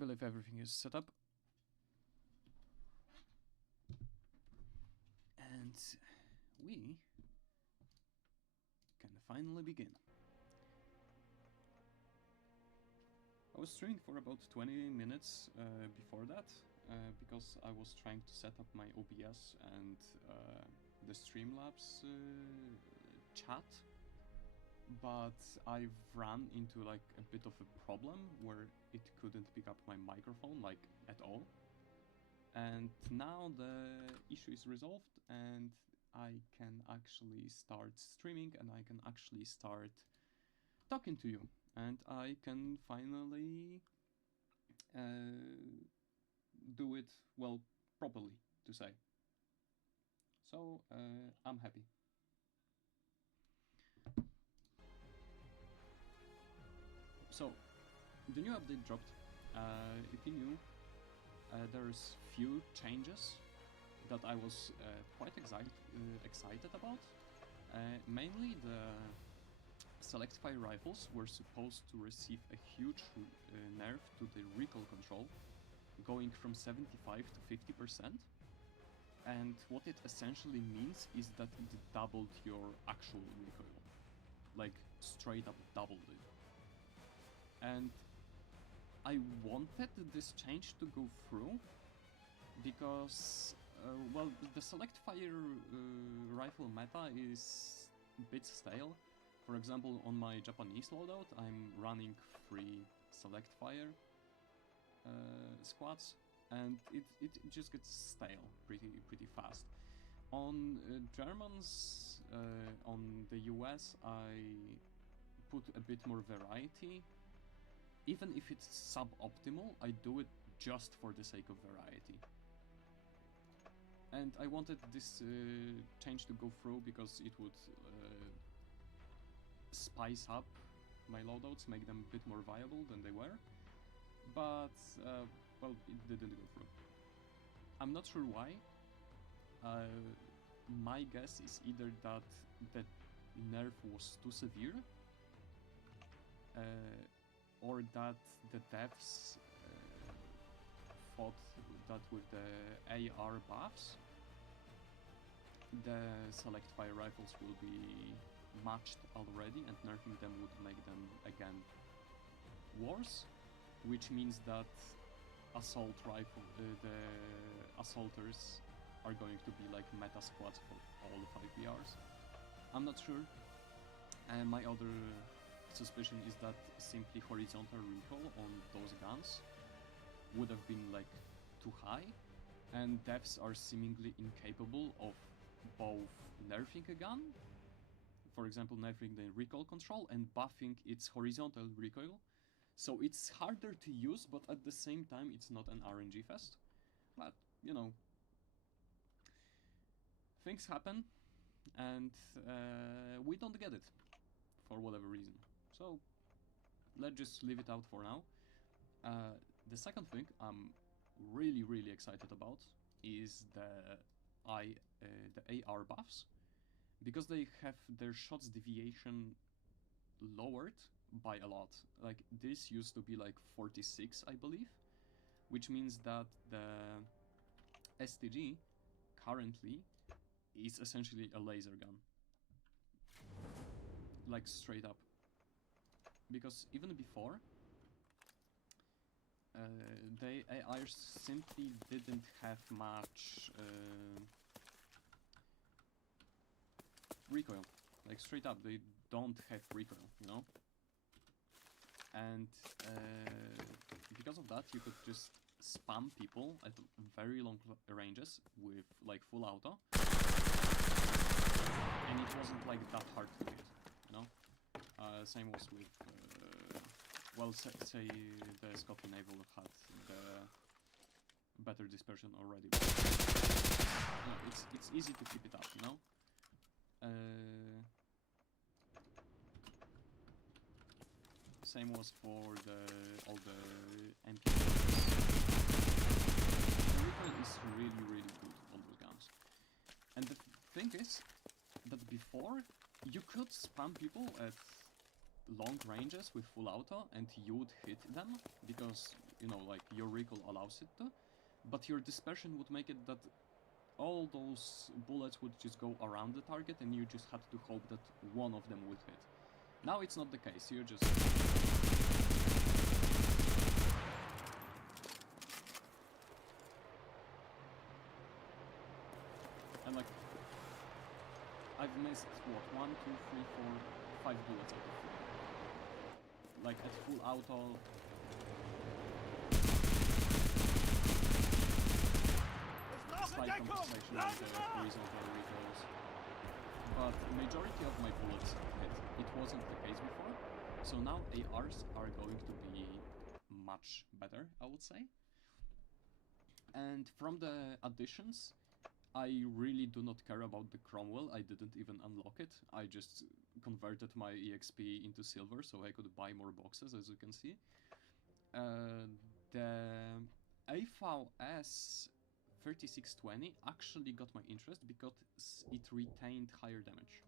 believe everything is set up. And we can finally begin. I was streaming for about 20 minutes before that, because I was trying to set up my OBS and the Streamlabs chat, but I've run into like a bit of a problem where it couldn't pick up my microphone like at all. And now the issue is resolved and I can actually start streaming and I can actually start talking to you. And I can finally do it, well, properly, to say. So, I'm happy. So, the new update dropped. If you knew, there's few changes that I was quite excited about. Mainly the select fire rifles were supposed to receive a huge nerf to the recoil control, going from 75 to 50%. And what it essentially means is that it doubled your actual recoil. Like, straight up doubled it. And I wanted this change to go through because, well, the select fire rifle meta is a bit stale. For example, on my Japanese loadout, I'm running 3 select fire squads, and it just gets stale pretty fast. On Germans, on the US, I put a bit more variety. Even if it's suboptimal, I do it just for the sake of variety. And I wanted this change to go through because it would spice up my loadouts, make them a bit more viable than they were. But, well, it didn't go through. I'm not sure why. My guess is either that the nerf was too severe, or that the devs thought that with the AR buffs, the select fire rifles will be matched already and nerfing them would make them again worse, which means that assault rifle, the assaulters are going to be like meta squads for all 5 BRs. I'm not sure. And my other suspicion is that simply horizontal recoil on those guns would have been like too high, and devs are seemingly incapable of both nerfing a gun, for example nerfing the recoil control, and buffing its horizontal recoil. So it's harder to use, but at the same time it's not an RNG fest. But, you know, things happen, and we don't get it, for whatever reason. So, let's just leave it out for now. The second thing I'm really excited about is the AR buffs, because they have their shots deviation lowered by a lot. Like, this used to be like 46, I believe, which means that the STG currently is essentially a laser gun. Like, straight up. Because even before, the AIs simply didn't have much recoil. Like, straight up, they don't have recoil, you know? And because of that, you could just spam people at very long ranges with, like, full auto. And it wasn't, like, that hard to hit, you know? Same was with, well, say the Scotty Naval had the better dispersion already. But, you know, it's easy to keep it up, you know? Same was for all the MPs. The recoil is really good on those guns. And the thing is that before, you could spam people at long ranges with full auto and you would hit them, because you know, like your recoil allows it to, but your dispersion would make it that all those bullets would just go around the target and you just had to hope that one of them would hit. Now it's not the case, you just... And like, I've missed, what, 1, 2, 3, 4, 5 bullets out of 4. Like, at full auto... Slight compensation on the horizontal recoils. But majority of my bullets hit. It wasn't the case before. So now ARs are going to be much better, I would say. And from the additions, I really do not care about the Cromwell. I didn't even unlock it. I just converted my EXP into silver so I could buy more boxes, as you can see. The AVS 3620 actually got my interest because it retained higher damage.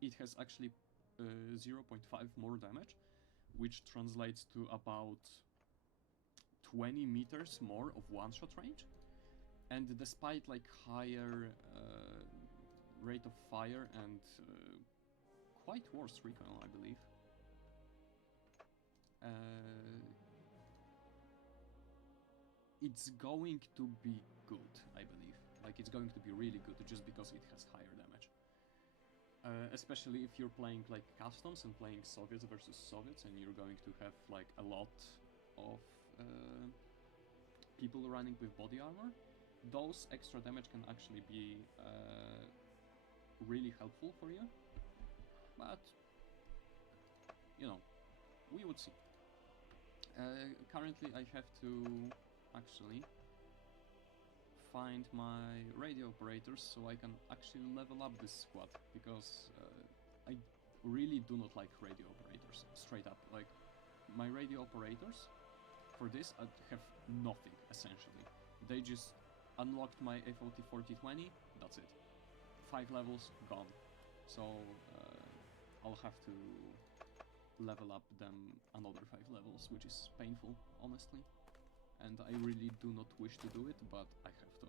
It has actually 0.5 more damage, which translates to about 20 meters more of one-shot range. And despite like higher rate of fire and quite worse recoil, I believe, it's going to be good, I believe. Like, it's going to be really good just because it has higher damage. Especially if you're playing like customs and playing Soviets versus Soviets, and you're going to have like a lot of people running with body armor. Those extra damage can actually be really helpful for you. But, you know, we would see. Currently I have to actually find my radio operators so I can actually level up this squad, because I really do not like radio operators, straight up. Like, my radio operators for this have nothing, essentially. They just unlocked my FOT 4020, that's it. 5 levels, gone. So I'll have to level up them another 5 levels, which is painful, honestly. And I really do not wish to do it, but I have to.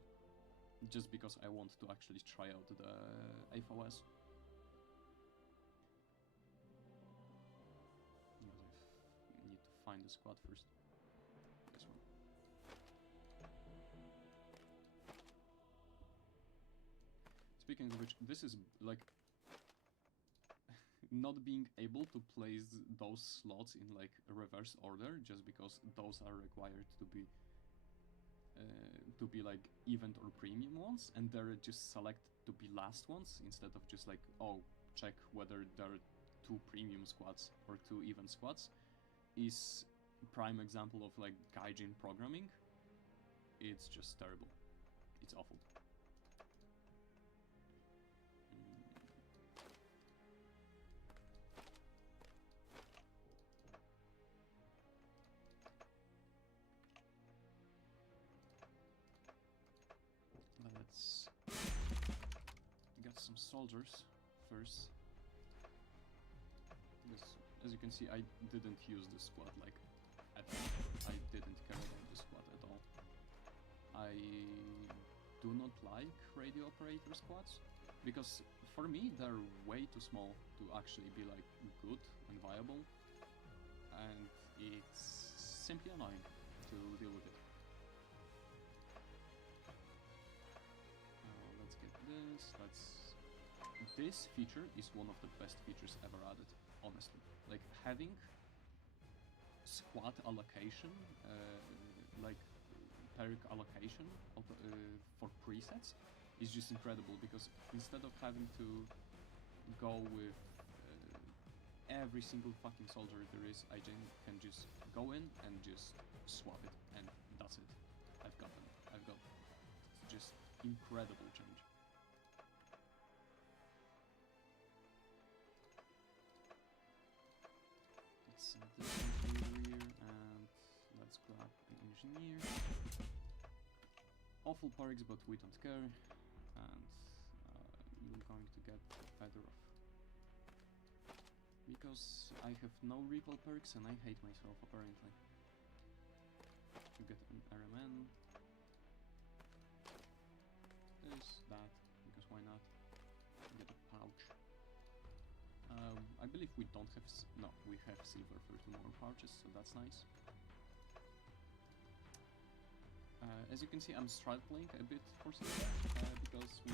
Just because I want to actually try out the AVS. Yes, I need to find the squad first. This one. Speaking of which, this is like not being able to place those slots in like reverse order, just because those are required to be like event or premium ones, and they're just selected to be last ones instead of just like, oh, check whether there are 2 premium squads or 2 event squads, is prime example of like gaijin programming. It's just terrible. It's awful. Let's get some soldiers first. Because, as you can see, I didn't use the squad like at all. I didn't care about the squad at all. I do not like radio operator squads, because for me they're way too small to actually be like good and viable, and it's simply annoying to deal with it. Let's get this. This feature is one of the best features ever added, honestly. Like, having squad allocation, like perk allocation for presets is just incredible, because instead of having to go with every single fucking soldier there is, I can just go in and just swap it, and that's it. I've got them. It's just incredible change. Let's send this one to the rear, and let's grab an engineer. Awful perks, but we don't care. And you're going to get the feather of Miko. because I have no recall perks and I hate myself apparently. Get an RMN. This, that, because why not? Get a pouch. I believe we don't have... no, we have silver for 2 more pouches, so that's nice. As you can see, I'm struggling a bit for silver, because we...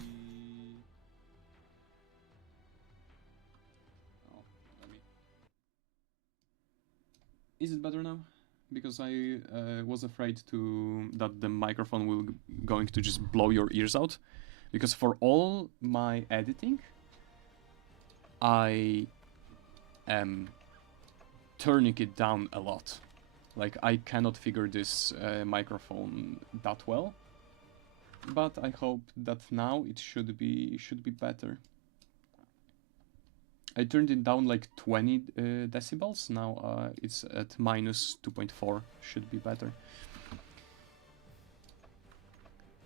oh, let me... is it better now? Because I was afraid that the microphone will going to just blow your ears out. Because for all my editing, I am turning it down a lot. Like, I cannot figure this microphone that well. But I hope that now it should be better. I turned it down like 20 decibels, now it's at minus 2.4, should be better.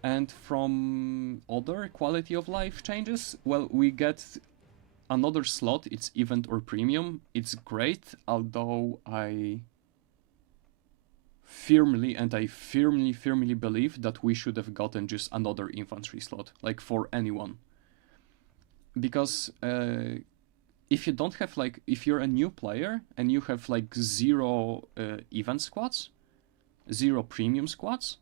And from other quality of life changes, well, we get another slot, it's event or premium. It's great, although I firmly believe that we should have gotten just another infantry slot, like for anyone. Because if you don't have, like, if you're a new player and you have like 0 event squads, 0 premium squads,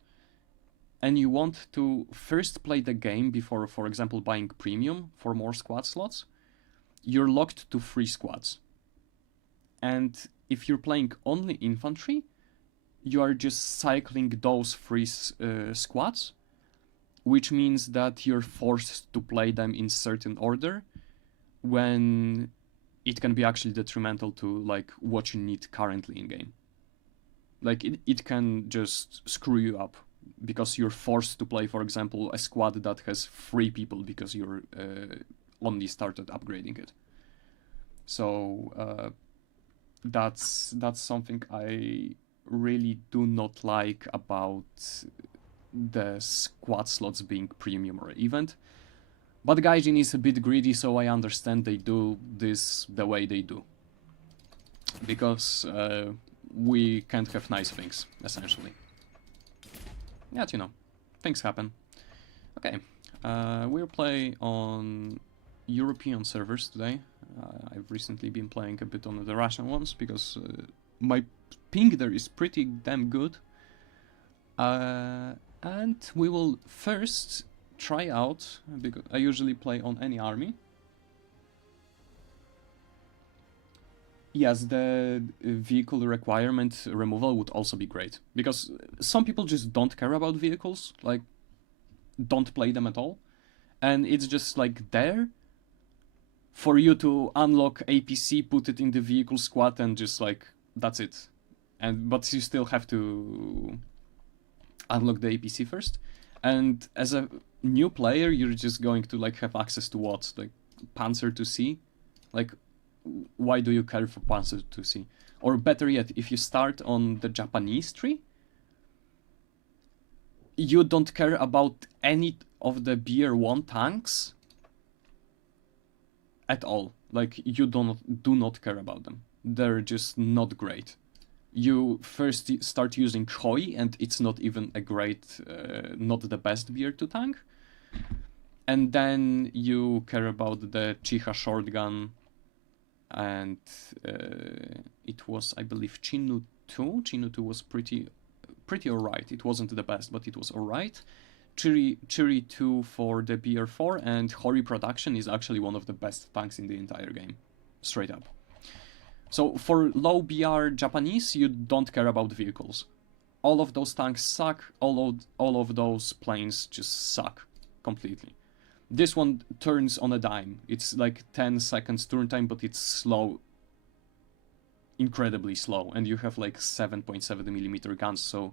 and you want to first play the game before, for example, buying premium for more squad slots, you're locked to 3 squads. And if you're playing only infantry, you are just cycling those 3 squads, which means that you're forced to play them in certain order, when it can be actually detrimental to like what you need currently in game. Like it can just screw you up because you're forced to play, for example, a squad that has 3 people because you're only started upgrading it. So that's something I really do not like about the squad slots being premium or event. But Gaijin is a bit greedy, so I understand they do this the way they do. Because we can't have nice things, essentially. Yet, you know, things happen. Okay, we'll play on European servers today. I've recently been playing a bit on the Russian ones, because my ping there is pretty damn good. And we will first try out, because I usually play on any army. Yes, the vehicle requirement removal would also be great, because some people just don't care about vehicles, like, don't play them at all, and it's just like there for you to unlock APC, put it in the vehicle squad, and just like, that's it. But you still have to unlock the APC first, and as a new player, you're just going to like have access to what? Like Panzer to see? Like, why do you care for Panzer to see? Or better yet, if you start on the Japanese tree, you don't care about any of the BR1 tanks at all. Like, you do not care about them. They're just not great. You first start using Hoi, and it's not even a great, not the best BR2 tank. And then you care about the Chiha shotgun, and it was, I believe, Chinu 2. Chinu 2 was pretty alright. It wasn't the best, but it was alright. Chiri 2 for the BR4, and Hori Production is actually one of the best tanks in the entire game. Straight up. So for low BR Japanese, you don't care about vehicles. All of those tanks suck, all of those planes just suck completely. This one turns on a dime. It's like 10 seconds turn time, but it's slow. Incredibly slow. And you have like 7.7mm guns, so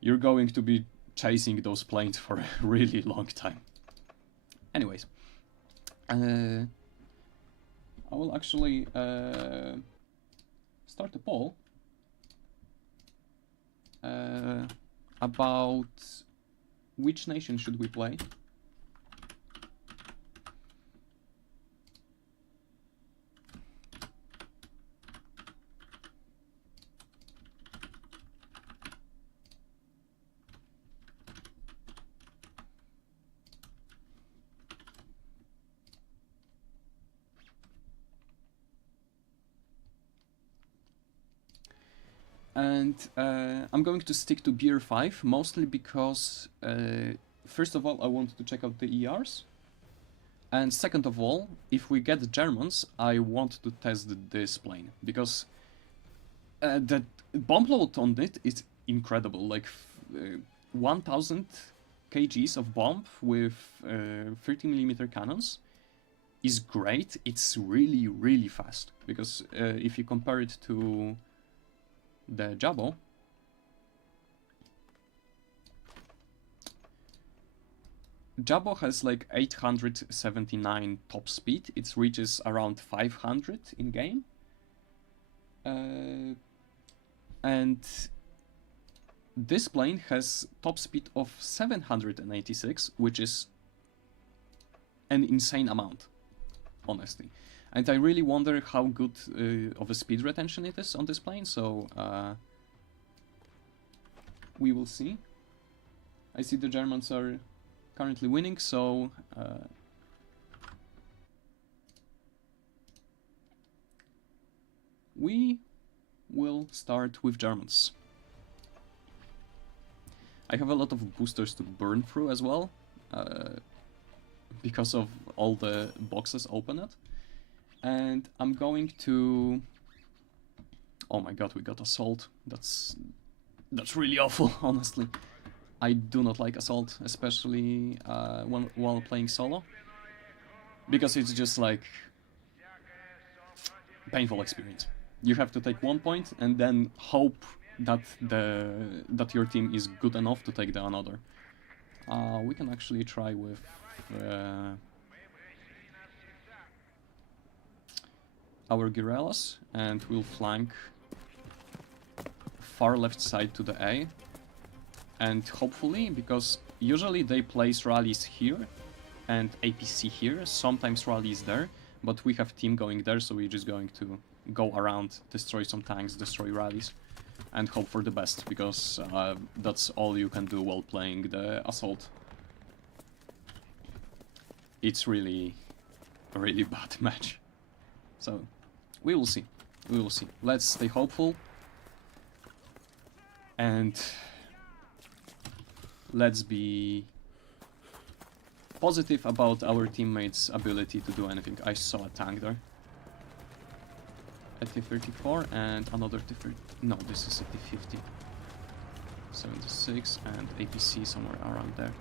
you're going to be chasing those planes for a really long time. Anyways. I will actually start a poll about which nation should we play. And I'm going to stick to Beer 5, mostly because, first of all, I want to check out the ERs. And second of all, if we get Germans, I want to test this plane. Because the bomb load on it is incredible. Like 1000 kgs of bomb with 30mm cannons is great. It's really, really fast. Because if you compare it to the Jabo, has like 879 top speed. It reaches around 500 in game. And this plane has top speed of 786, which is an insane amount, honestly. And I really wonder how good of a speed retention it is on this plane, so we will see. I see the Germans are currently winning, so we will start with Germans. I have a lot of boosters to burn through as well, because of all the boxes opened. And I'm going to... Oh my god, we got assault. That's really awful, honestly. I do not like assault, especially while playing solo. Because it's just like... painful experience. You have to take 1 point and then hope that your team is good enough to take the another. We can actually try with... our guerrillas, and we'll flank far left side to the A. And hopefully, because usually they place rallies here and APC here, sometimes rallies there, but we have team going there, so we're just going to go around, destroy some tanks, destroy rallies, and hope for the best, because that's all you can do while playing the assault. It's really a really bad match. So, we will see. We will see. Let's stay hopeful. And let's be positive about our teammates' ability to do anything. I saw a tank there. A T-34 and another T-30. No, this is a T-50. 76 and APC somewhere around there.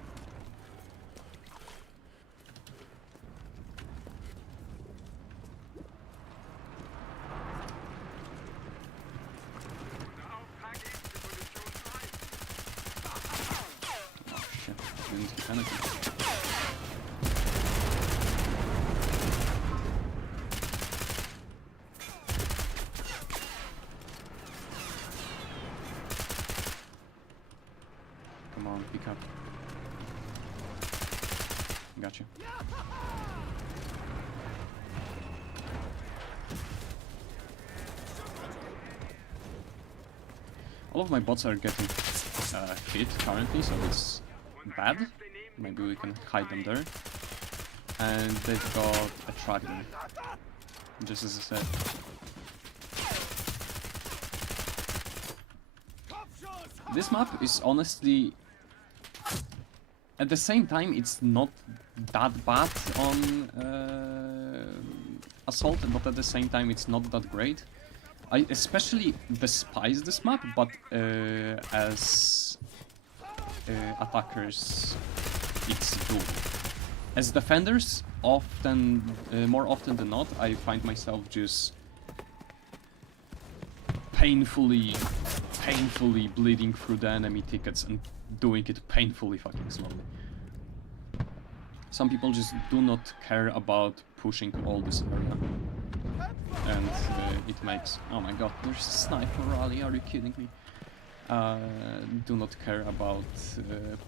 Come on, pick up. Gotcha. All of my bots are getting hit currently, so it's bad. Maybe we can hide them there. And they've got a track there. Just as I said. This map is honestly... At the same time, it's not that bad on Assault, but at the same time, it's not that great. I especially despise this map, but as attackers, it's doable. As defenders, often, more often than not, I find myself just painfully bleeding through the enemy tickets and doing it painfully fucking slowly. Some people just do not care about pushing all this area. And it makes... Oh my god, there's a sniper rally, are you kidding me? Do not care about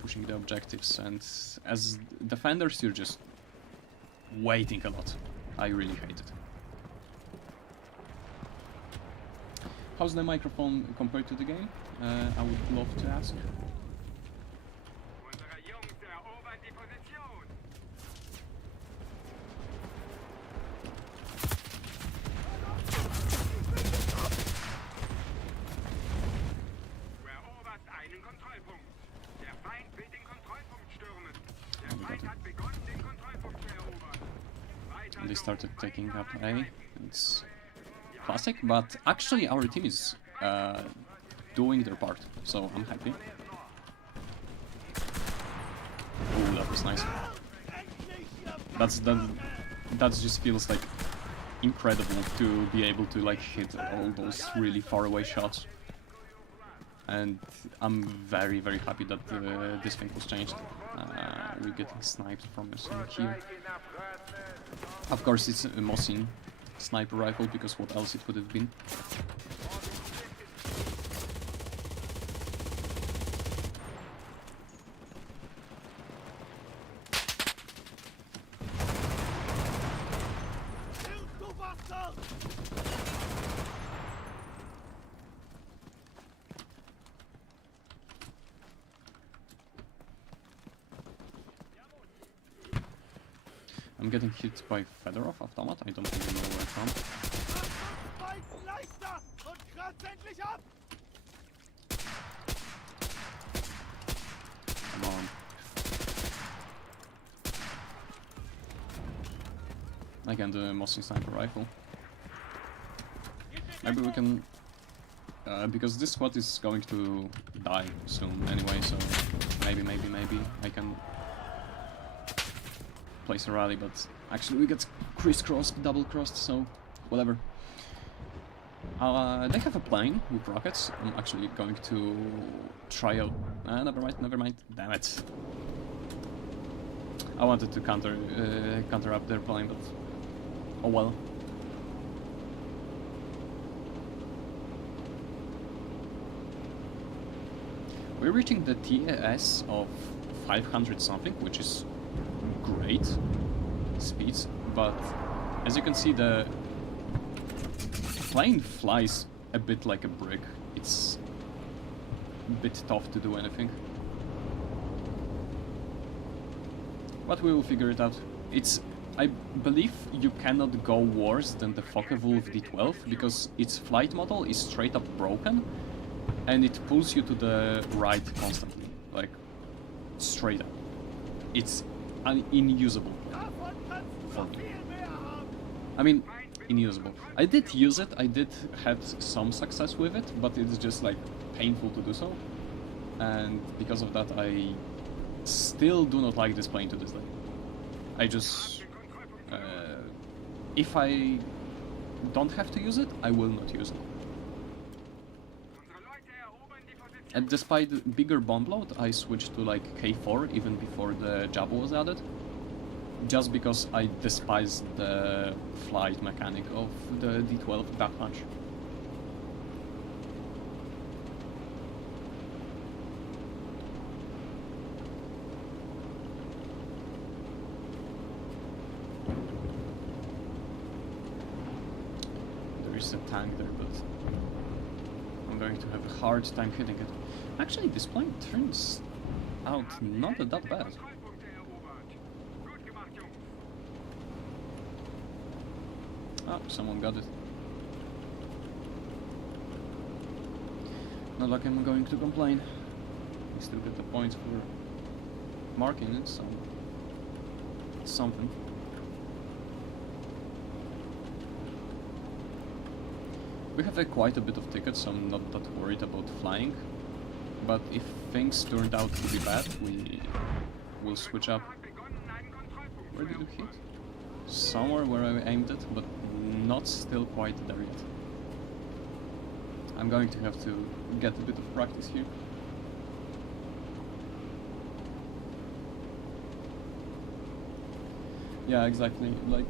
pushing the objectives, and as defenders you're just waiting a lot. I really hate it. How's the microphone compared to the game? I would love to ask. they started taking up A. It's classic, but actually our team is doing their part, so I'm happy. Ooh, that was nice. That just feels like incredible to be able to like hit all those really far away shots. And I'm very happy that this thing was changed. We're getting sniped from here. Of course it's a Mosin sniper rifle, because what else it would have been. I'm getting hit by Fedorov Automat, I don't even know where from. Come on. Again, the Mosin sniper rifle. Maybe we can... because this squad is going to die soon anyway, so maybe I can place a rally, but actually we get crisscrossed, double-crossed, so whatever. They have a plane with rockets. I'm actually going to try out... never mind, damn it. I wanted to counter up their plane, but oh well. We're reaching the TAS of 500 something, which is great speeds, but as you can see the plane flies a bit like a brick. It's a bit tough to do anything. But we will figure it out. I believe you cannot go worse than the Focke-Wulf D12 because its flight model is straight up broken and it pulls you to the right constantly, like straight up. It's unusable for me. I mean, unusable. I did use it, I did have some success with it, but it's just like painful to do so. And because of that I still do not like this plane to this day. I just... if I don't have to use it, I will not use it. And despite bigger bomb load, I switched to like K4 even before the Jabba was added. Just because I despise the flight mechanic of the D12 that much. There is a tank there, but I'm going to have a hard time hitting it. Actually, this plane turns out not that bad. Oh, someone got it. Not like I'm going to complain. We still get the points for marking it, so it's something. We have quite a bit of tickets, so I'm not that worried about flying. But if things turned out to be bad, we will switch up. Where did you hit? Somewhere where I aimed it, but not still quite there yet. I'm going to have to get a bit of practice here. Yeah, exactly. Like,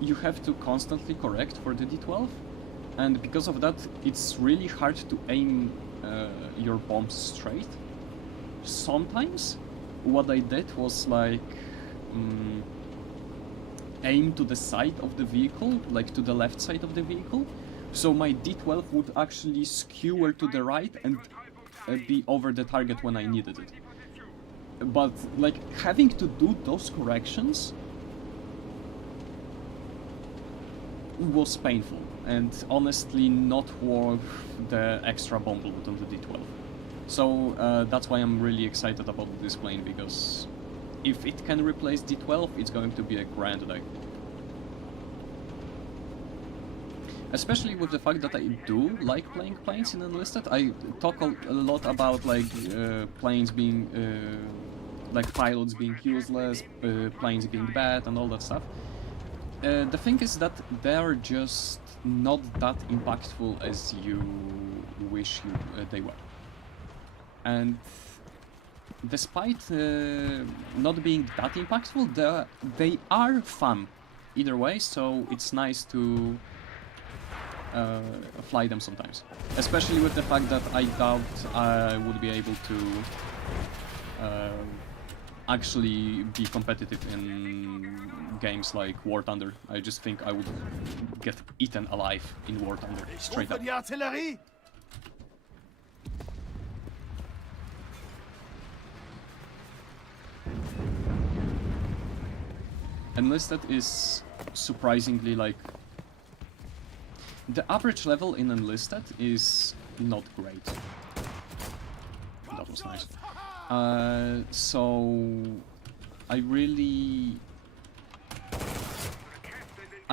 you have to constantly correct for the D12, and because of that, it's really hard to aim your bombs straight. Sometimes, what I did was like aim to the side of the vehicle, like to the left side of the vehicle, so my D12 would actually skewer to the right and be over the target when I needed it. But like having to do those corrections was painful and honestly not worth the extra bomb load on the D12. So that's why I'm really excited about this plane, because if it can replace D12, it's going to be a grand day. Especially with the fact that I do like playing planes in Enlisted. I talk a lot about like planes being like pilots being useless, planes being bad, and all that stuff. The thing is that they are just not that impactful as you wish they were. And despite not being that impactful, they are fun either way, so it's nice to fly them sometimes. Especially with the fact that I doubt I would be able to actually be competitive in games like War Thunder. I just think I would get eaten alive in War Thunder, straight up. Enlisted is surprisingly like... The average level in Enlisted is not great. That was nice. So... I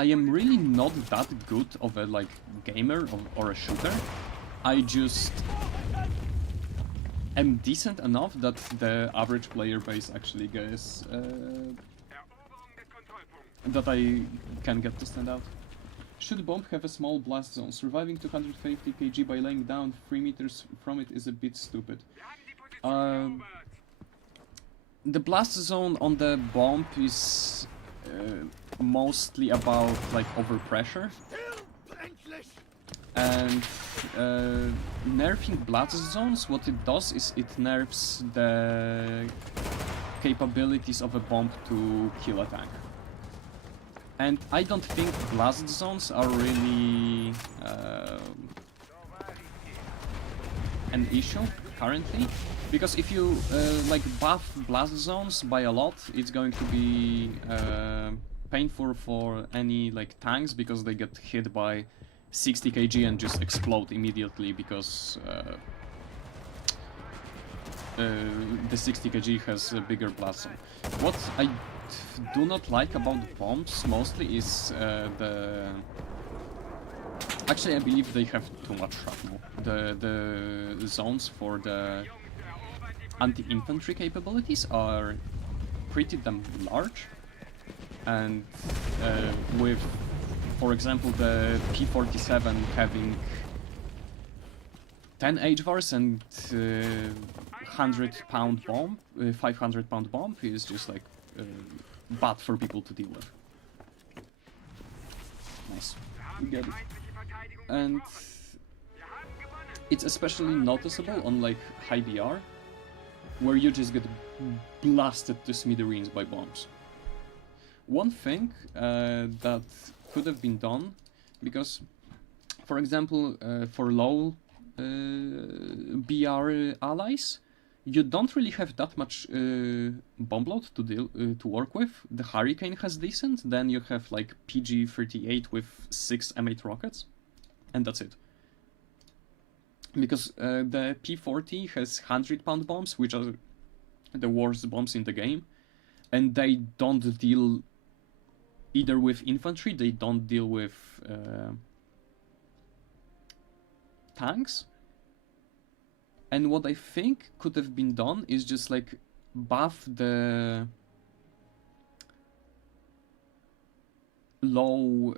am really not that good of a like gamer or a shooter. I just am decent enough that the average player base actually gets that I can get to stand out. Should bomb have a small blast zone? Surviving 250 kg by laying down 3 meters from it is a bit stupid. The blast zone on the bomb is mostly about like overpressure, and nerfing blast zones, what it does is it nerfs the capabilities of a bomb to kill a tank. And I don't think blast zones are really an issue currently, because if you like buff blast zones by a lot, it's going to be painful for any like tanks, because they get hit by 60 kg and just explode immediately, because the 60 kg has a bigger blast zone. What I do not like about bombs mostly is the... Actually, I believe they have too much shrapnel. The zones for the anti-infantry capabilities are pretty damn large, and with, for example, the P-47 having 10 HVARs and 100-pound bomb, 500-pound bomb is just like bad for people to deal with. Nice, we get it. And it's especially noticeable on like high BR, where you just get blasted to smithereens by bombs. One thing that could have been done, because, for example, for low BR allies, you don't really have that much bomb load to work with. The Hurricane has decent, then you have like PG-38 with 6 M8 rockets, and that's it. Because the P-40 has 100-pound bombs, which are the worst bombs in the game, and they don't deal either with infantry, they don't deal with tanks. And what I think could have been done is just like buff the low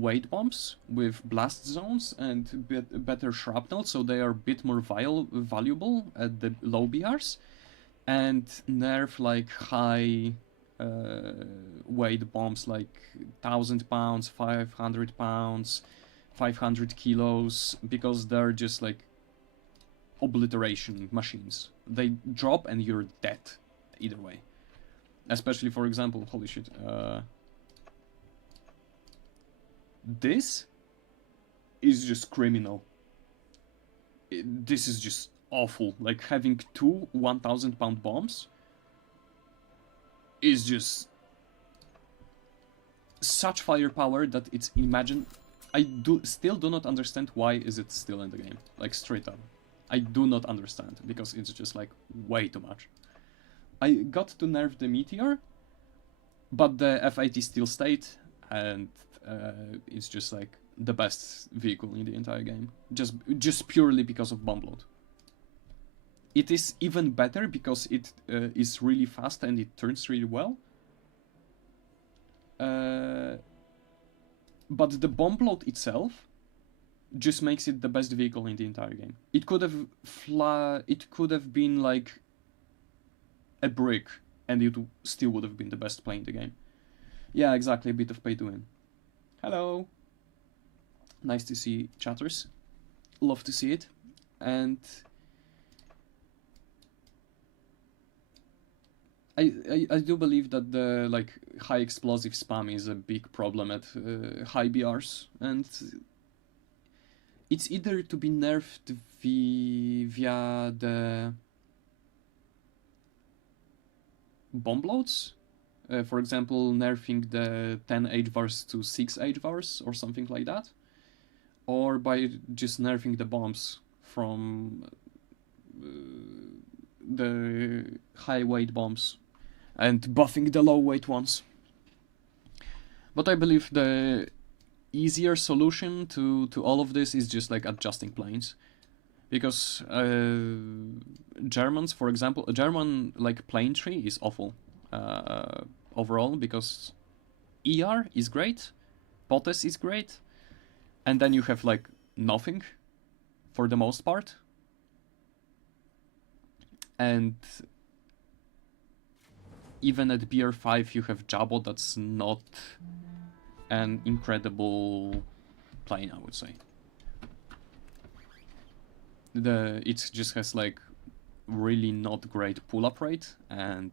weight bombs with blast zones and better shrapnel, so they are a bit more valuable at the low BRs, and nerf like high weight bombs like 1,000 pounds, 500 pounds, 500 kilos, because they're just like obliteration machines. They drop and you're dead either way. Especially, for example, holy shit, this is just criminal. This is just awful. Like, having 2 1,000-pound bombs is just such firepower that it's imagine. I still do not understand why is it still in the game. Like, straight up. I do not understand, because it's just like way too much. I got to nerf the Meteor, but the F-80 still stayed, and it's just like the best vehicle in the entire game, just purely because of bomb load. It is even better because it is really fast and it turns really well. But the bomb load itself just makes it the best vehicle in the entire game. It could have been like a brick, and it still would have been the best play in the game. Yeah, exactly, a bit of pay to win. Hello! Nice to see chatters. Love to see it. And I do believe that the like high explosive spam is a big problem at high BRs, and it's either to be nerfed via the bomb loads, for example, nerfing the 10 HVARs to 6 HVARs or something like that, or by just nerfing the bombs from the high weight bombs and buffing the low weight ones. But I believe the easier solution to all of this is just like adjusting planes, because Germans, for example, a German like plane tree is awful overall, because ER is great, POTES is great, and then you have like nothing for the most part. And even at BR5 you have Jabo, that's not an incredible plane, I would say. It just has like really not great pull-up rate, and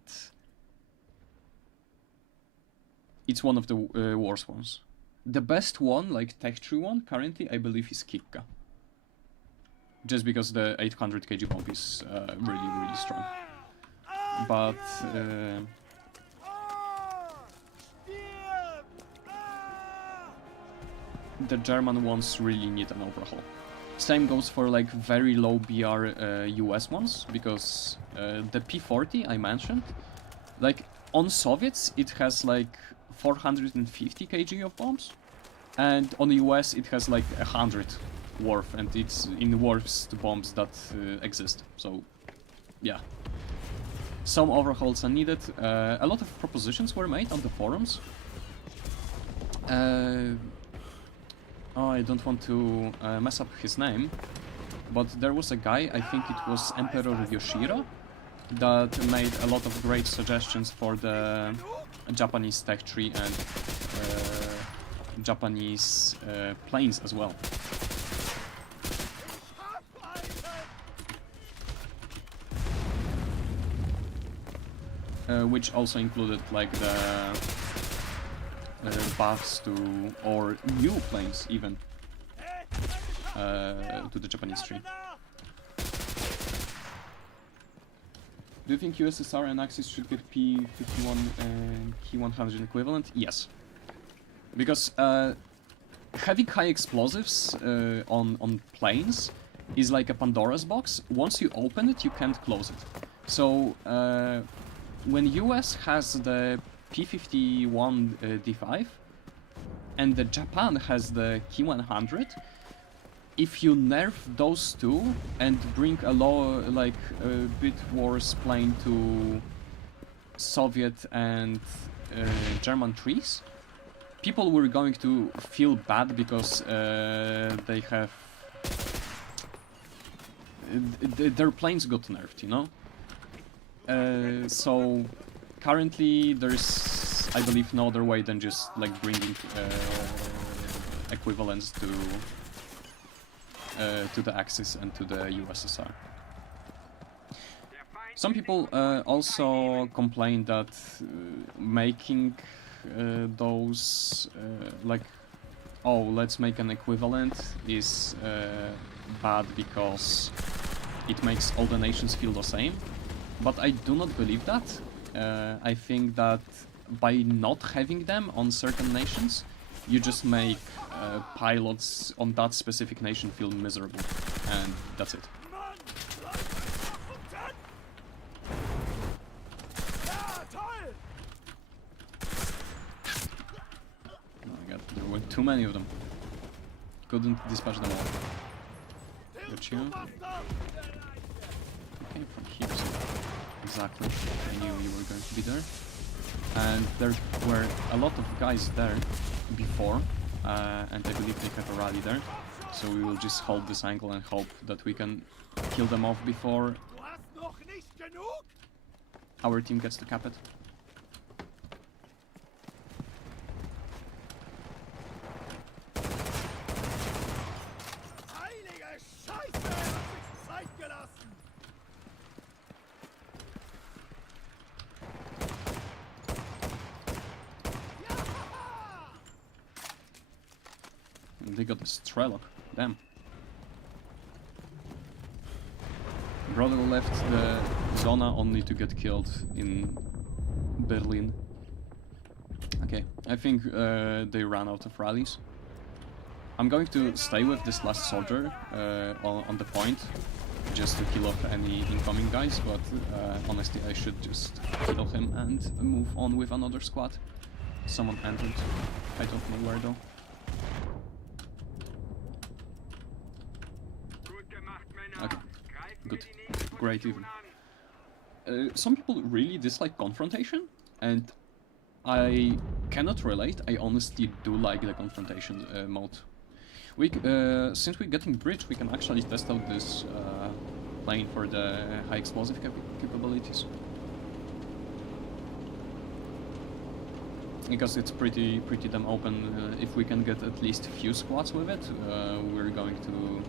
it's one of the worst ones. The best one, like tech tree one, currently I believe is Kikka. Just because the 800 kg bomb is really strong. But the German ones really need an overhaul. Same goes for like very low BR US ones, because the P40 I mentioned, like on Soviets it has like 450 kg of bombs, and on the US it has like 100 worth, and it's in the worst bombs that exist. So yeah, some overhauls are needed. A lot of propositions were made on the forums. Oh, I don't want to mess up his name, but there was a guy, I think it was Emperor Yoshiro, that made a lot of great suggestions for the Japanese tech tree and Japanese planes as well. Which also included like the buffs to, or new planes even, to the Japanese tree. Do you think USSR and Axis should get P51 and K100 equivalent? Yes. Because having high explosives on planes is like a Pandora's box. Once you open it, you can't close it. So when US has the P51 D5 and the Japan has the K100, if you nerf those two and bring a bit worse plane to Soviet and German trees, people were going to feel bad because they have their planes got nerfed, you know. So currently there's, I believe, no other way than just like bringing equivalents to the Axis and to the USSR. Some people also complain that making those like, oh, let's make an equivalent is bad because it makes all the nations feel the same. But I do not believe that. I think that by not having them on certain nations, you just make pilots on that specific nation feel miserable, and that's it. Oh my god, there were too many of them. couldn't dispatch them all. Got you. Came from here, so exactly. I knew you were going to be there. And there were a lot of guys there before, and I believe they have a rally there. So we will just hold this angle and hope that we can kill them off before our team gets to cap it. They got the Strelok. Damn. Brother left the Zona only to get killed in Berlin. Okay, I think they ran out of rallies. I'm going to stay with this last soldier on the point, just to kill off any incoming guys, but honestly I should just kill him and move on with another squad. Someone entered. I don't know where though. Okay, good. Great even. Some people really dislike confrontation, and I cannot relate. I honestly do like the confrontation mode. Since we're getting bridge, we can actually test out this plane for the high explosive capabilities. Because it's pretty damn open. If we can get at least a few squads with it, we're going to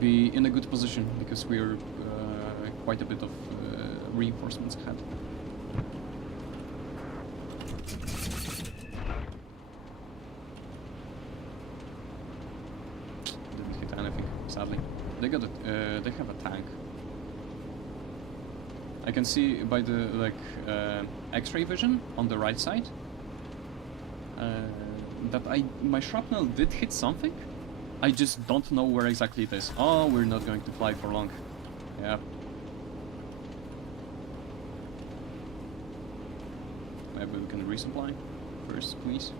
be in a good position, because we're quite a bit of reinforcements ahead. Didn't hit anything, sadly. They got they have a tank. I can see by the X-ray vision on the right side that my shrapnel did hit something. I just don't know where exactly it is. Oh, we're not going to fly for long. Yeah. Maybe we can resupply first, please.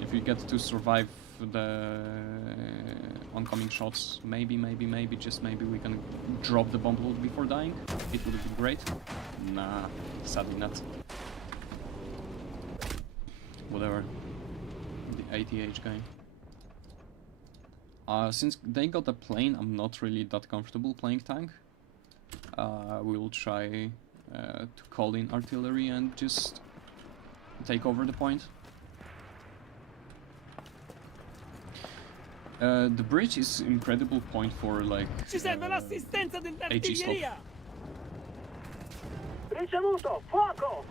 If we get to survive the oncoming shots, maybe, just maybe we can drop the bomb load before dying. It would be great. Nah, sadly not. Whatever. The ATH guy. Since they got a plane, I'm not really that comfortable playing tank. We will try to call in artillery and just take over the point. The bridge is incredible point for like Ci serve l'assistenza HE stop. dell'artiglieria! Ricevuto, fuoco!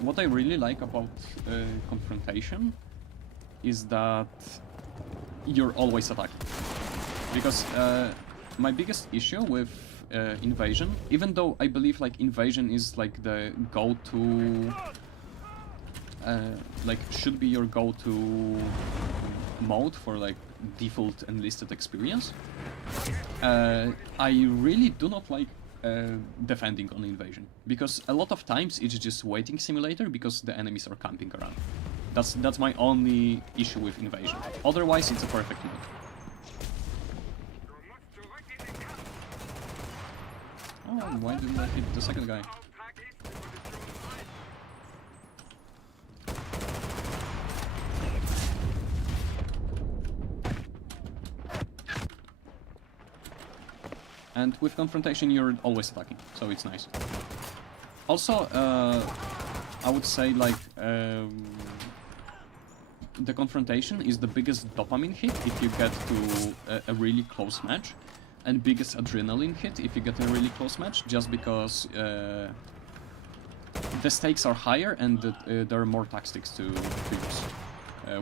What I really like about confrontation is that you're always attacking. Because my biggest issue with invasion, even though I believe like invasion is like the go-to, like should be your go-to mode for like default enlisted experience, I really do not like defending on invasion, because a lot of times it's just waiting simulator because the enemies are camping around. That's my only issue with invasion. Otherwise, it's a perfect mode. Oh, why didn't I hit the second guy? And with confrontation, you're always attacking, so it's nice. Also, I would say like the confrontation is the biggest dopamine hit if you get to a really close match, and biggest adrenaline hit if you get a really close match, just because the stakes are higher and there are more tactics to use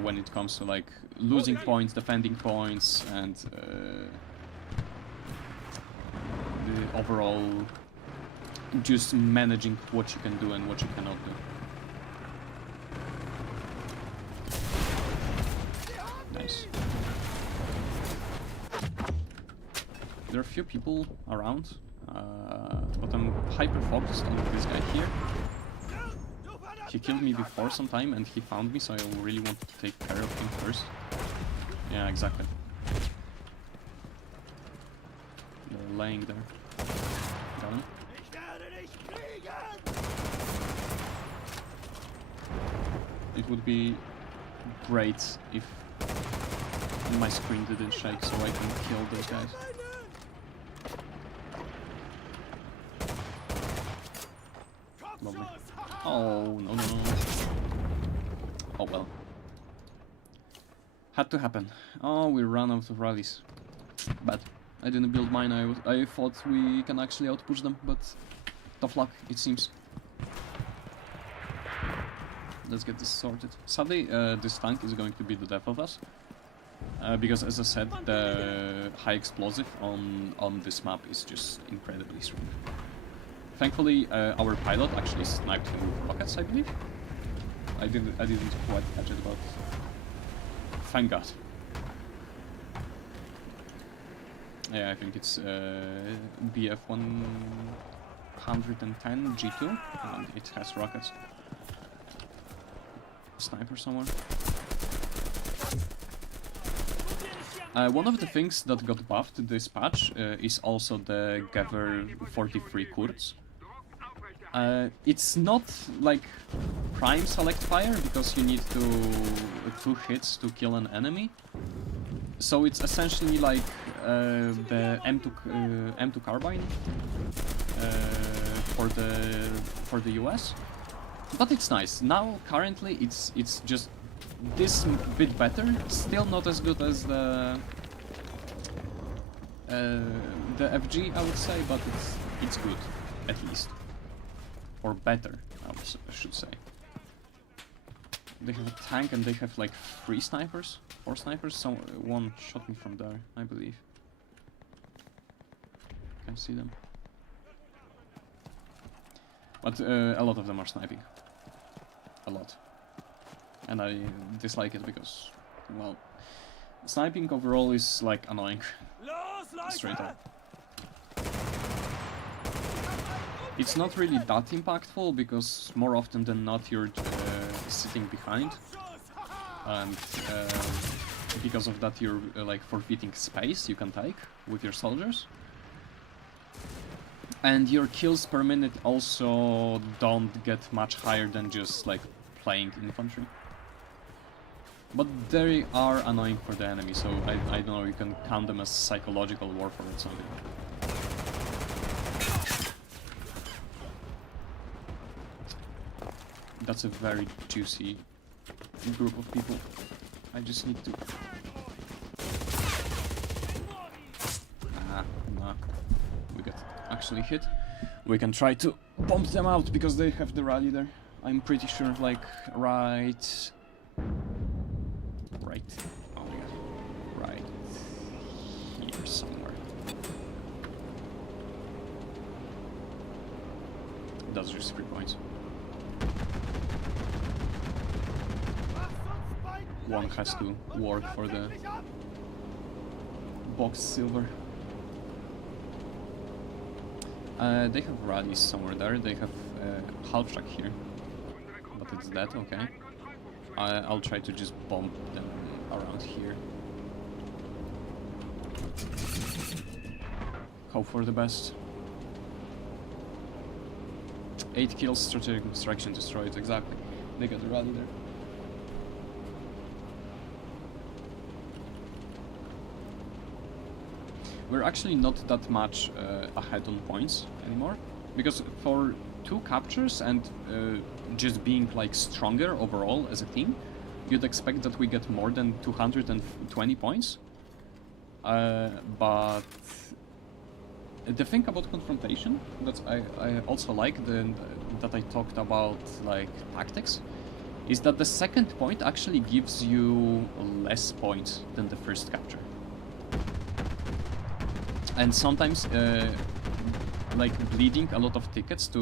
when it comes to like losing points, defending points, and the overall just managing what you can do and what you cannot do. Nice. There are a few people around, but I'm hyper focused on this guy here. He killed me before some time and he found me, so I really wanted to take care of him first. Yeah, exactly. They're laying there. Got him. It would be great if my screen didn't shake so I can kill those guys. Lovely. Oh, no, no, no, no. Oh, well. Had to happen. Oh, we ran out of rallies. Bad. I didn't build mine. I thought we can actually outpush them, but tough luck, it seems. Let's get this sorted. Sadly, this tank is going to be the death of us. Because, as I said, the high explosive on this map is just incredibly strong. Thankfully, our pilot actually sniped him with rockets, I believe. I didn't quite catch it, but thank God. Yeah, I think it's BF 110 G2, and it has rockets. Sniper somewhere. One of the things that got buffed this patch is also the Gever 43 Kurz. It's not like prime select fire because you need two hits to kill an enemy. So it's essentially like the M2 carbine for the US. But it's nice. Now currently it's just this bit better. Still not as good as the FG, I would say, but it's good at least, or better, I should say. They have a tank and they have like 4 snipers. One shot me from there, I believe. Can't see them. But a lot of them are sniping. A lot. And I dislike it because, well, sniping overall is like annoying. Straight up. It's not really that impactful because more often than not you're sitting behind. And because of that you're like forfeiting space you can take with your soldiers. And your kills per minute also don't get much higher than just like playing infantry. But they are annoying for the enemy, so I don't know, you can count them as psychological warfare or something. That's a very juicy group of people. I just need to... Nah. We got actually hit. We can try to bomb them out because they have the rally there. I'm pretty sure, like, right... Oh my god. Right here somewhere. That's just 3 points. One has to work for the box silver. They have rallies somewhere there. They have half track here. But it's dead, okay. I'll try to just bomb them around here. Hope for the best. 8 kills, strategic extraction destroyed, exactly. They got the rally there. We're actually not that much ahead on points anymore, because for 2 captures and just being like stronger overall as a team, you'd expect that we get more than 220 points. But the thing about confrontation that I also like that I talked about, like tactics, is that the second point actually gives you less points than the first capture. And sometimes like bleeding a lot of tickets to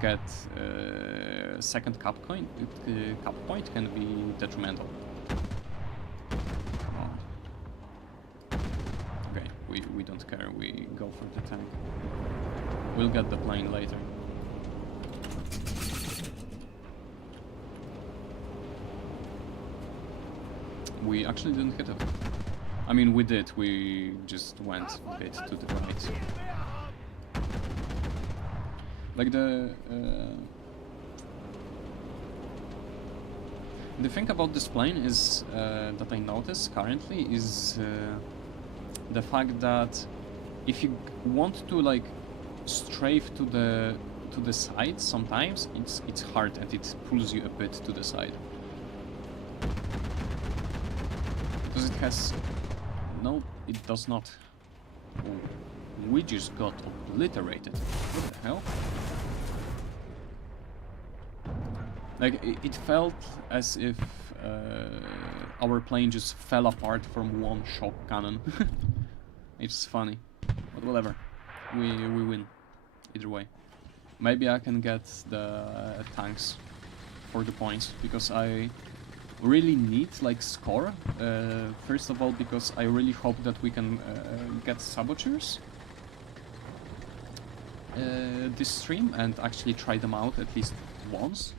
get second cap point can be detrimental. Come on. Okay, we don't care, we go for the tank. We'll get the plane later. we actually didn't hit it. I mean, we did, we just went a bit to the right. Like the thing about this plane is that I notice currently is the fact that if you want to like strafe to the side, sometimes it's hard and it pulls you a bit to the side because it has no, it does not. Oh, we just got obliterated. What the hell? Like, it felt as if our plane just fell apart from one shock cannon. It's funny, but whatever. We win, either way. Maybe I can get the tanks for the points, because I really need, like, score. First of all, because I really hope that we can get saboteurs this stream and actually try them out at least once.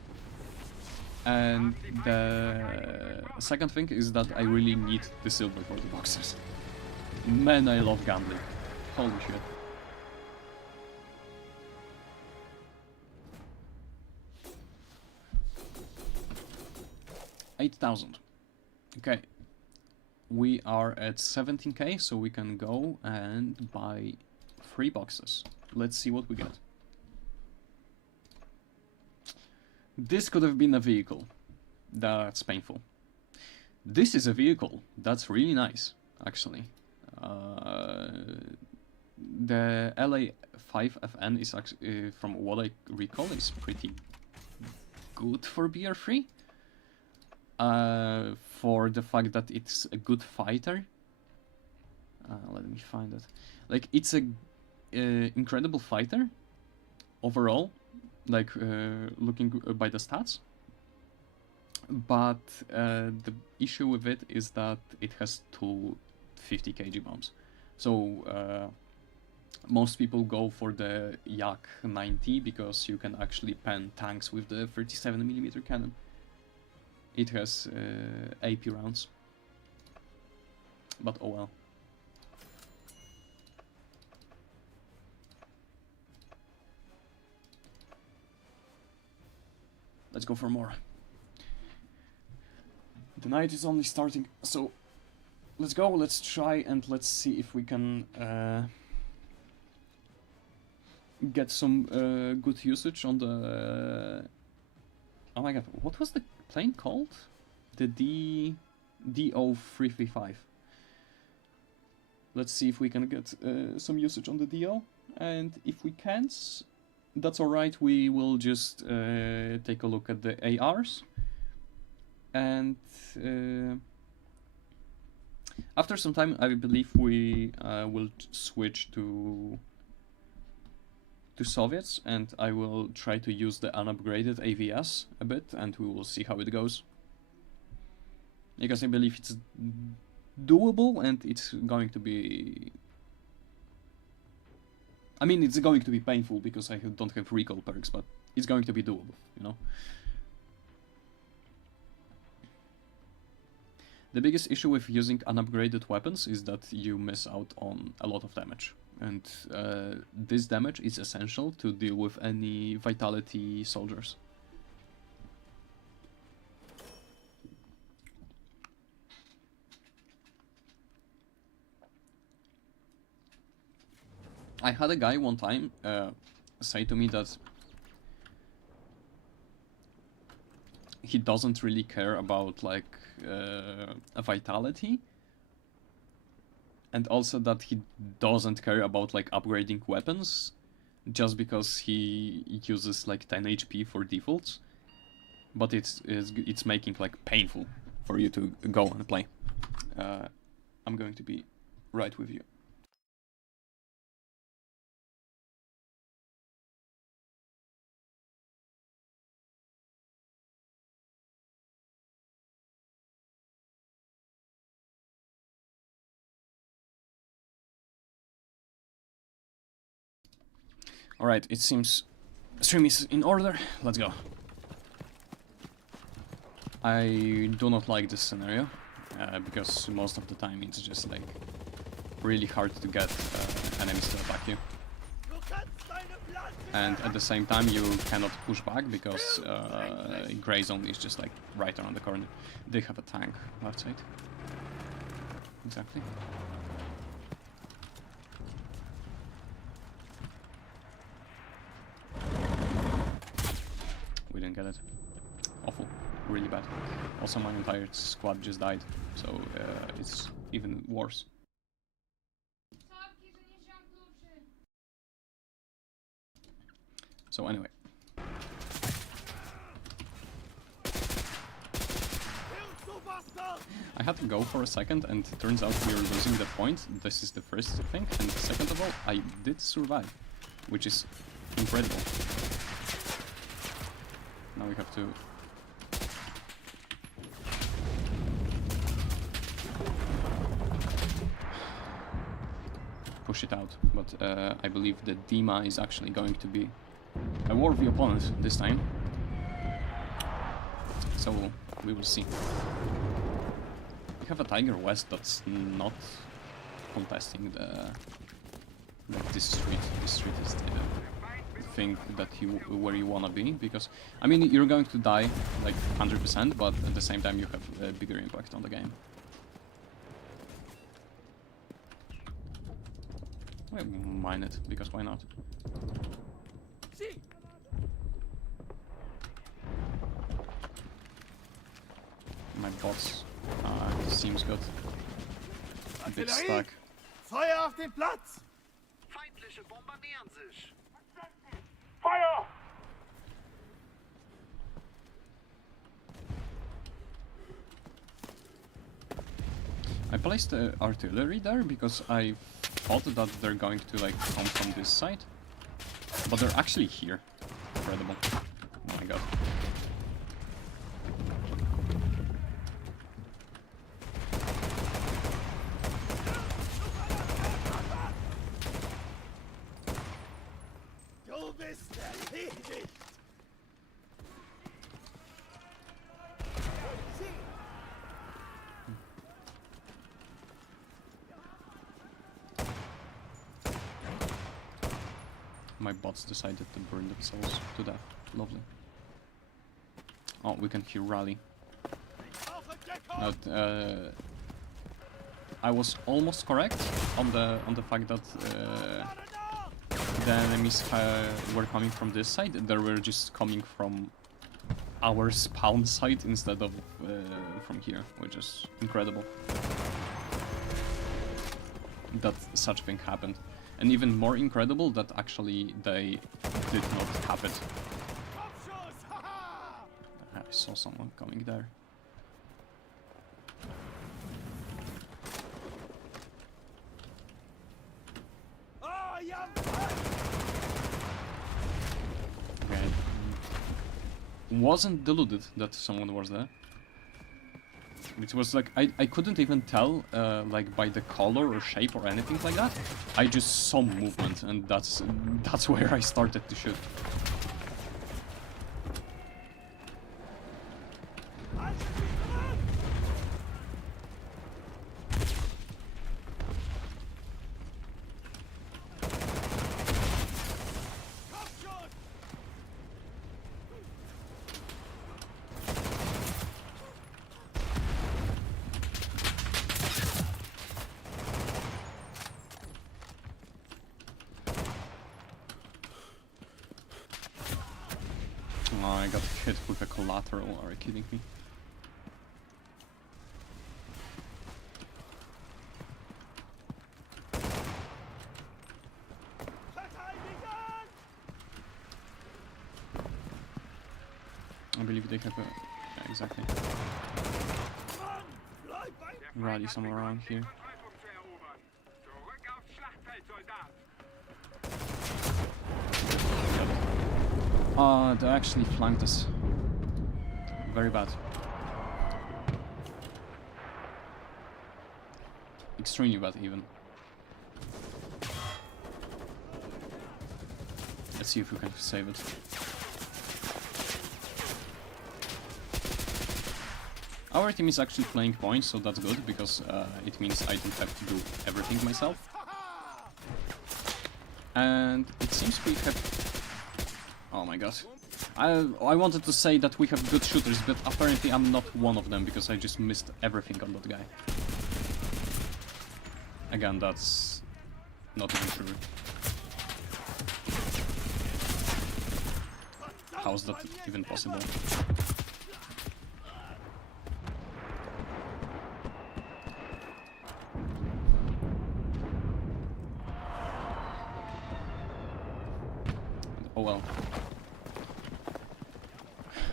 And the second thing is that I really need the silver for the boxers. Man, I love gambling. Holy shit. $8,000. Okay. We are at 17k, so we can go and buy 3 boxes. Let's see what we get. This could have been a vehicle. That's painful. This is a vehicle. That's really nice, actually. The LA5FN is actually, from what I recall, is pretty good for BR3. For the fact that it's a good fighter. Let me find it. Like, it's a incredible fighter overall. Like, looking by the stats. But the issue with it is that it has 2 50 kg bombs. So most people go for the Yak 90 because you can actually pen tanks with the 37mm cannon. It has AP rounds. But oh well. Let's go for more. The night is only starting, so let's go, let's try and let's see if we can get some good usage on the... Oh my god, what was the plane called? The DO335. Let's see if we can get some usage on the DO, and if we can't, that's alright, we will just take a look at the ARs. And after some time, I believe we will switch to Soviets, and I will try to use the unupgraded AVS a bit, and we will see how it goes. Because I believe it's doable, and it's going to be... I mean, it's going to be painful because I don't have recall perks, but it's going to be doable, you know? The biggest issue with using unupgraded weapons is that you miss out on a lot of damage. And this damage is essential to deal with any vitality soldiers. I had a guy one time say to me that he doesn't really care about, like, a vitality, and also that he doesn't care about, like, upgrading weapons just because he uses, like, 10 HP for defaults, but it's making, like, painful for you to go and play. I'm going to be right with you. Alright, it seems stream is in order. Let's go. I do not like this scenario. because most of the time it's just like really hard to get enemies to attack you. And at the same time you cannot push back because Grey Zone is just like right around the corner. They have a tank left side. Exactly. We didn't get it. Awful. Really bad. Also my entire squad just died, so it's even worse. So anyway. I had to go for a second and it turns out we are losing the point. This is the first thing, and second of all, I did survive, which is incredible. Now we have to push it out, but I believe that Dima is actually going to be a worthy opponent this time. So we will see. We have a Tiger West that's not contesting the this street. This street is the thing that where you wanna be, because I mean you're going to die like 100%, but at the same time you have a bigger impact on the game. I mine it, because why not? My bots seems good. A bit stuck. Feuer auf den Platz! Feindliche Bomber nähern sich! Feuer! I placed the artillery there because I thought that they're going to like come from this side, but they're actually here. Incredible! Oh my god! Du bist erledigt! My bots decided to burn themselves to death. Lovely. Oh, we can hear rally. But, I was almost correct on the fact that the enemies were coming from this side. They were just coming from our spawn site instead of from here, which is incredible. That such thing happened. And even more incredible that actually they did not have it. I saw someone coming there. Okay. Wasn't deluded that someone was there. It was like, I couldn't even tell, like, by the color or shape or anything like that. I just saw movement, and that's where I started to shoot. Oh, I got hit with a collateral, are you kidding me? I believe they have a... Yeah, exactly. Rally somewhere around here. They actually flanked us. Very bad. Extremely bad, even. Let's see if we can save it. Our team is actually playing points, so that's good, because it means I don't have to do everything myself. And it seems we have... Oh my god. I wanted to say that we have good shooters, but apparently I'm not one of them, because I just missed everything on that guy. Again, that's not even true. How is that even possible? Oh well.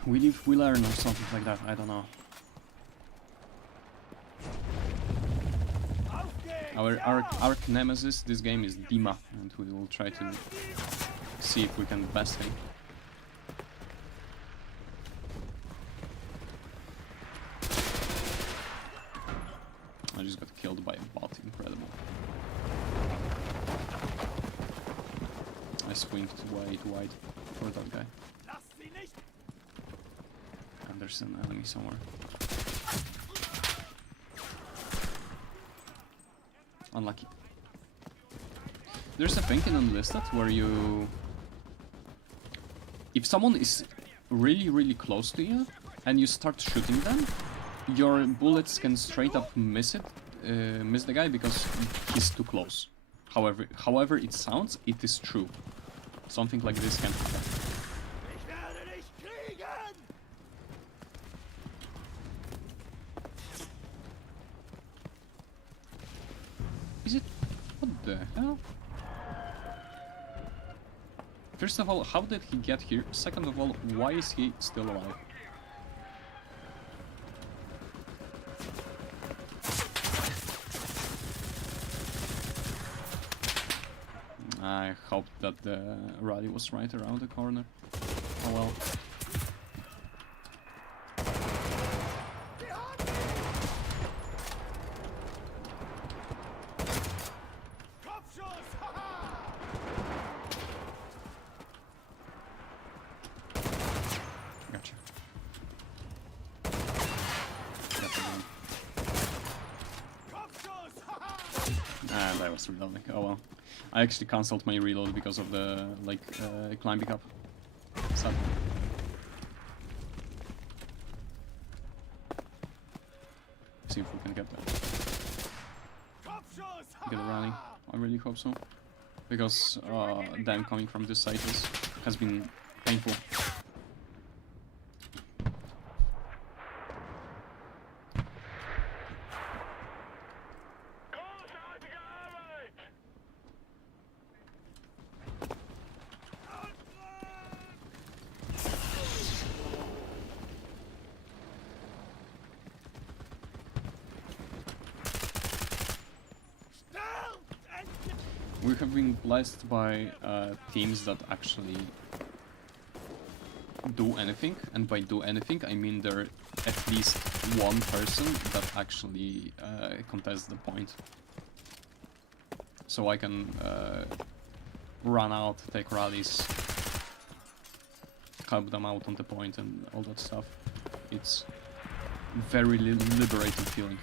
We live, we learn, or something like that, I don't know. Our arch nemesis this game is Dima, and we will try to see if we can best him. I just got killed by a bot, incredible. I swinged way too wide for that guy. And there's an enemy somewhere. Unlucky. There's a thing in Enlisted where you... If someone is really close to you and you start shooting them, your bullets can straight up miss the guy because he's too close. However it sounds, it is true. Something like this can happen. Is it? What the hell? First of all, how did he get here? Second of all, why is he still alive? I hope that the rally was right around the corner. Oh well. Gotcha. And I was reloading. Oh well. I actually cancelled my reload because of the climbing up. Sad. See if we can get that. Get a rally. I really hope so. Because them coming from this side has been painful. We have been blessed by teams that actually do anything, and by do anything I mean there at least one person that actually contests the point. So I can run out, take rallies, help them out on the point and all that stuff. It's very liberating feeling.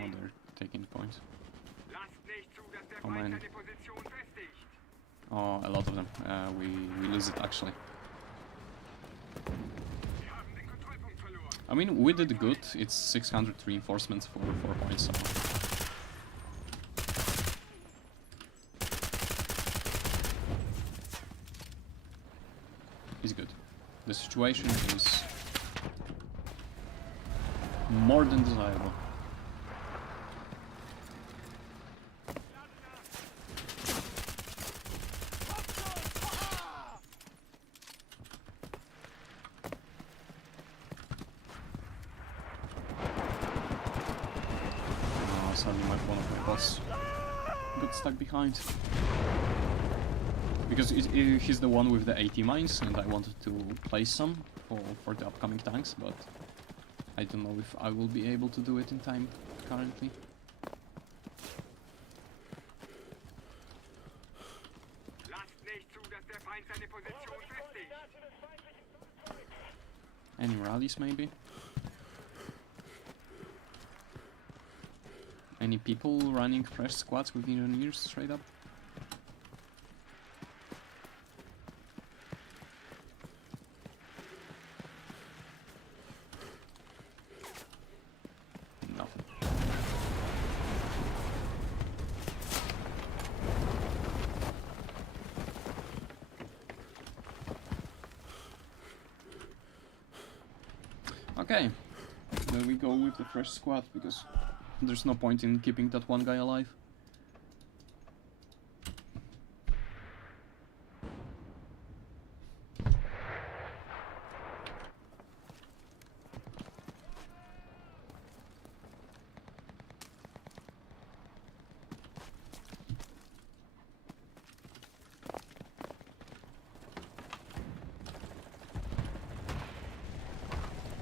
Oh, they're taking points. How many? Oh, a lot of them. We lose it actually. I mean, we did good. It's 600 reinforcements for 4 points. So. It's good. The situation is more than desirable. Sadly, one of my bots got stuck behind. Because he's the one with the 80 mines, and I wanted to place some for the upcoming tanks, but I don't know if I will be able to do it in time currently. Any rallies maybe? Any people running fresh squads with engineers straight up? Nothing. Okay, then we go with the fresh squad because there's no point in keeping that one guy alive.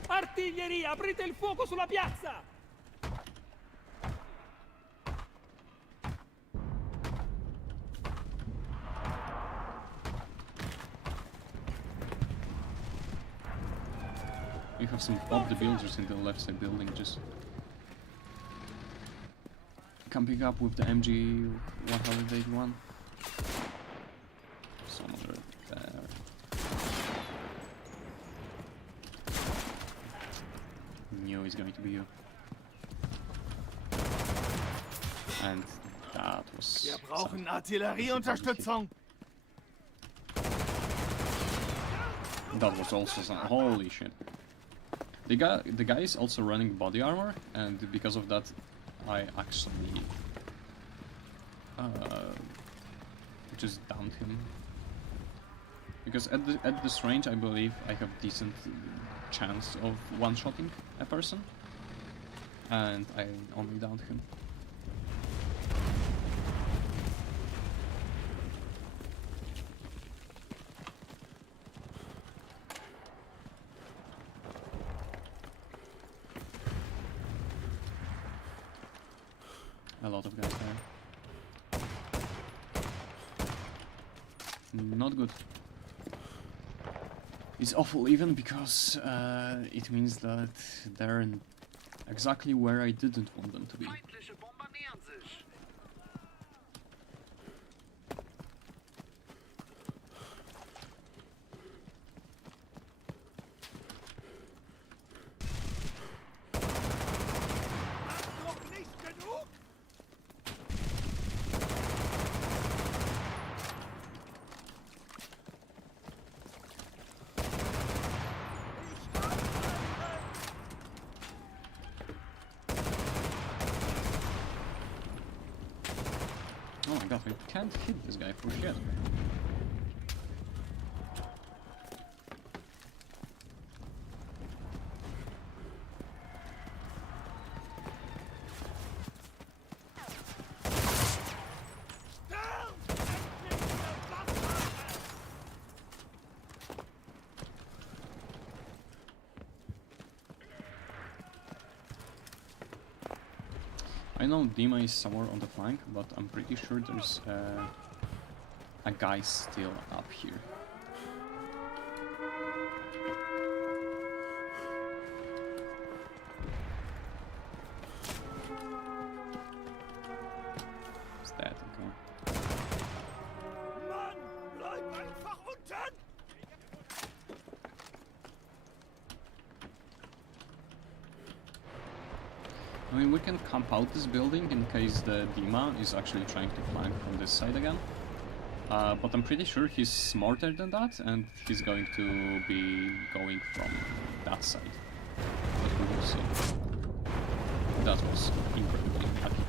Artiglieria, aprite il fuoco sulla piazza! We have some Bob the Builders in the left side building, just camping up with the MG 181. Some other there. Knew it's going to be you. And that was. Wir brauchen Artillerieunterstützung. That was also some. Holy shit. The guy is also running body armor, and because of that, I actually just downed him. Because at this range, I believe I have decent chance of one-shotting a person, and I only downed him. A lot of guys there. Not good. It's awful even because it means that they're exactly where I didn't want them to be. Feindliche Bomber nähern sich. Noch nicht genug? Oh my god, we can't hit this guy for shit. I know Dima is somewhere on the flank, but I'm pretty sure there's a guy still up here. Is that okay? Mann, bleib einfach unten! I mean, we can camp out this building in case the Dima is actually trying to flank from this side again. But I'm pretty sure he's smarter than that, and he's going to be going from that side. But we will see. That was incredibly lucky.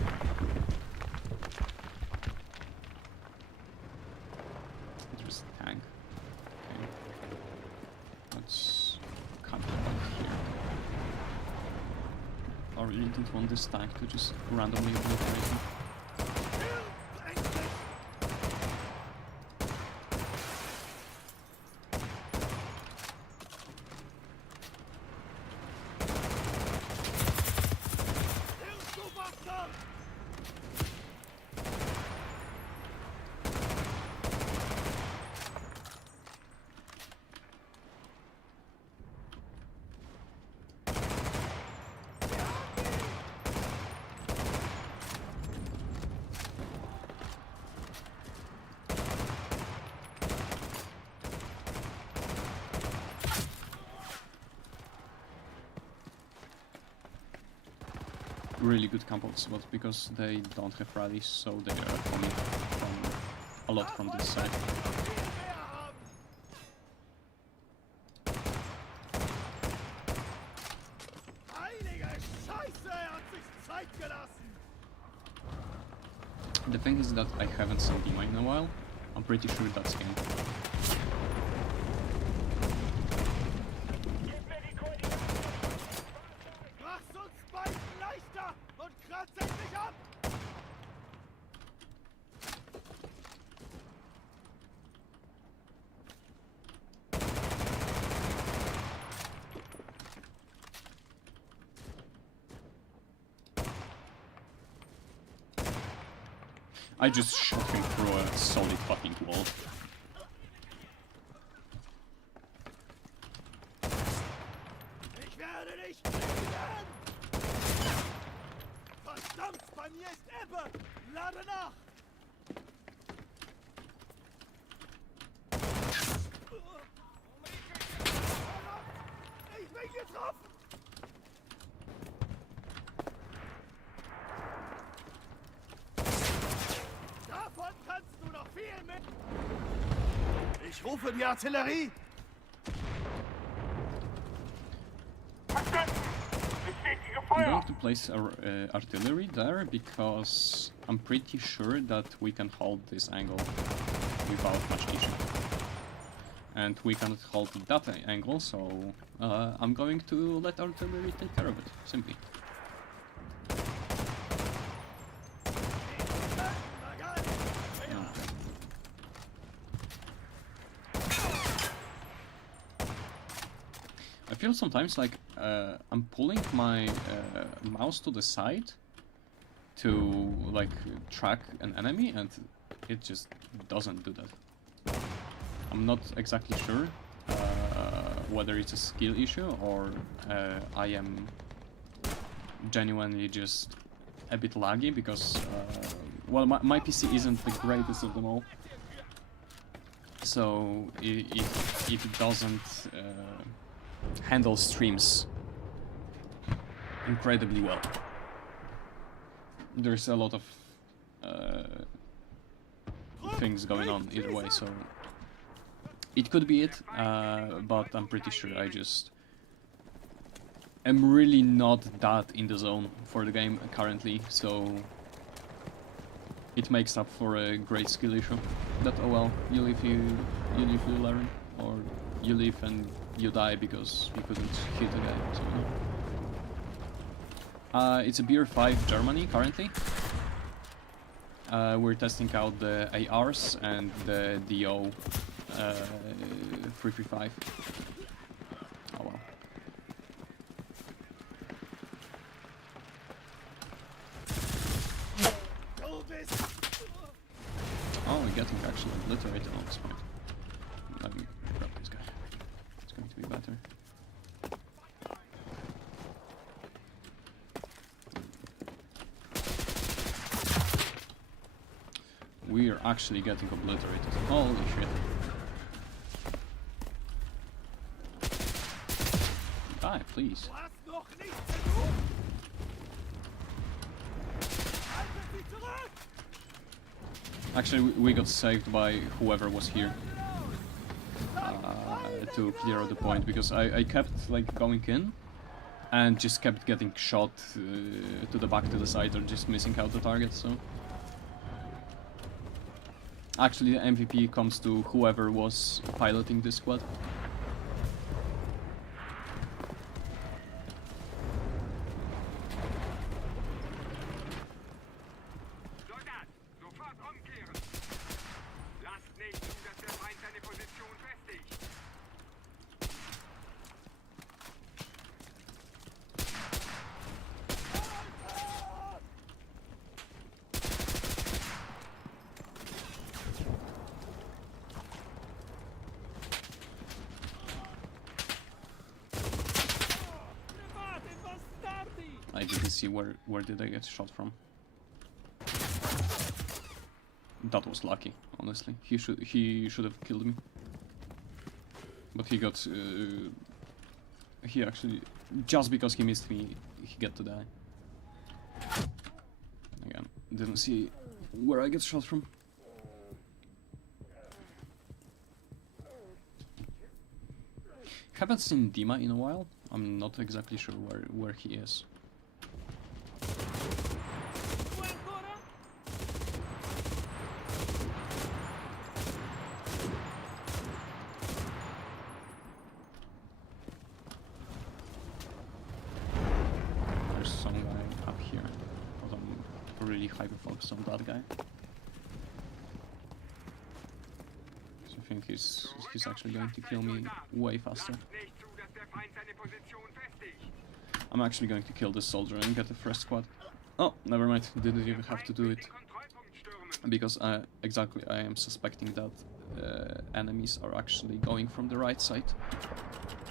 There's a tank. Okay. Let's camp out here. I really didn't want this tank to just randomly obliterate me. really good campos, but because they don't have rallies, so they are coming from a lot from this side. The thing is that I haven't seen Dima in a while. I'm pretty sure that's him. I just shot him through a solid fucking wall. Ich werde dich kriegen! Verdammt, bei mir ist Ebbe! Lade nach! Ich bin getroffen! Davon kannst du noch viel mit! Ich rufe die Artillerie! I'm going to place artillery there because I'm pretty sure that we can hold this angle without much issue. And we cannot hold that angle, so I'm going to let artillery take care of it, simply. I feel sometimes like I'm pulling my mouse to the side to like track an enemy, and it just doesn't do that. I'm not exactly sure whether it's a skill issue or I am genuinely just a bit laggy because well, my PC isn't the greatest of them all, so it doesn't handle streams incredibly well. There's a lot of things going on either way, so it could be it, but I'm pretty sure I just am really not that in the zone for the game currently, so it makes up for a great skill issue. That, oh well, you live, you learn, or you live and you die because you couldn't hit a guy, so it's a Beer 5 Germany currently. We're testing out the ARs and the DO 335. Oh well. Oh, we're getting actually obliterated on this point. Let me grab this guy. It's going to be better. We are actually getting obliterated. Holy shit. Die, please. Actually, we got saved by whoever was here to clear out the point, because I kept like going in and just kept getting shot to the back, to the side, or just missing out the target, so... Actually, the MVP comes to whoever was piloting this squad. I didn't see where did I get shot from. That was lucky, honestly. He should have killed me. But he got he actually, just because he missed me, he got to die. Again, didn't see where I get shot from. Haven't seen Dima in a while. I'm not exactly sure where he is. There's some guy up here, but I'm really hyper-focused on that guy. So I think he's actually going to kill me way faster. I'm actually going to kill this soldier and get the first squad. Oh, never mind, didn't even have to do it. Because I am suspecting that enemies are actually going from the right side,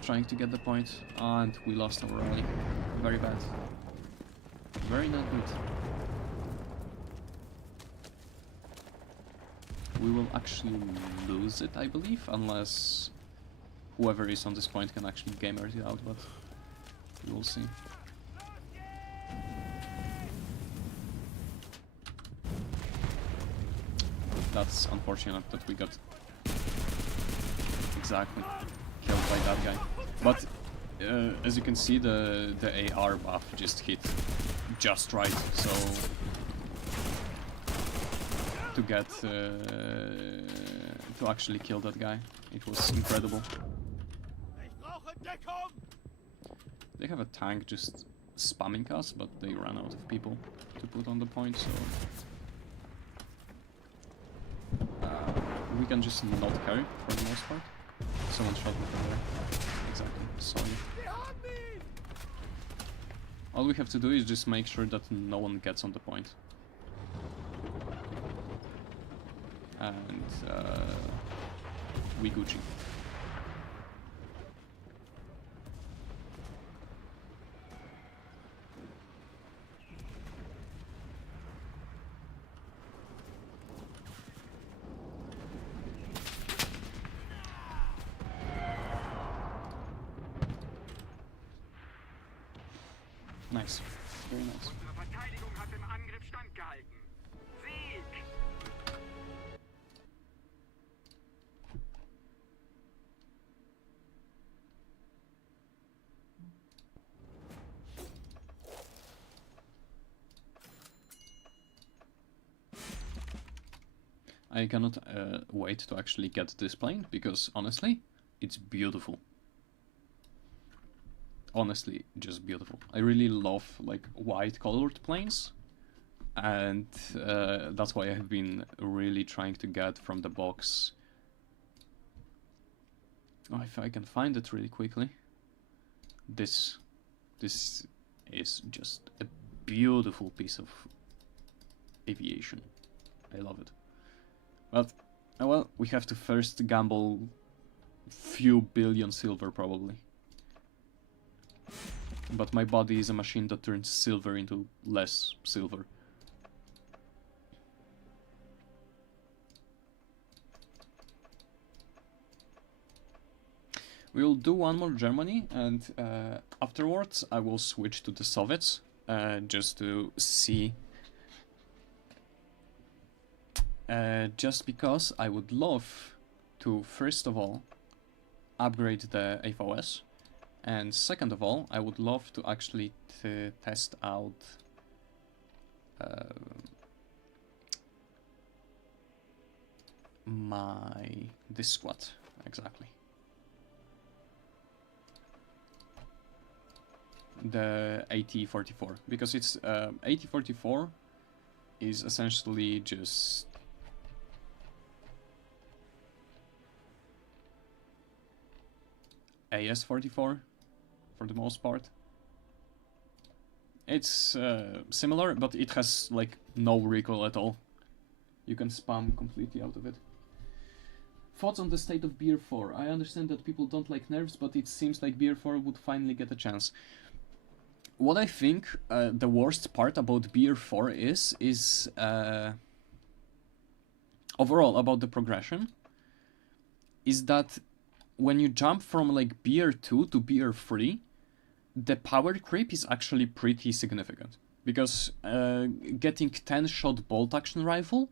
trying to get the point, and we lost our rally. Very bad. Very not good. We will actually lose it, I believe, unless whoever is on this point can actually gamer it out, but we will see. That's unfortunate that we got exactly killed by that guy. But as you can see, the AR buff just hit just right, so to get to actually kill that guy, it was incredible. They have a tank just spamming us, but they ran out of people to put on the point, so we can just not carry for the most part. Someone shot me from there. Exactly, sorry. All we have to do is just make sure that no one gets on the point. And we Gucci. Nice. Very nice. Unsere Verteidigung hat im Angriff standgehalten. Sieg! I cannot wait to actually get this plane, because honestly, it's beautiful. Honestly, just beautiful. I really love like white colored planes, and that's why I've been really trying to get from the box. Oh, if I can find it really quickly. This is just a beautiful piece of aviation. I love it. But well, we have to first gamble few billion silver probably. But my body is a machine that turns silver into less silver. We'll do one more Germany, and afterwards I will switch to the Soviets, just to see. Just because I would love to, first of all, upgrade the AVS. And second of all, I would love to actually test out this squad, exactly. The AT-44, because it's AT-44 is essentially just AS-44 for the most part. It's similar, but it has like no recoil at all. You can spam completely out of it. Thoughts on the state of Beer 4? I understand that people don't like nerfs, but it seems like Beer 4 would finally get a chance. What I think the worst part about Beer 4 is overall about the progression, is that when you jump from like Beer 2 to Beer 3, the power creep is actually pretty significant. because getting 10-shot bolt-action rifle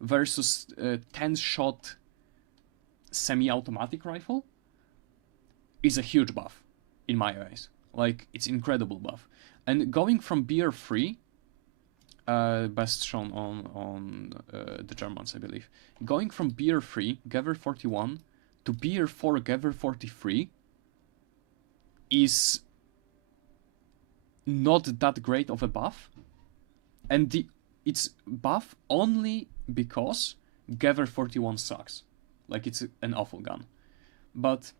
versus 10-shot semi-automatic rifle is a huge buff, in my eyes. Like, it's incredible buff. And going from BR3, best shown on the Germans, I believe. Going from BR3, Gewehr 41, to BR4, Gewehr 43 is not that great of a buff. And it's buff only because Gewehr 41 sucks. Like, it's an awful gun. But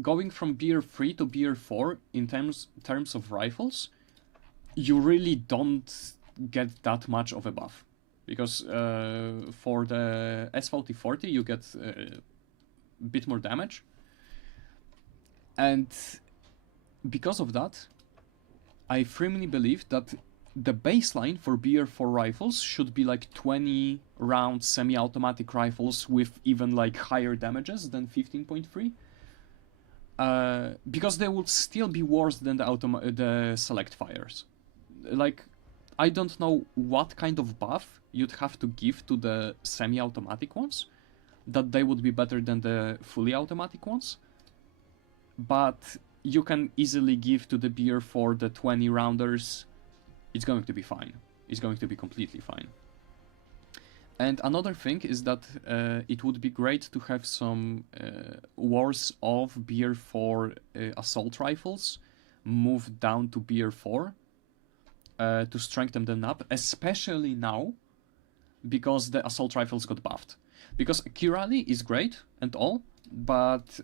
going from BR3 to BR4 in terms of rifles, you really don't get that much of a buff. Because for the SVT-40 you get a bit more damage. And because of that, I firmly believe that the baseline for BR4 rifles should be like 20 round semi-automatic rifles with even like higher damages than 15.3. Because they would still be worse than the select fires. Like, I don't know what kind of buff you'd have to give to the semi-automatic ones that they would be better than the fully automatic ones. But you can easily give to the BR4 the 20 rounders. It's going to be fine. It's going to be completely fine. And another thing is that it would be great to have some wars of BR4 assault rifles moved down to BR4 to strengthen them up, especially now because the assault rifles got buffed. Because Kirali is great and all, but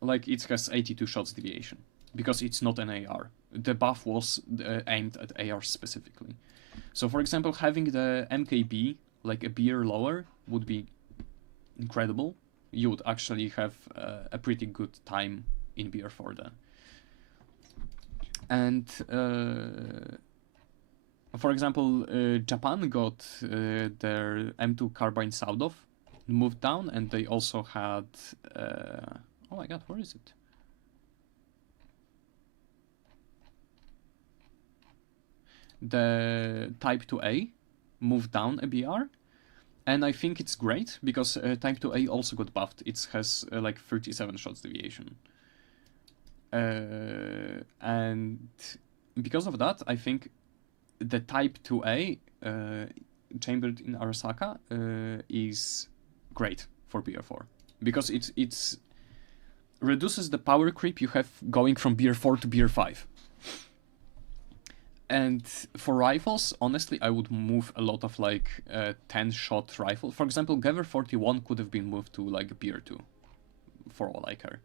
like, it has 82 shots deviation because it's not an AR. The buff was aimed at AR specifically. So for example, having the MKB like a BR lower would be incredible. You would actually have a pretty good time in BR4 then. And for example, Japan got their M2 carbine Saudov moved down, and they also had oh my god, where is it? The Type 2A moved down a BR, and I think it's great because Type 2A also got buffed. It has like 37 shots deviation. And because of that, I think the Type 2A chambered in Arasaka is great for BR4 because it's reduces the power creep you have going from BR4 to BR5. And for rifles, honestly, I would move a lot of like 10-shot rifle. For example, Gewehr 41 could have been moved to like BR2, for all I care.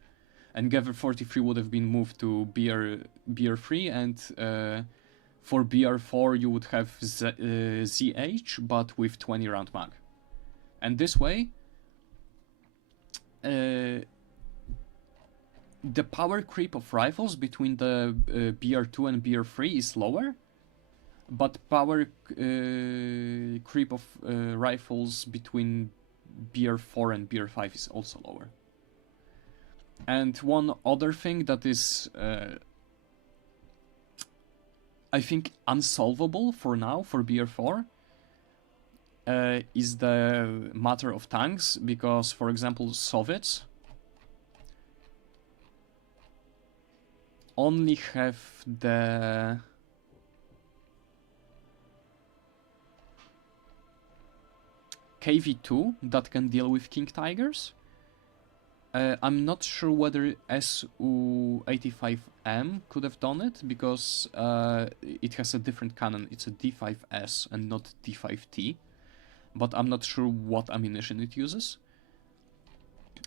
And Gewehr 43 would have been moved to BR3, and for BR4 you would have ZH, but with 20 round mag. And this way, the power creep of rifles between the BR2 and BR3 is lower, but power creep of rifles between BR4 and BR5 is also lower. And one other thing that is, I think, unsolvable for now for BR4 is the matter of tanks, because, for example, Soviets only have the KV-2 that can deal with King Tigers. I'm not sure whether Su-85M could have done it, because it has a different cannon. It's a D5S and not D5T, but I'm not sure what ammunition it uses.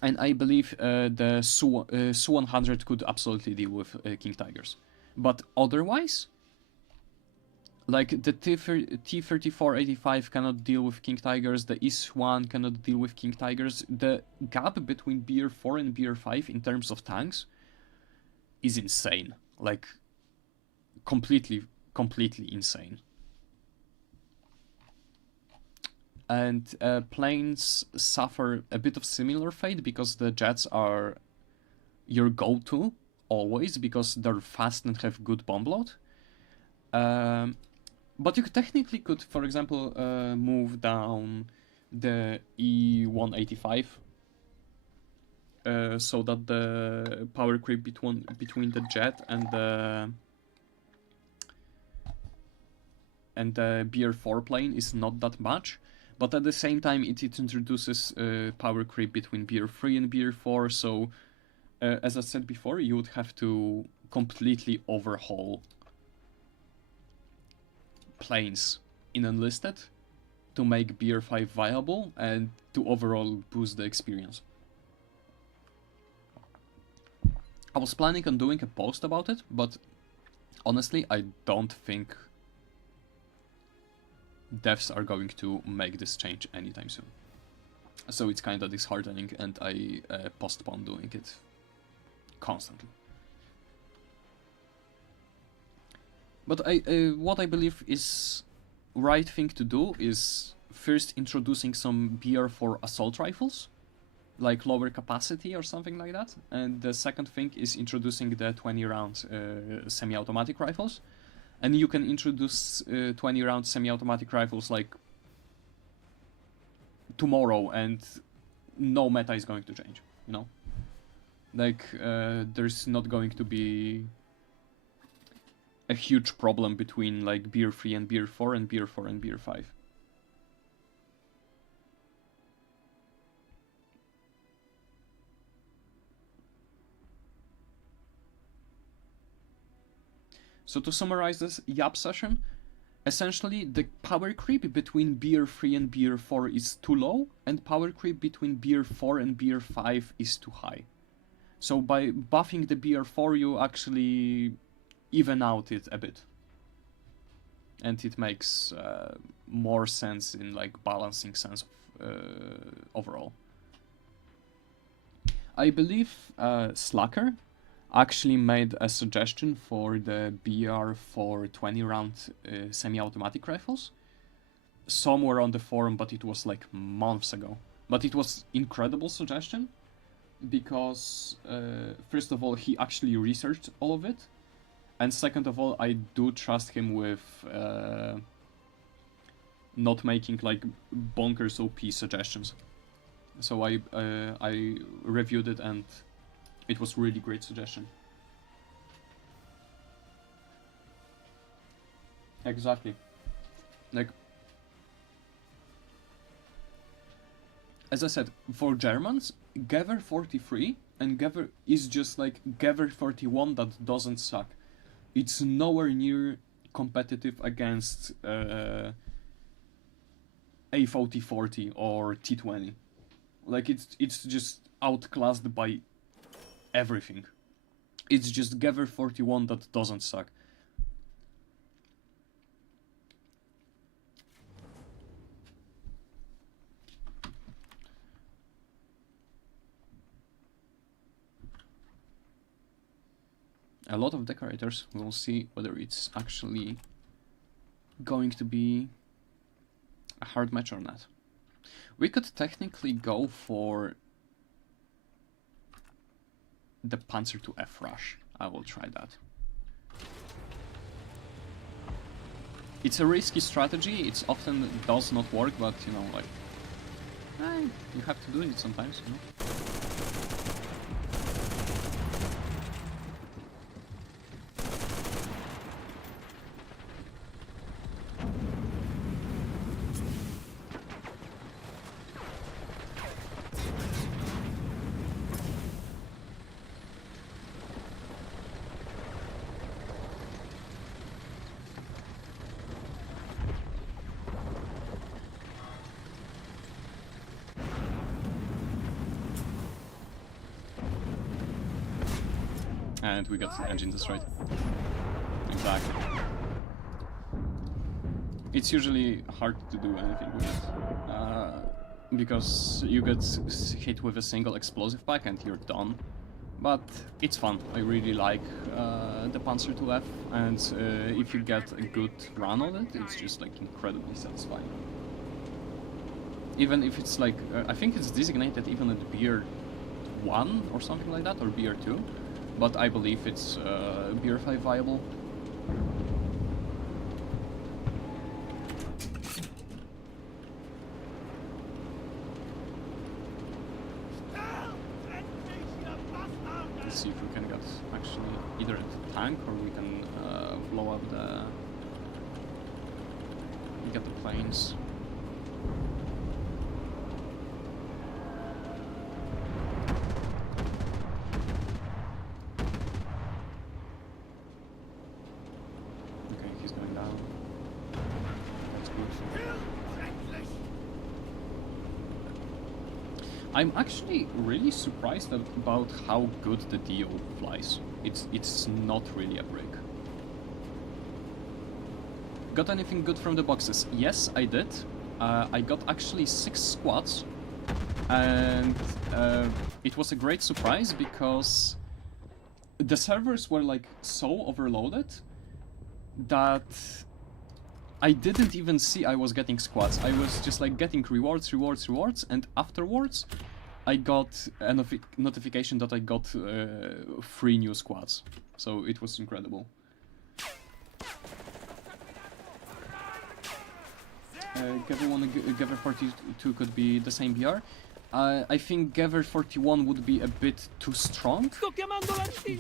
And I believe the Su-100 could absolutely deal with King Tigers. But otherwise, like the T-34-85 cannot deal with King Tigers, the IS-1 cannot deal with King Tigers. The gap between BR4 and BR5 in terms of tanks is insane. Like, completely insane. And planes suffer a bit of similar fate because the jets are your go-to always, because they're fast and have good bomb load. But you technically could, for example, move down the E185 so that the power creep between the jet and the BR4 plane is not that much. But at the same time, it introduces power creep between BR3 and BR4, so as I said before, you would have to completely overhaul planes in Enlisted to make BR5 viable and to overall boost the experience. I was planning on doing a post about it, but honestly, I don't think devs are going to make this change anytime soon. So it's kind of disheartening, and I postpone doing it constantly. But what I believe is right thing to do is first introducing some BR4 assault rifles, like lower capacity or something like that. And the second thing is introducing the 20 round semi-automatic rifles. And you can introduce 20 round semi-automatic rifles like tomorrow, and no meta is going to change, you know? Like, there's not going to be a huge problem between like BR3 and BR4 and BR4 and BR5. So to summarize this YAP session, essentially the power creep between BR3 and BR4 is too low, and power creep between BR4 and BR5 is too high. So by buffing the BR4, you actually even out it a bit. And it makes more sense in like balancing sense of overall. I believe Slacker actually made a suggestion for the BR4 20 round semi-automatic rifles somewhere on the forum, but it was like months ago. But it was incredible suggestion because first of all, he actually researched all of it, and second of all, I do trust him with not making like bonkers OP suggestions. So I reviewed it, and it was really great suggestion. Exactly. Like, as I said, for Germans, Gewehr 43 and Gewehr is just like Gewehr 41 that doesn't suck. It's nowhere near competitive against A4040 or T20. Like, it's just outclassed by everything. It's just Gewehr 41 that doesn't suck. A lot of decorators. We'll see whether it's actually going to be a hard match or not. We could technically go for the Panzer IIF rush. I will try that. It's a risky strategy. It often does not work, but you know, like, you have to do it sometimes, you know. And we got the engine destroyed. Exactly. It's usually hard to do anything with it, because you get hit with a single explosive pack and you're done. But it's fun. I really like the Panzer IIF, and if you get a good run on it, it's just like incredibly satisfying. Even if it's like, I think it's designated even at BR1 or something like that, or BR2. but I believe it's BR5 viable. Let's see if we can get actually either a tank or we can blow up the... get the planes. Okay, he's going down. That's good. I'm actually really surprised about how good the Dio flies. It's not really a brick. Got anything good from the boxes? Yes, I did. I got actually 6 squads, and it was a great surprise because the servers were like so overloaded that I didn't even see I was getting squads. I was just like getting rewards, and afterwards I got a notification that I got 3 new squads. So it was incredible. Gever 42 could be the same BR. I think Gever 41 would be a bit too strong,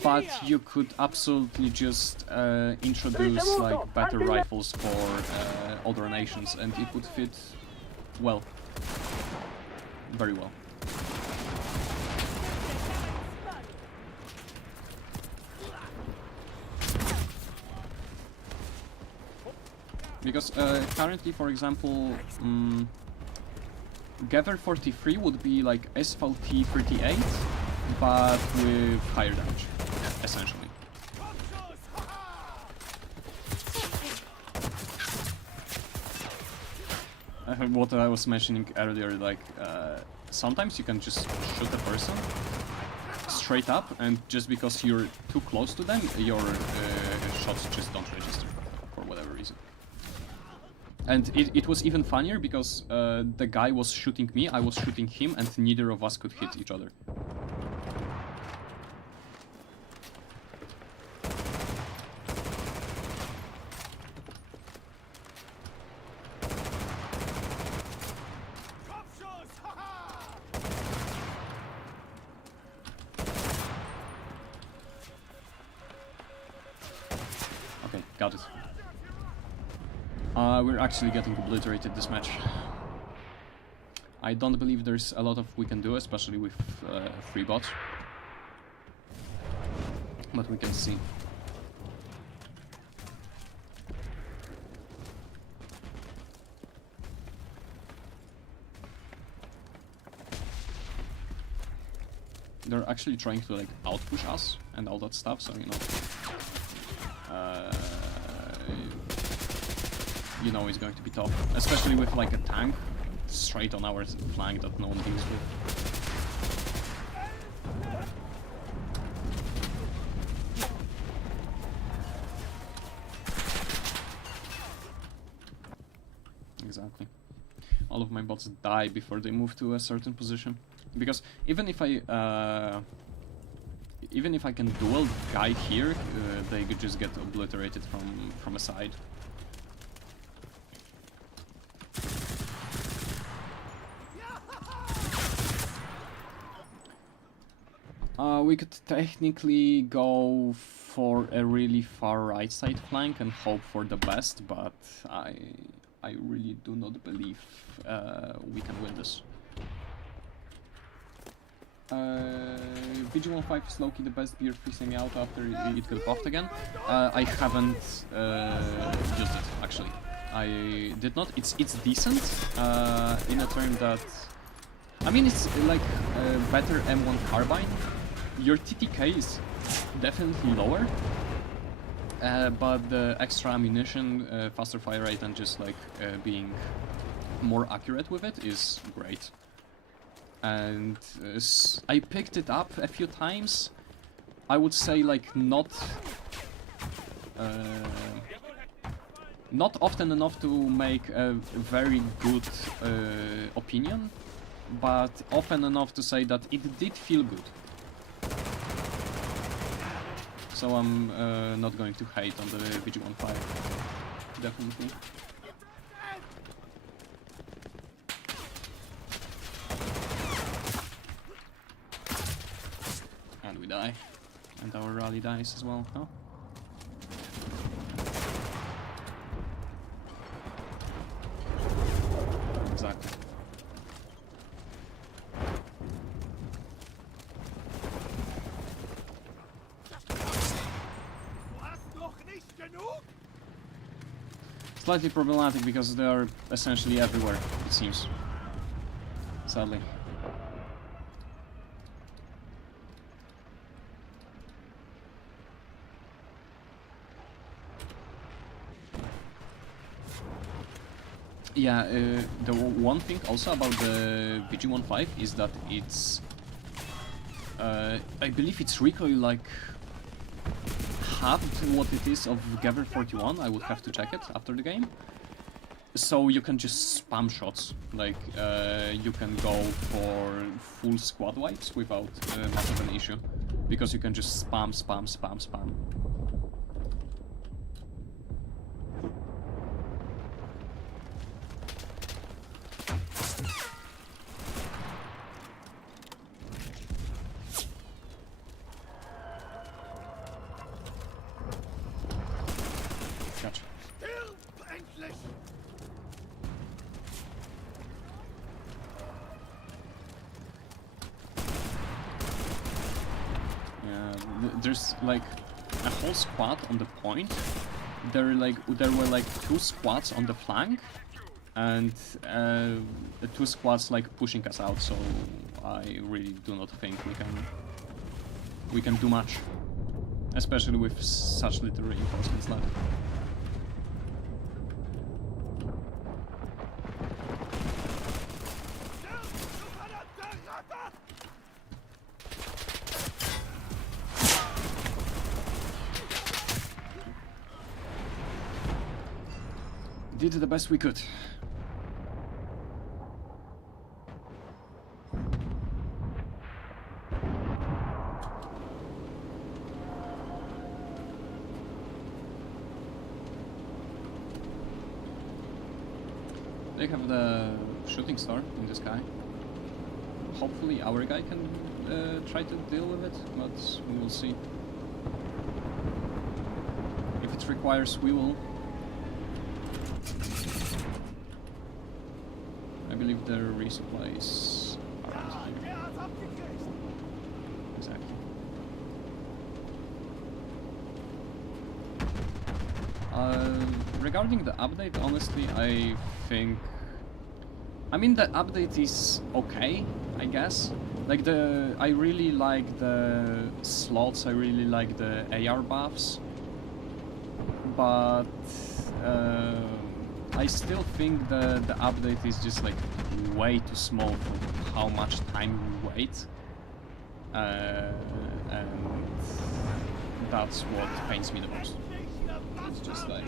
but you could absolutely just introduce like better rifles for other nations, and it would fit well, very well. Because currently, for example, Gever 43 would be like SVT 38, but with higher damage, essentially. What I was mentioning earlier, like sometimes you can just shoot a person straight up, and just because you're too close to them, your shots just don't register for whatever reason. And it was even funnier because the guy was shooting me, I was shooting him, and neither of us could hit each other. Okay, got it. We're actually getting obliterated this match. I don't believe there's a lot of we can do, especially with free bots. But we can see. They're actually trying to like outpush us and all that stuff, so you know it's going to be tough, especially with like a tank straight on our flank that no one deals with. Exactly. All of my bots die before they move to a certain position, because even if I can duel guy here, they could just get obliterated from a side. We could technically go for a really far right side flank and hope for the best, but I really do not believe we can win this. VG15 is low-key the best BR3 semi-auto after it got buffed again. I haven't used it, actually. I did not. It's decent in a term that... I mean, it's like a better M1 carbine. Your TTK is definitely lower, but the extra ammunition, faster fire rate, and just like being more accurate with it is great. And I picked it up a few times. I would say like not often enough to make a very good opinion, but often enough to say that it did feel good. so I'm not going to hate on the VG-15, definitely. And we die. And our rally dies as well, huh? Exactly. Slightly problematic because they are essentially everywhere, it seems. Sadly. Yeah, the one thing also about the VG-15 is that it's... I believe its recoil like halved what it is of Gavr 41. I would have to check it after the game. So you can just spam shots, like you can go for full squad wipes without much of an issue, because you can just spam. Gotcha. Yeah, there's like a whole squad on the point. There were like 2 squads on the flank, and 2 squads like pushing us out. So I really do not think we can do much, especially with such little reinforcements left. Did the best we could. They have the shooting star in the sky. Hopefully our guy can try to deal with it, but we will see. If it requires, we will. I believe the resupplies are around here. Exactly. Regarding the update, honestly, I think... I mean, the update is okay, I guess. Like I really like the slots, I really like the AR buffs. But... I still think the update is just like way too small for how much time we wait, and that's what pains me the most. It's just like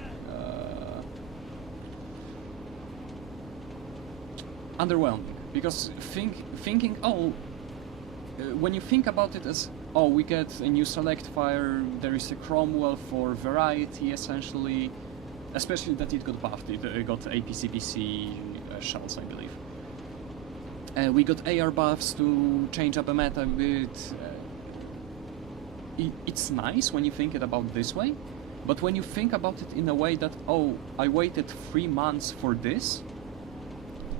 underwhelming, because thinking when you think about it as we get a new select fire, there is a Cromwell for variety essentially. Especially that it got buffed, it got APCPC shells, I believe. We got AR buffs to change up a meta a bit. It's nice when you think it about this way, but when you think about it in a way that, I waited 3 months for this,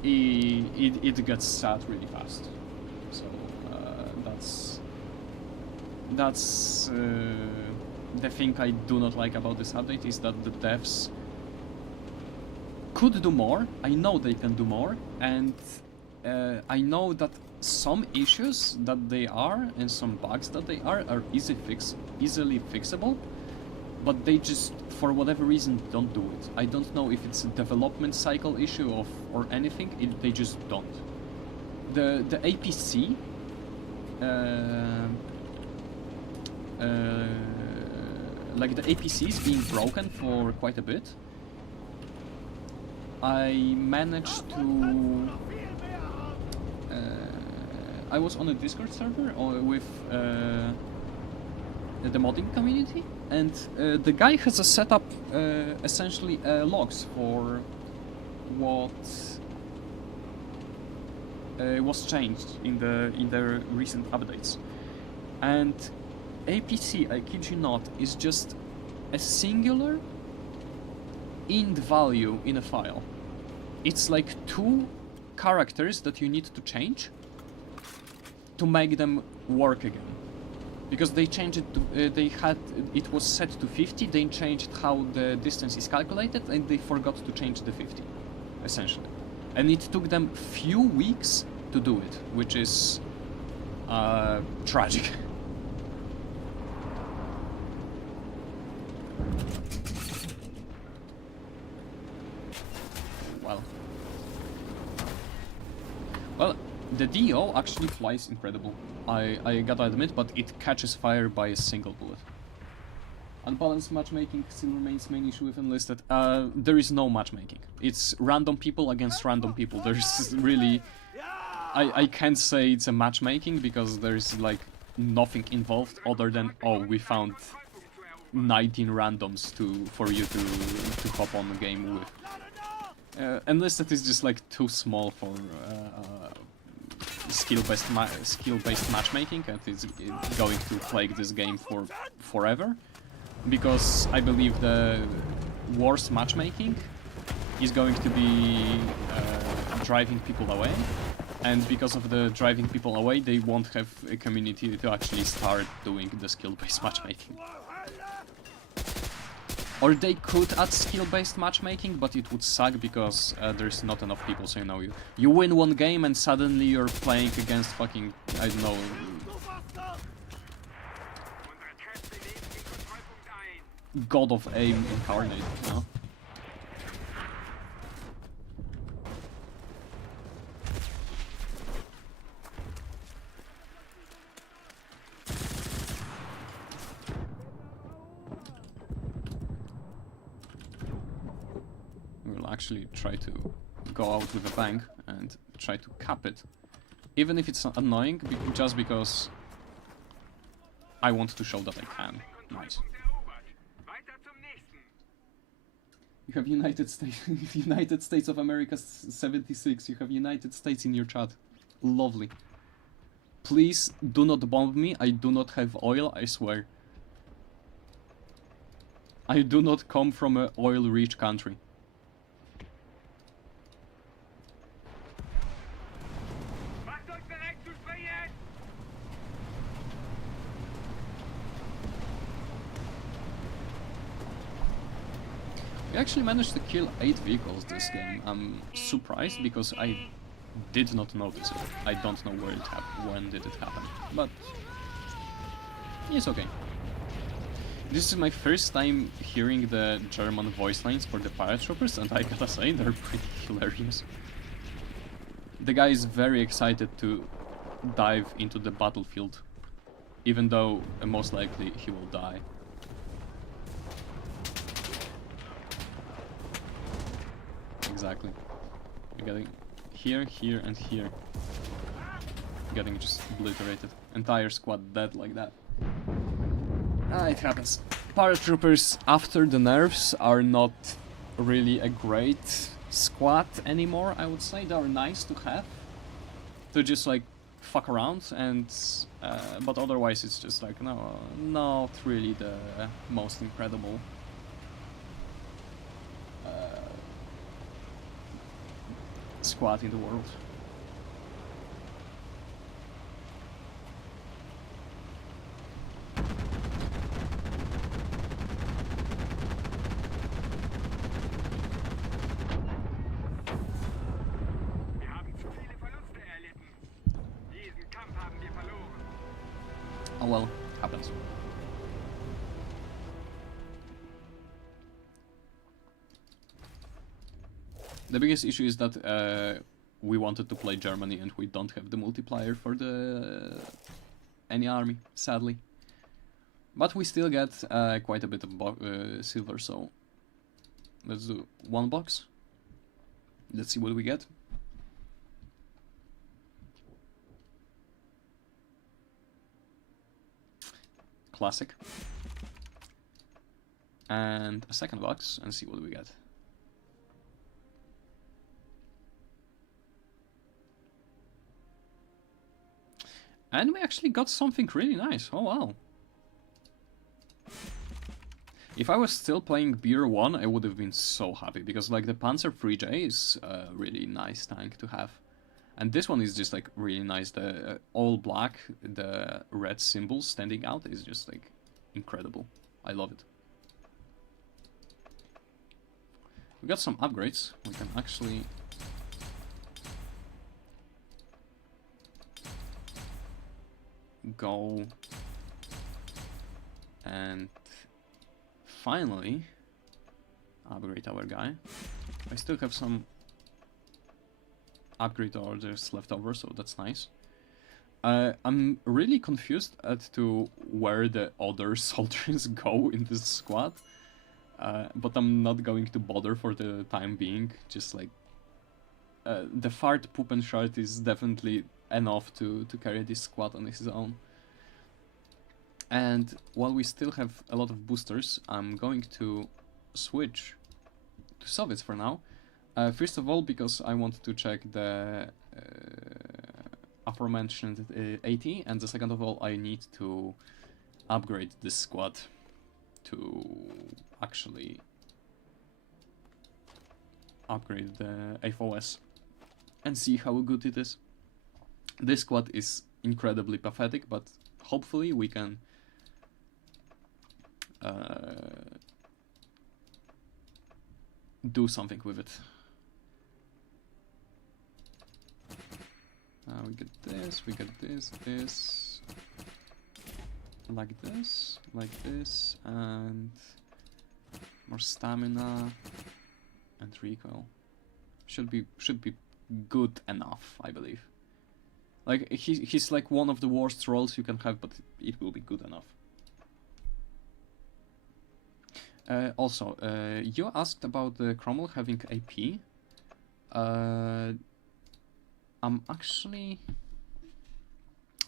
it gets sad really fast. So that's the thing I do not like about this update, is that the devs could do more. I know they can do more, and I know that some issues that they are and some bugs that they are easily fixable, but they just, for whatever reason, don't do it. I don't know if it's a development cycle issue or anything, they just don't. The APC like the APCs being broken for quite a bit. I managed to... I was on a Discord server with the modding community, and the guy has a setup essentially logs for what was changed in the recent updates. And APC, I kid you not, is just a singular int value in a file. It's like 2 characters that you need to change to make them work again. Because they changed it to, it was set to 50, they changed how the distance is calculated, and they forgot to change the 50, essentially. And it took them few weeks to do it, which is tragic. Well, the DO actually flies incredible, I gotta admit, but it catches fire by a single bullet. Unbalanced matchmaking still remains main issue with Enlisted. There is no matchmaking. It's random people against random people. There's really... I can't say it's a matchmaking because there's like nothing involved other than, oh, we found 19 randoms for you to hop on the game with. Enlisted is just like too small for skill-based matchmaking, and it's going to plague this game for forever, because I believe the worst matchmaking is going to be driving people away, and because of the driving people away, they won't have a community to actually start doing the skill-based matchmaking. Or they could add skill-based matchmaking, but it would suck because there's not enough people, so you know, you win one game and suddenly you're playing against fucking, I don't know, God of Aim incarnate, you know? Actually try to go out with a bang and try to cap it, even if it's annoying, just because I want to show that I can. Nice. You have United States of America 76. You have United States in your chat. Lovely. Please do not bomb me. I do not have oil, I swear. I do not come from an oil-rich country. We actually managed to kill 8 vehicles this game. I'm surprised because I did not notice it. I don't know where it happened, when did it happen, but it's okay. This is my first time hearing the German voice lines for the paratroopers, and I gotta say, they're pretty hilarious. The guy is very excited to dive into the battlefield, even though most likely he will die. Exactly. You're getting here, here, and here. Getting just obliterated. Entire squad dead like that. It happens. Paratroopers, after the nerfs, are not really a great squad anymore, I would say. They are nice to have. To just like fuck around, and but otherwise it's just like, no, not really the most incredible squad in the world. Oh well, happens. The biggest issue is that we wanted to play Germany and we don't have the multiplier for the any army, sadly. But we still get quite a bit of silver, so let's do one box. Let's see what we get. classic. And a second box, and see what we get. And we actually got something really nice. Oh wow. If I was still playing Beer 1, I would have been so happy, because like the Panzer 3J is a really nice tank to have. And this one is just like really nice. The all black, the red symbol standing out is just like incredible. I love it. We got some upgrades. We can actually go and finally upgrade our guy. I still have some upgrade orders left over, so that's nice. I'm really confused as to where the other soldiers go in this squad, but I'm not going to bother for the time being. Just like the fart, poop and shart is definitely enough to carry this squad on his own. And while we still have a lot of boosters, I'm going to switch to Soviets for now. First of all, because I want to check the aforementioned AT, and the second of all, I need to upgrade this squad to actually upgrade the FOS and see how good it is. This squad is incredibly pathetic, but hopefully we can do something with it. We get this, this, like this, and more stamina and recoil. Should be good enough, I believe. Like he's like one of the worst rolls you can have, but it will be good enough. Also, you asked about the Cromwell having AP.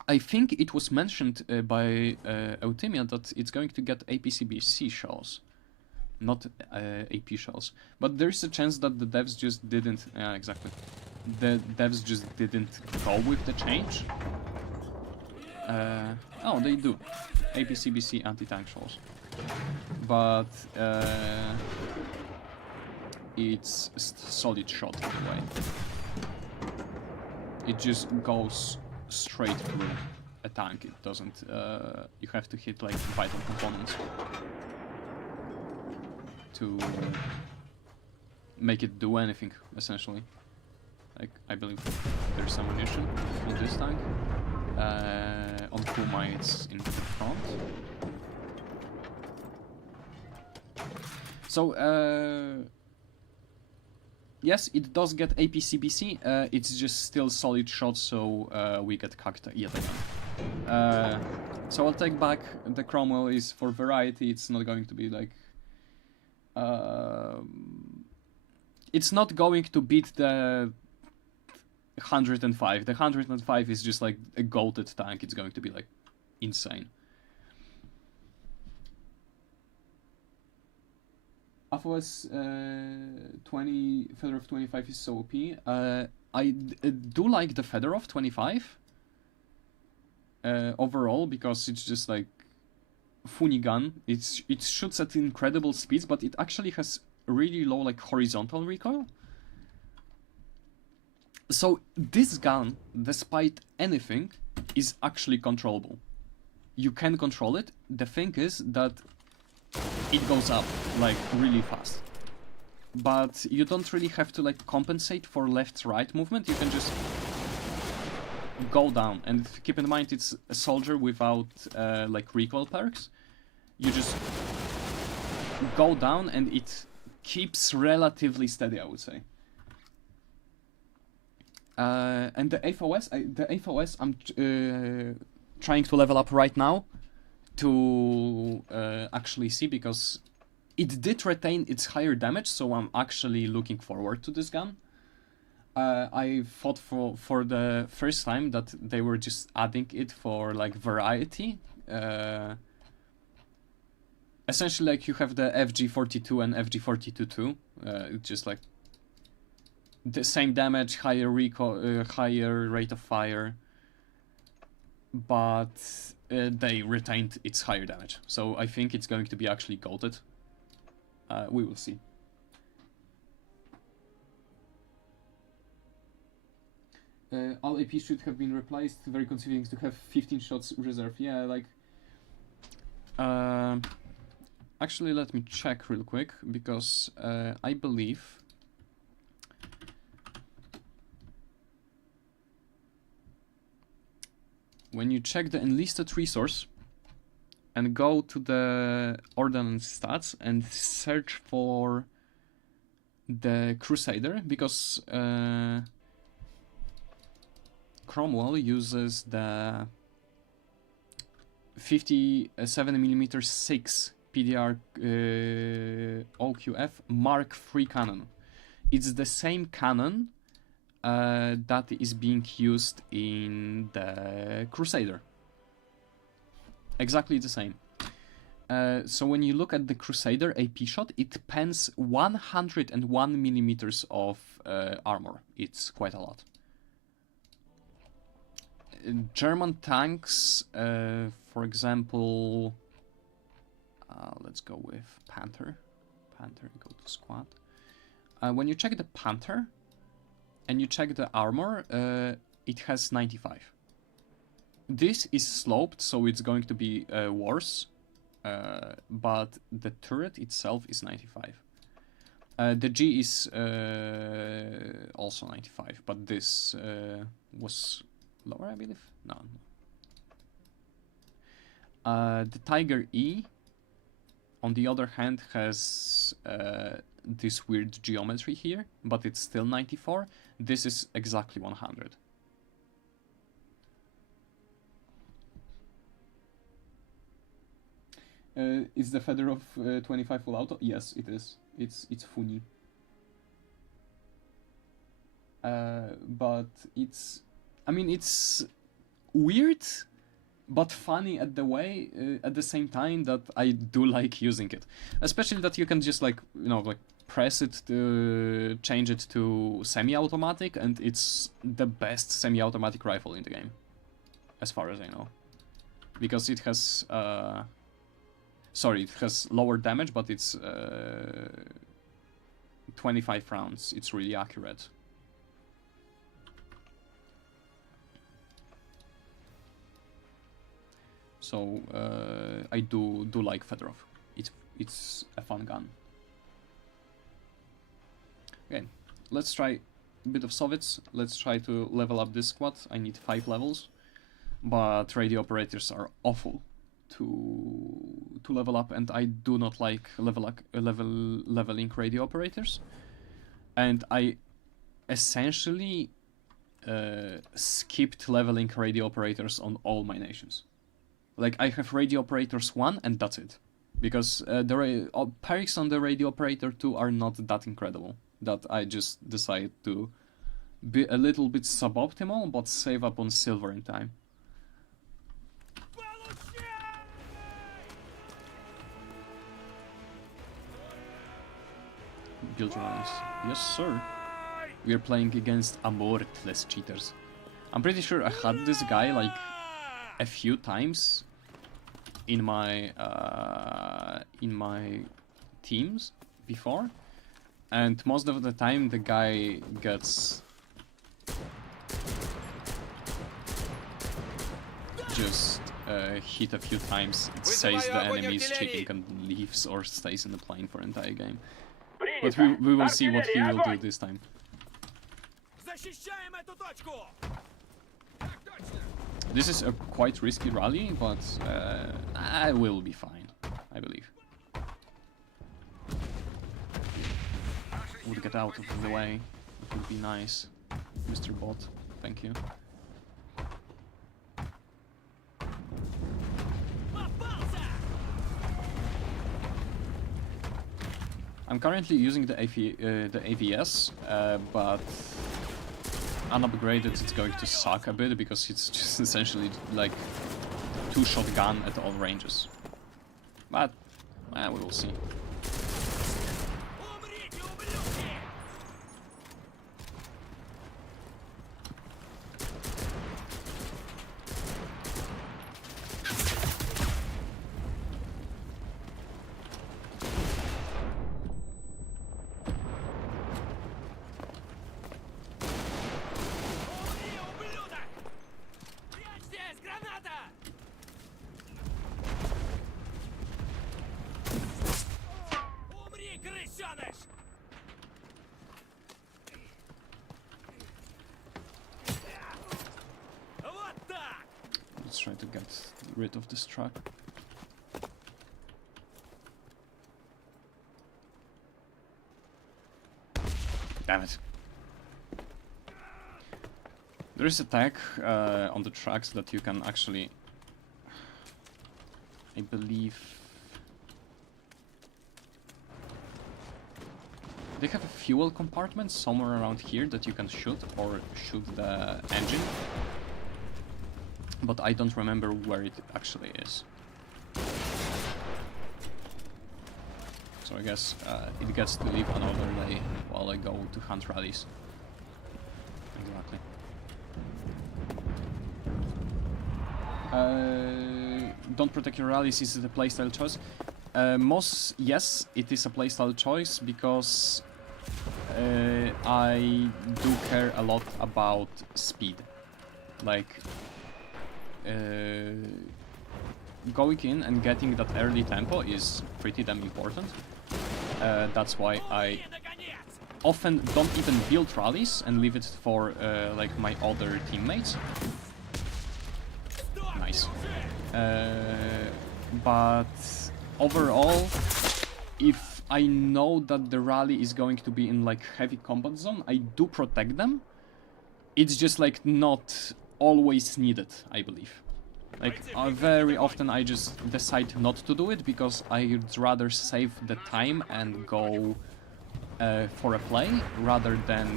I think it was mentioned by Eutimia that it's going to get APCBC shells, not AP shells. But there is a chance that the devs just didn't. Exactly. The devs just didn't go with the change. Oh, they do. APCBC anti-tank shells. But it's solid shot anyway. It just goes straight through a tank. It doesn't. You have to hit like vital components to make it do anything, essentially. Like, I believe there's ammunition on this tank. On Kuma it's in the front. So, yes, it does get APCBC, it's just still solid shot, so we get cucked yet again. So I'll take back the Cromwell is for variety. It's not going to be like... it's not going to beat the 105. The 105 is just like a goated tank. It's going to be like insane. FOS 20 Fedorov 25 is so OP. I do like the Fedorov 25 overall, because it's just like funny gun. It shoots at incredible speeds, but it actually has really low like horizontal recoil. So this gun, despite anything, is actually controllable. You can control it. The thing is that it goes up like really fast, but you don't really have to like compensate for left-right movement. You can just go down, and keep in mind it's a soldier without like recoil perks. You just go down and it keeps relatively steady, I would say. And the FOS, I'm trying to level up right now to actually see, because it did retain its higher damage, so I'm actually looking forward to this gun. I thought for the first time that they were just adding it for like variety, essentially like you have the FG42 and FG42-2. It's just like the same damage, higher recoil, higher rate of fire, but they retained its higher damage. So I think it's going to be actually goated. We will see. All AP should have been replaced. Very convenient to have 15 shots reserve. Yeah, like. Actually, let me check real quick because I believe. When you check the enlisted resource and go to the ordnance stats and search for the Crusader, because Cromwell uses the 57mm 6 PDR OQF Mark III cannon. It's the same cannon that is being used in the Crusader. Exactly the same. So when you look at the Crusader AP shot, it pens 101mm of armor. It's quite a lot. German tanks, for example, let's go with Panther. Panther, go to squad. When you check the Panther and you check the armor, it has 95. This is sloped, so it's going to be worse, but the turret itself is 95. The G is also 95, but this was lower, I believe? No. The Tiger E, on the other hand, has this weird geometry here, but it's still 94. This is exactly 100. Is the Fedorov 25 full auto? Yes, it is. It's Funi. But it's... I mean, it's weird, but funny at the same time that I do like using it. Especially that you can just like, you know, like press it to change it to semi-automatic, and it's the best semi-automatic rifle in the game, as far as I know. Because it has, it has lower damage, but it's 25 rounds. It's really accurate. So I do like Fedorov. It's a fun gun. Okay, let's try a bit of Soviets. Let's try to level up this squad. I need 5 levels, but radio operators are awful to level up, and I do not like leveling radio operators. And I essentially skipped leveling radio operators on all my nations. Like, I have radio operators 1 and that's it. Because the perks on the radio operator 2 are not that incredible. That I just decide to be a little bit suboptimal, but save up on silver in time. Build runs. Yes, sir. We are playing against Amortless cheaters. I'm pretty sure I had this guy like a few times in my teams before, and most of the time the guy gets just hit a few times, it says the enemy is cheating and leaves or stays in the plane for an entire game. But we will see what he will do this time. This is a quite risky rally, but I will be fine, I believe. Would get out of the way, it would be nice. Mr. Bot, thank you. I'm currently using the AVS, but unupgraded it's going to suck a bit because it's just essentially like 2-shot gun at all ranges. But Well, we will see. Умрите, ублюдки! Умри, ублюдок! Прячь здесь, граната! Умри, крысёныш! Вот так! Let's try to get rid of this truck. Damn it. There is a tag on the tracks that you can actually, I believe, they have a fuel compartment somewhere around here that you can shoot or shoot the engine, but I don't remember where it actually is. So I guess it gets to live another day while I go to hunt rallies. Exactly. Don't protect your rallies, is it a playstyle choice? Yes, it is a playstyle choice because I do care a lot about speed. Like, going in and getting that early tempo is pretty damn important. That's why I often don't even build rallies and leave it for like my other teammates. Nice. But overall, if I know that the rally is going to be in like heavy combat zone, I do protect them. It's just like not always needed, I believe. Like very often I just decide not to do it because I'd rather save the time and go for a play rather than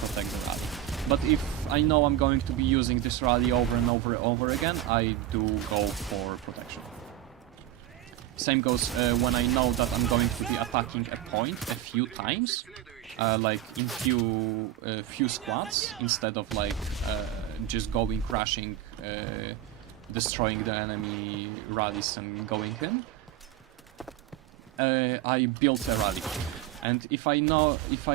protect the rally. But if I know I'm going to be using this rally over and over again, I do go for protection. Same goes when I know that I'm going to be attacking a point a few times, like in few squads, instead of like just going crashing, destroying the enemy rallies and going in. I built a rally, and if I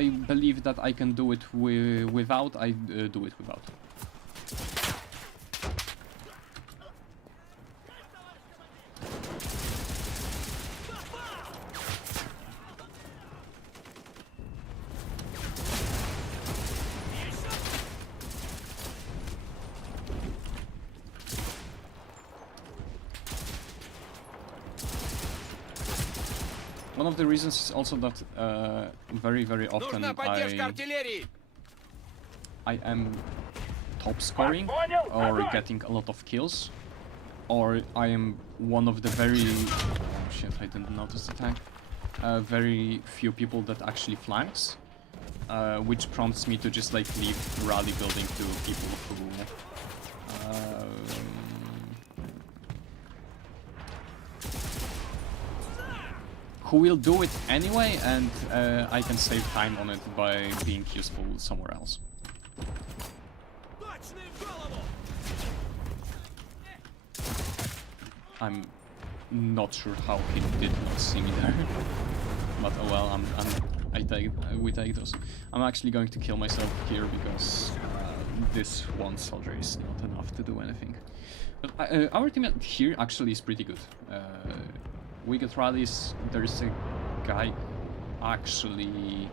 believe that I can do it without, I do it without. One of the reasons is also that very often I am top scoring or getting a lot of kills, or I am one of the very... oh shit, I didn't notice the tank. Very few people that actually flanks, which prompts me to just like leave rally building to people who will do it anyway, and I can save time on it by being useful somewhere else. I'm not sure how he did not see me there, but oh well. We take those. I'm actually going to kill myself here because this one soldier is not enough to do anything. But our team here actually is pretty good. We get rallies. There's a guy actually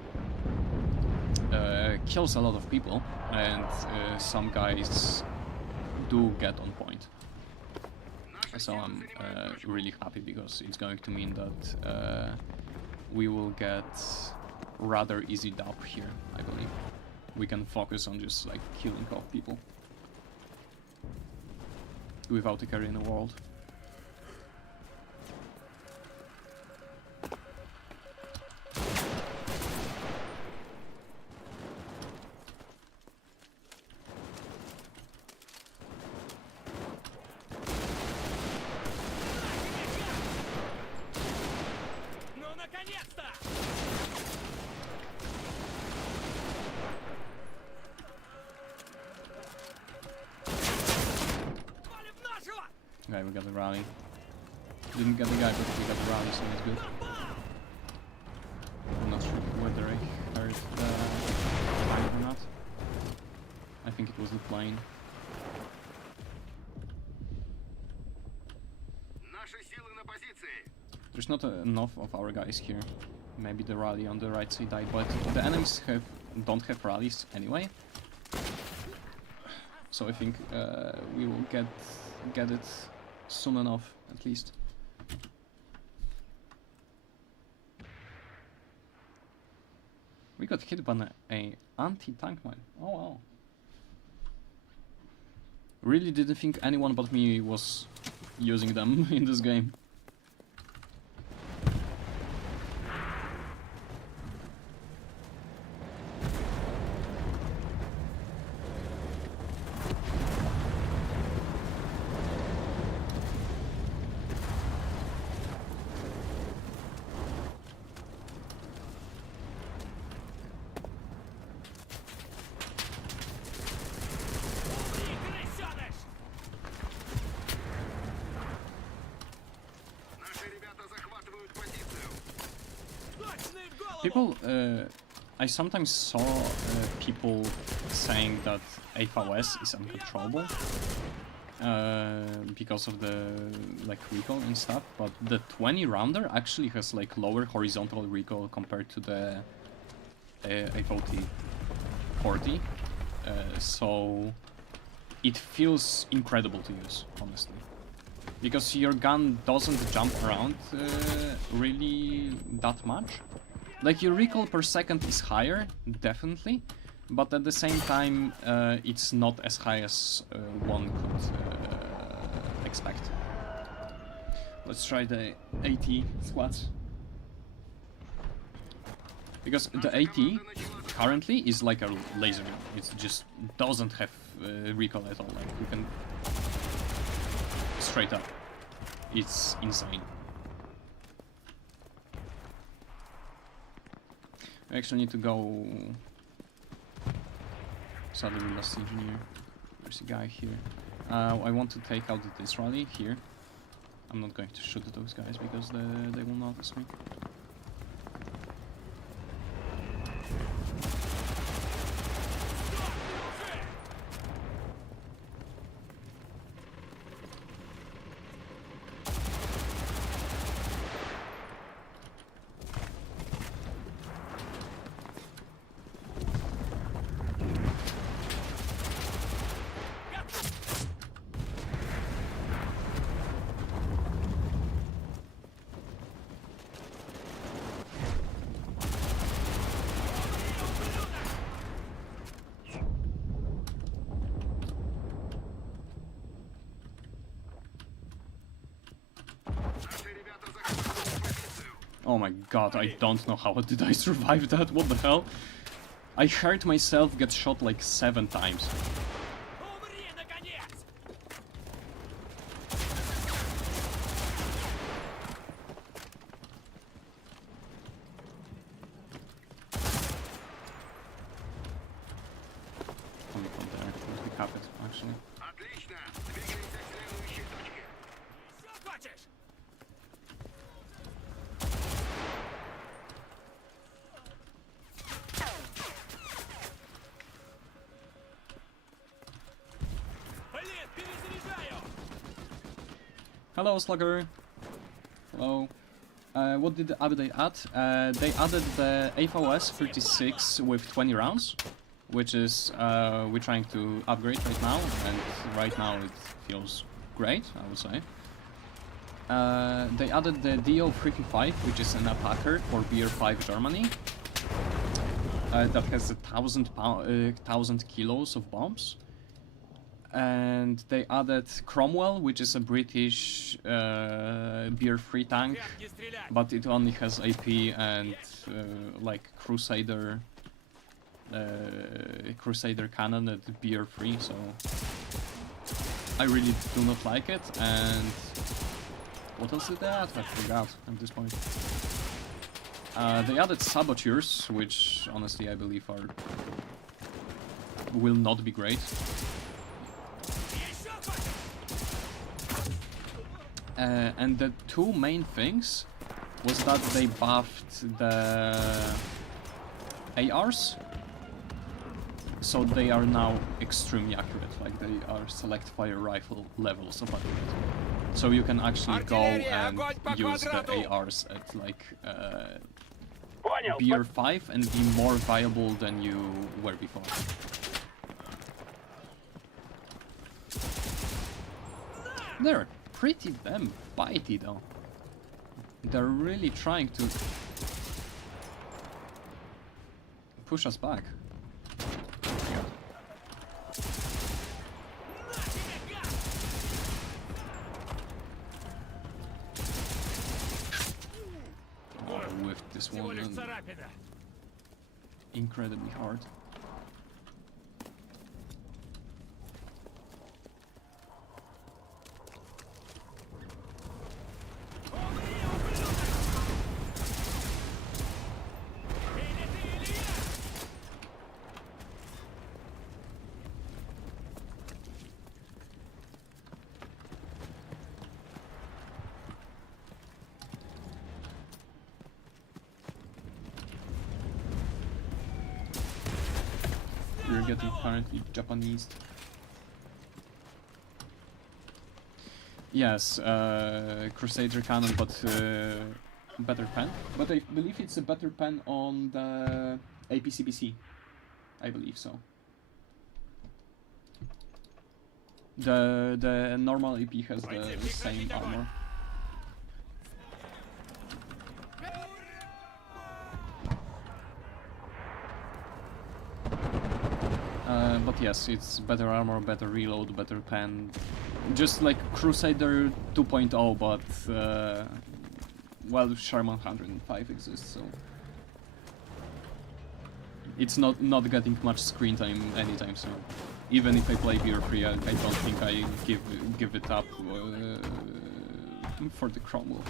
kills a lot of people, and some guys do get on point. So I'm really happy because it's going to mean that we will get rather easy dub here, I believe. We can focus on just like killing off people without a carry in the world. Okay, we got the rally. Didn't get the guy, but we got the rally, so that's good. I'm not sure whether I heard the fire or not. I think it was the plane. There's not enough of our guys here. Maybe the rally on the right side died, but the enemies don't have rallies anyway. So I think we will get it soon enough, at least. We got hit by an anti-tank mine. Oh wow. Really didn't think anyone but me was using them in this game. People, I sometimes saw people saying that AVS is uncontrollable because of the like recoil and stuff, but the 20 rounder actually has like lower horizontal recoil compared to the AVT 40, so it feels incredible to use, honestly. Because your gun doesn't jump around really that much. Like, your recoil per second is higher, definitely, but at the same time, it's not as high as one could expect. Let's try the AT squads. Because the AT currently is like a laser gun. It just doesn't have recoil at all. Like, you can... straight up. It's insane. I actually need to go... Sadly, we lost engineer. There's a guy here. I want to take out this rally here. I'm not going to shoot at those guys because they will notice me. Oh my god, I don't know how did I survive that, what the hell? I heard myself get shot like 7 times. Coming from there, let me cap it, actually. Hello, Slugger. Hello. What did the update add? They added the AVS 36 with 20 rounds, which is we're trying to upgrade right now, and right now it feels great, I would say. They added the DO-355, which is an attacker for Beer 5 Germany. That has 1,000 kilos of bombs. And they added Cromwell, which is a British Beer 3 tank, but it only has AP and like Crusader cannon at Beer 3, so I really do not like it. And what else did they add? I forgot at this point. They added Saboteurs, which honestly I believe will not be great. And the two main things was that they buffed the ARs, so they are now extremely accurate, like they are select fire rifle levels of accurate. So you can actually go and use the ARs at like Beer 5 and be more viable than you were before. They're pretty damn bitey though. They're really trying to push us back. With this one incredibly hard. We're getting currently Japanese. Yes, Crusader cannon, but better pen. But I believe it's a better pen on the APCBC. I believe so. The normal AP has the same armor. But yes, it's better armor, better reload, better pen. Just like Crusader 2.0, but well, Sherman 105 exists, so it's not getting much screen time anytime soon. Even if I play Beer Free, I don't think I give it up for the Cromwell.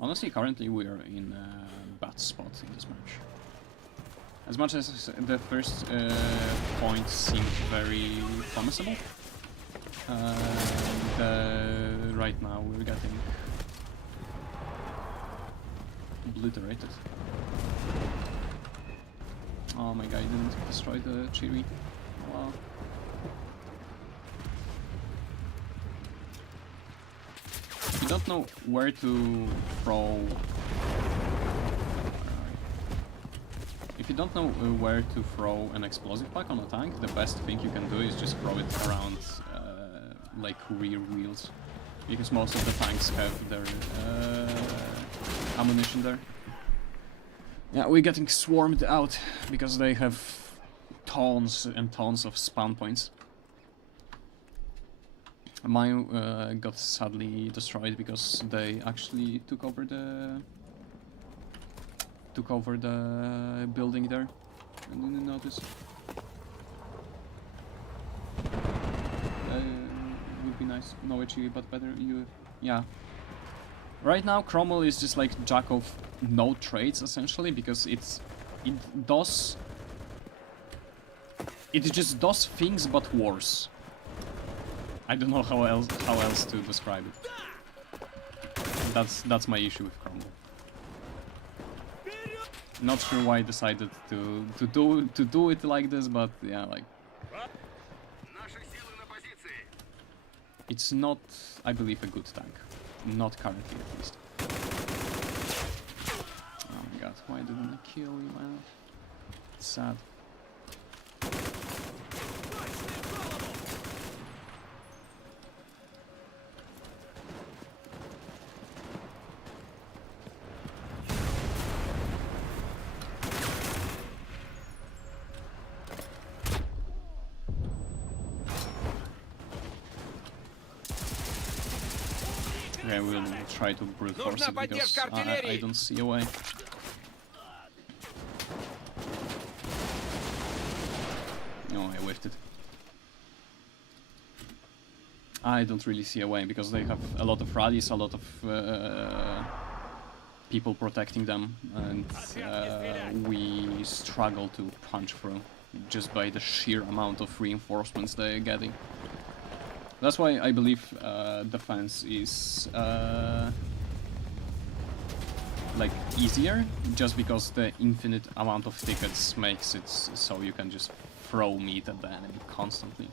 Honestly, currently we are in a bad spot in this match. As much as the first point seemed very promisable, right now we're getting obliterated. Oh my god, I didn't destroy the Chiri. Wow. You don't know where to throw. If you don't know where to throw an explosive pack on a tank, the best thing you can do is just throw it around like rear wheels, because most of the tanks have their ammunition there. Yeah, we're getting swarmed out because they have tons and tons of spawn points. Mine got sadly destroyed because they actually took over the building there. I didn't notice. Would be nice. No HE, but better you. Yeah. Right now, Cromwell is just like jack of no trades essentially, because it just does things but worse. I don't know how else to describe it. That's my issue with Cromwell. Not sure why I decided to do it like this, but yeah, like it's not, I believe, a good tank. Not currently, at least. Oh my god, why didn't I kill you, man? It's sad. Okay, we'll try to brute force it because I don't see a way. No, I whiffed it. I don't really see a way because they have a lot of rallies, a lot of people protecting them, and we struggle to punch through just by the sheer amount of reinforcements they're getting. That's why I believe defense is like easier, just because the infinite amount of tickets makes it so you can just throw meat at the enemy constantly.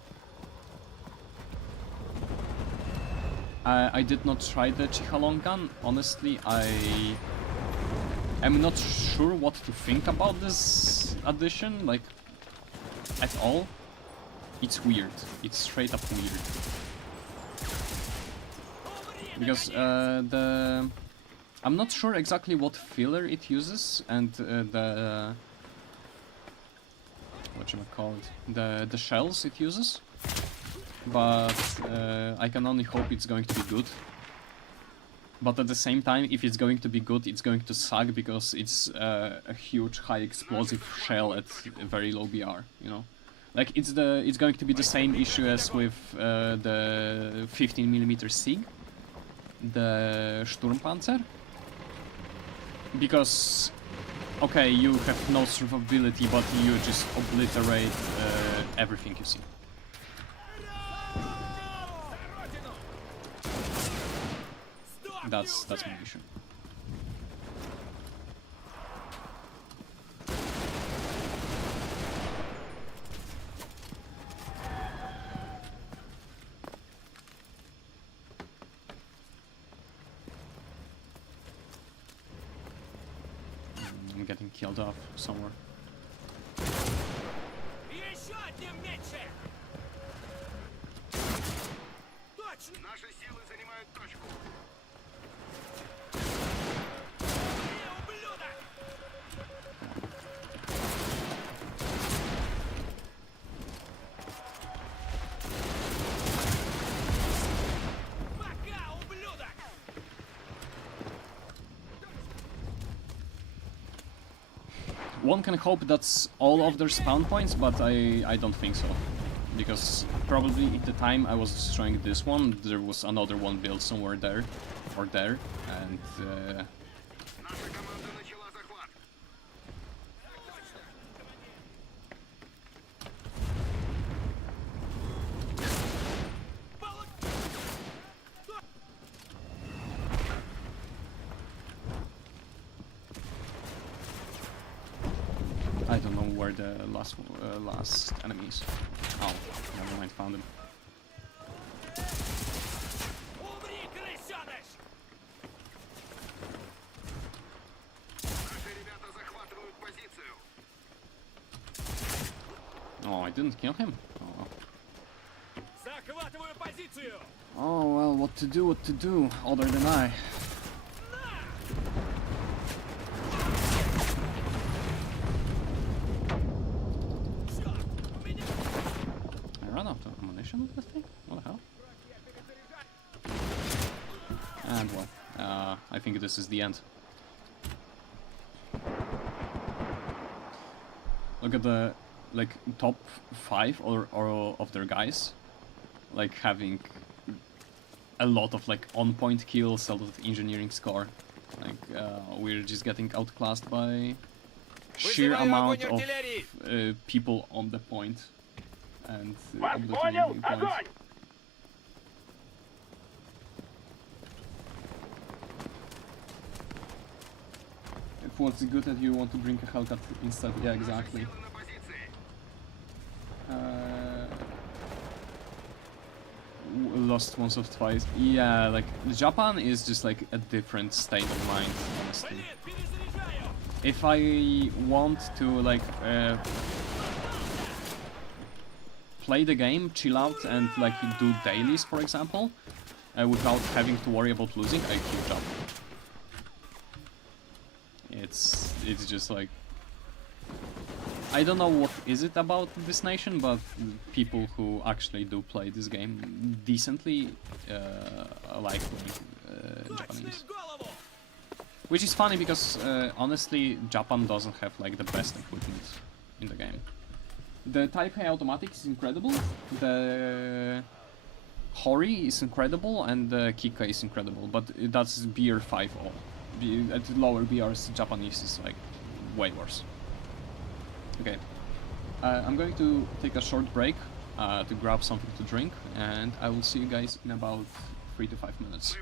I did not try the Chihalong gun. Honestly, I am not sure what to think about this addition, like, at all. It's weird. It's straight up weird. Because I'm not sure exactly what filler it uses, and the shells it uses. But I can only hope it's going to be good. But at the same time, if it's going to be good, it's going to suck because it's a huge high explosive shell at a very low BR, you know? Like, it's going to be the same issue as with the 15mm SIG, the Sturmpanzer. Because, okay, you have no survivability, but you just obliterate everything you see. That's my issue. I'm getting killed off somewhere. Наши силы занимают точку. One can hope that's all of their spawn points, but I don't think so. Because probably at the time I was destroying this one, there was another one built somewhere there, or there, and Наша команда начала захват. I don't know where the last enemy is. Oh, never mind, found him. Умри, крысёныш! Наши ребята захватывают позицию. Oh, I didn't kill him? Oh. Захватываю позицию! Oh, well, what to do, other than I. I ran out of ammunition with this thing? What the hell? And what? I think this is the end. Look at the, like, top 5 or of their guys. Like, having a lot of, like, on-point kills, a lot of engineering score. Like, we're just getting outclassed by sheer amount of people on the point. And obliterating points. If what's good that you want to bring a Hellcat instead, yeah, exactly. Силы на позиции. Lost once or twice. Yeah, like Japan is just like a different state of mind, honestly. Блин, перезаряжаю! If I want to like play the game, chill out, and like do dailies, for example, without having to worry about losing, I queue Japan. It's just like, I don't know what is it about this nation, but people who actually do play this game decently like playing Japanese. Точно в голову! Which is funny because honestly, Japan doesn't have like the best equipment in the game. The Taipei automatic is incredible, the Hori is incredible, and the Kika is incredible, but that's BR5 all. At lower BRs, Japanese is like way worse. Okay, I'm going to take a short break to grab something to drink, and I will see you guys in about 3 to 5 minutes.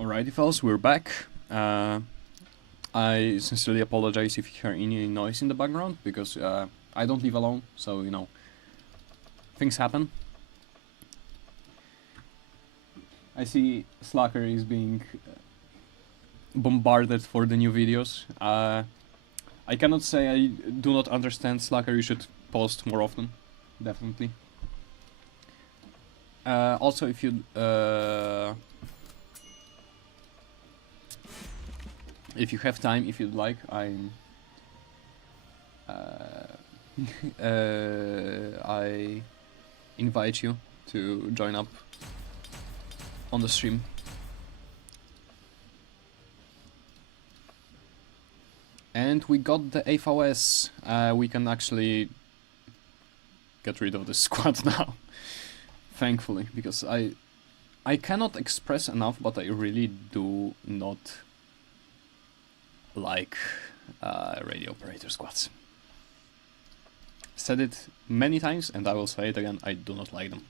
Alrighty, fellas, we're back. I sincerely apologize if you hear any noise in the background, because I don't live alone, so, you know, things happen. I see Slacker is being bombarded for the new videos. I cannot say I do not understand Slacker, you should post more often, definitely. Also, if you have time, if you'd like, I invite you to join up on the stream. And we got the AVS. We can actually get rid of the squad now, thankfully, because I cannot express enough, but I really do not like radio operator squads. Said it many times, and I will say it again, I do not like them.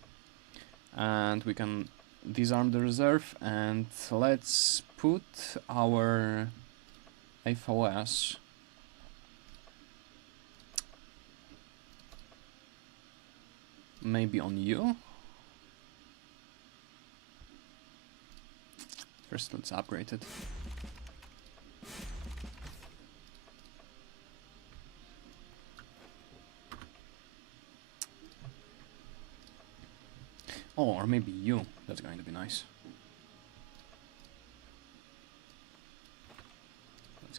And we can disarm the reserve, and let's put our AVS maybe on you. First, let's upgrade it. Oh, or maybe you. That's going to be nice. Let's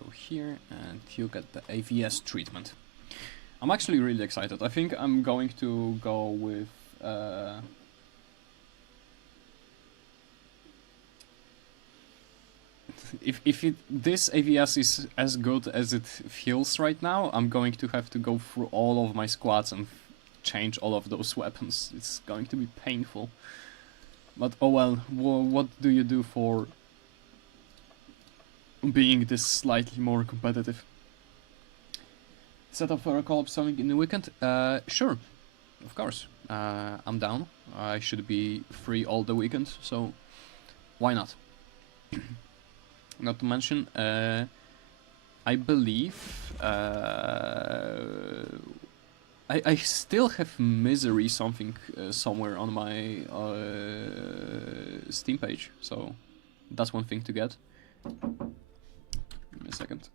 go here, and you get the AVS treatment. I'm actually really excited. I think I'm going to go with if this AVS is as good as it feels right now, I'm going to have to go through all of my squads and change all of those weapons. It's going to be painful. But oh well, what do you do for being this slightly more competitive? Set up for a co-op selling in the weekend? Sure, of course. I'm down. I should be free all the weekend, so why not? Not to mention, I believe I still have Misery something somewhere on my Steam page, so that's one thing to get. Give me a second.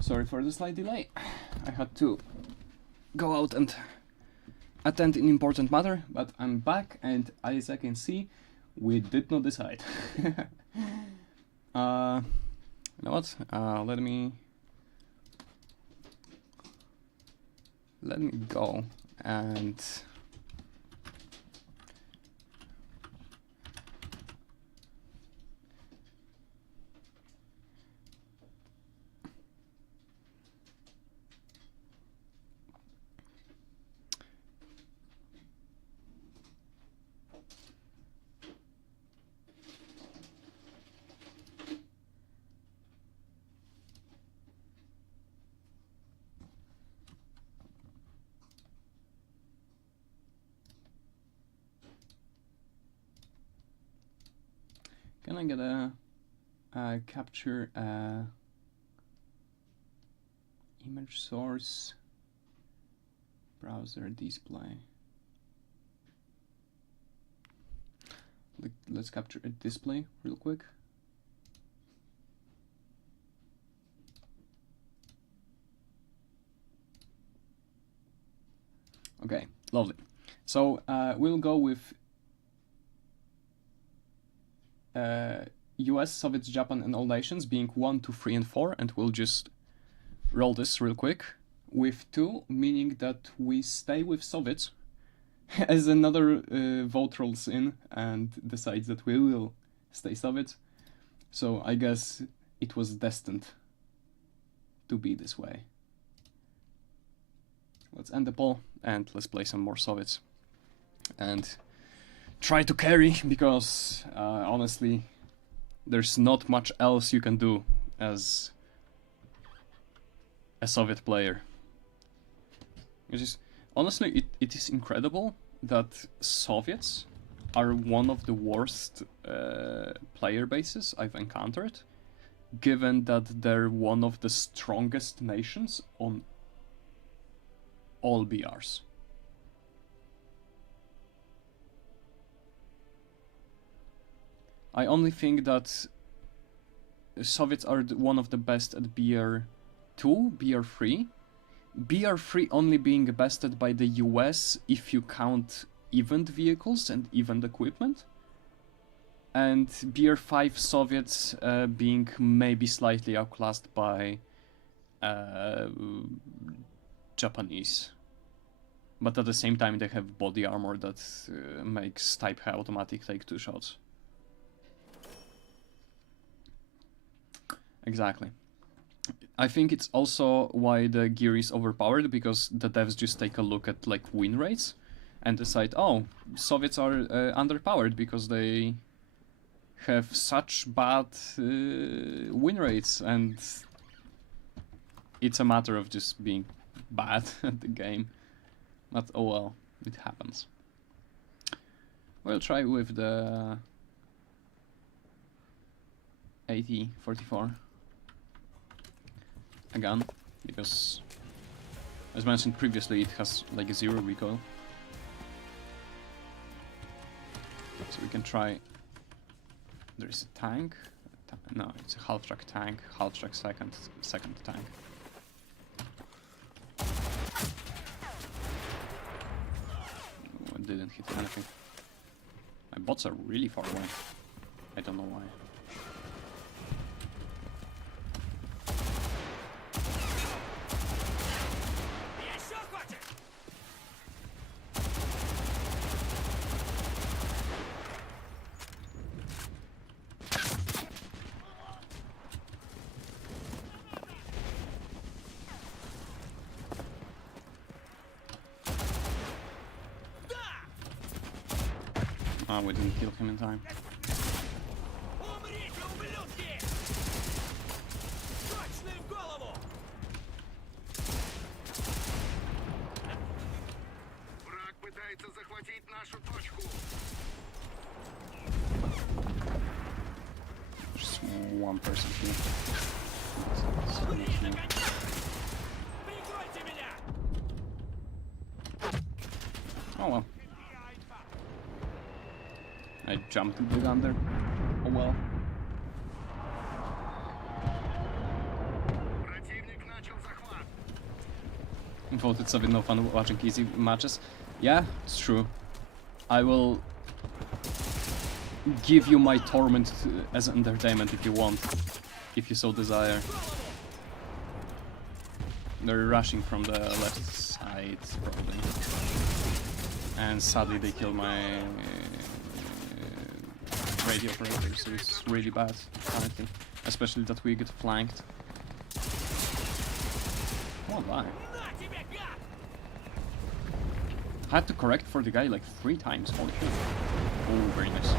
Sorry for the slight delay. I had to go out and attend an important matter, but I'm back, and as I can see, we did not decide. You know what? Let me go and can I get a capture image source browser display? Let's capture a display real quick. Okay, lovely. So we'll go with US, Soviets, Japan, and all nations being 1, 2, 3, and 4, and we'll just roll this real quick. With 2, meaning that we stay with Soviets, as another vote rolls in and decides that we will stay Soviets. So I guess it was destined to be this way. Let's end the poll and let's play some more Soviets. And try to carry, because honestly, there's not much else you can do as a Soviet player. It is, honestly, it is incredible that Soviets are one of the worst player bases I've encountered, given that they're one of the strongest nations on all BRs. I only think that Soviets are one of the best at BR2, BR3. BR3 only being bested by the US if you count event vehicles and event equipment. And BR5 Soviets being maybe slightly outclassed by Japanese. But at the same time they have body armor that makes Type H automatic take 2 shots. Exactly. I think it's also why the gear is overpowered, because the devs just take a look at like win rates and decide, oh, Soviets are underpowered because they have such bad win rates, and it's a matter of just being bad at the game. But oh well, it happens. We'll try with the 8044 again, because as mentioned previously, it has like a 0 recoil. So we can try. There is a tank. No, it's a half-track tank. Half-track second tank. Oh, it didn't hit anything. My bots are really far away. I don't know why. Oh, we didn't kill him in time. Враг пытается захватить нашу точку. Just one person here. Oh well. I jumped into the gun there. Oh well. Противник Voted Soviet no fun watching easy matches. Yeah, it's true. I will give you my torment as entertainment if you want, if you so desire. They're rushing from the left side, probably. And sadly they killed my radio operator, so it's really bad, apparently. Especially that we get flanked. Oh my. I had to correct for the guy like 3 times, holy shit. Oh, very nice.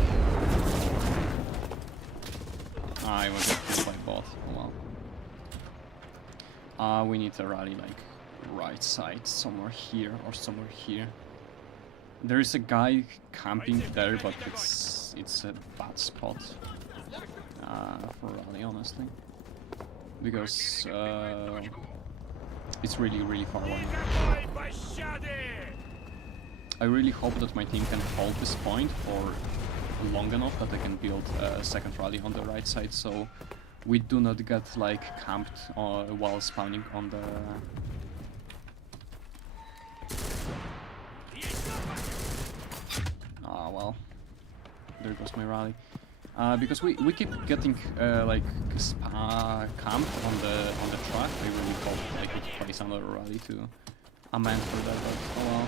I was killed by bot, oh well. We need to rally like right side, somewhere here or somewhere here. There is a guy camping there, but it's a bad spot for rally, honestly. Because it's really far away. I really hope that my team can hold this point for long enough that I can build a second rally on the right side, so we do not get like camped while spawning on the... Ah, well, there goes my rally. Because we keep getting like camped on the track. I really hope I could place another rally to amend for that, but oh well.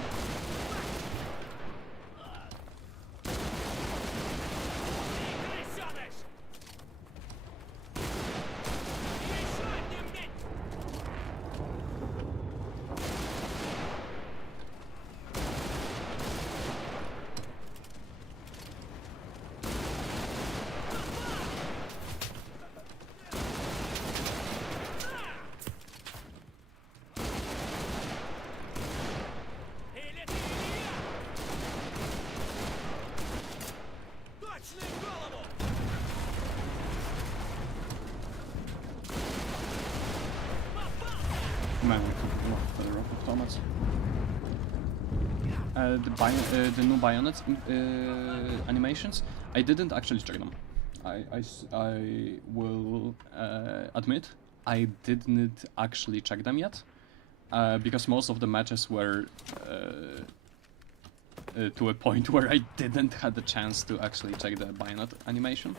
Man, we could walk further up with Thomas. The new Bayonet animations, I didn't actually check them. I will admit, I didn't actually check them yet. Because most of the matches were to a point where I didn't have the chance to actually check the Bayonet animation.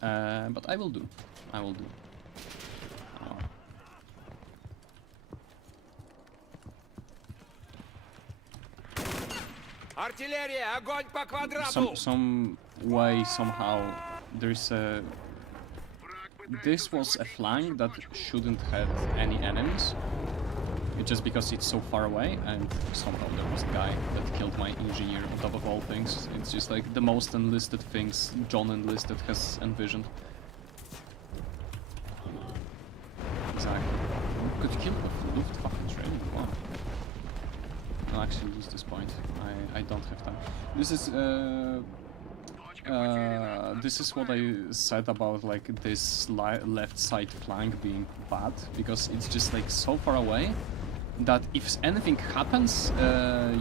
But I will do. I will do. Артиллерия, огонь по квадрату! Some way, somehow, there's a... This was a flank that shouldn't have any enemies. It's just because it's so far away, and somehow there was a guy that killed my engineer on top of all things. It's just like the most enlisted things John Enlisted has envisioned. Exactly. Could kill the Luftwaffe training, wow. I'll actually lose this point. I don't have time. This is what I said about like this left side flank being bad, because it's just like so far away that if anything happens,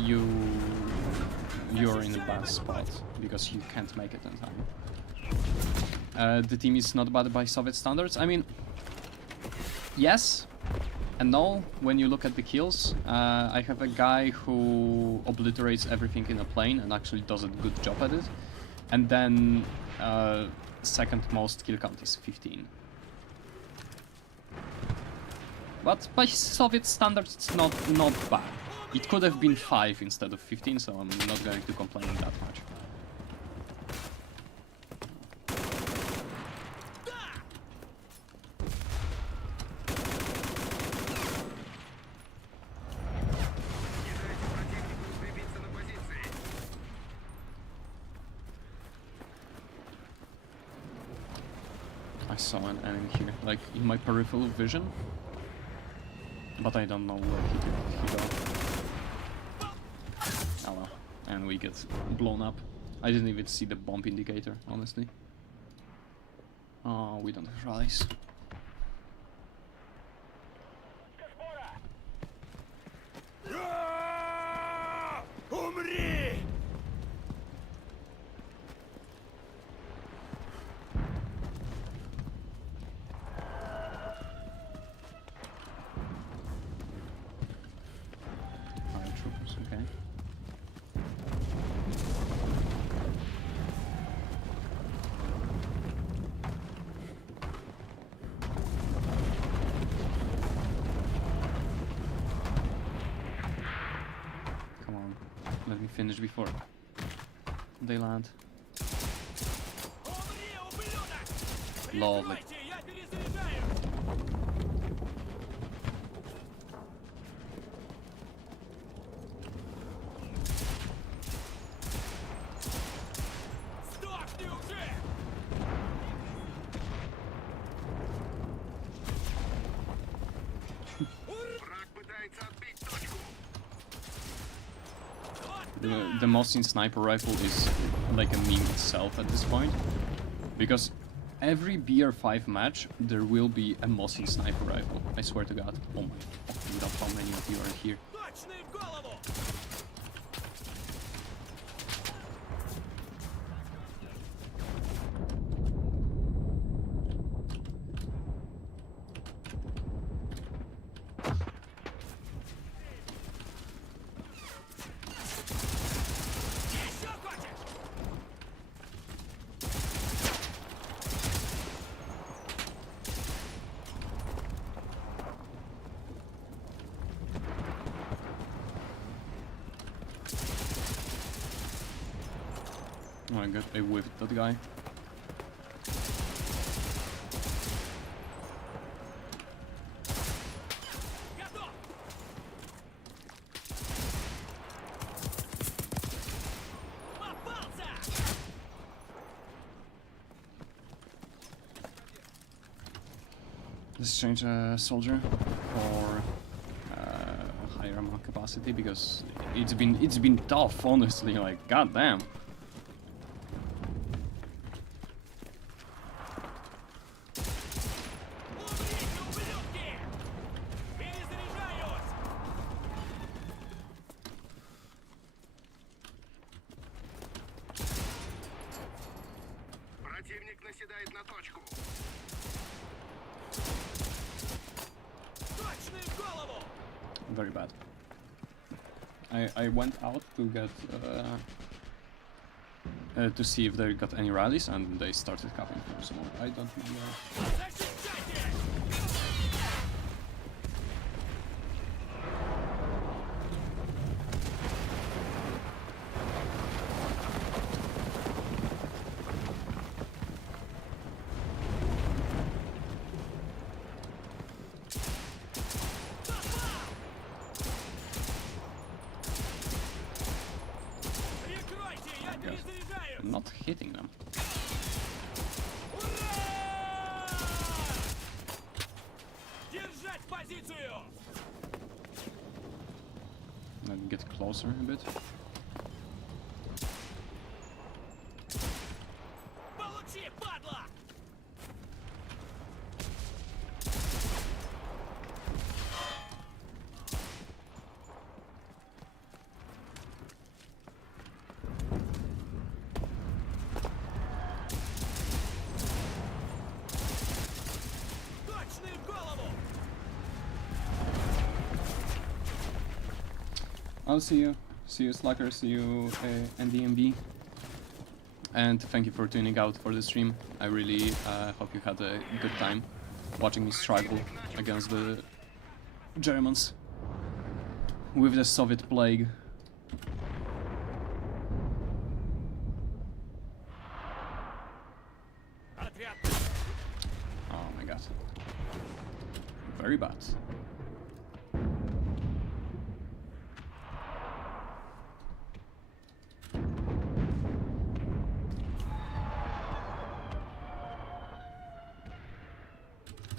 you're in a bad spot because you can't make it in time. The team is not bad by Soviet standards. I mean, yes and no. When you look at the kills, I have a guy who obliterates everything in a plane and actually does a good job at it. And then second most kill count is 15. But by Soviet standards, it's not bad. It could have been 5 instead of 15, so I'm not going to complain that much. I saw an enemy here, like in my peripheral vision, but I don't know where he go. Oh well, and we get blown up. I didn't even see the bomb indicator, honestly. Oh, we don't have rallies. finish before they land. Lovely. Враг пытается отбить точку. The Mosin sniper rifle is like a meme itself at this point, because every BR5 match there will be a Mosin sniper rifle. I swear to God. Oh my fucking god, how many of you are here? Oh my god, I whiffed that guy. Let's change a soldier for higher ammo capacity, because it's been tough, honestly. Like, goddamn. Противник наседает на точку. Very bad. I went out to get to see if they got any rallies, and they started coming from somewhere. I don't really know. I'm not hitting them. Let me get closer a bit. I'll see you Slacker, see you NDMB, and thank you for tuning out for the stream. I really hope you had a good time watching me struggle against the Germans with the Soviet plague. Oh my god. Very bad.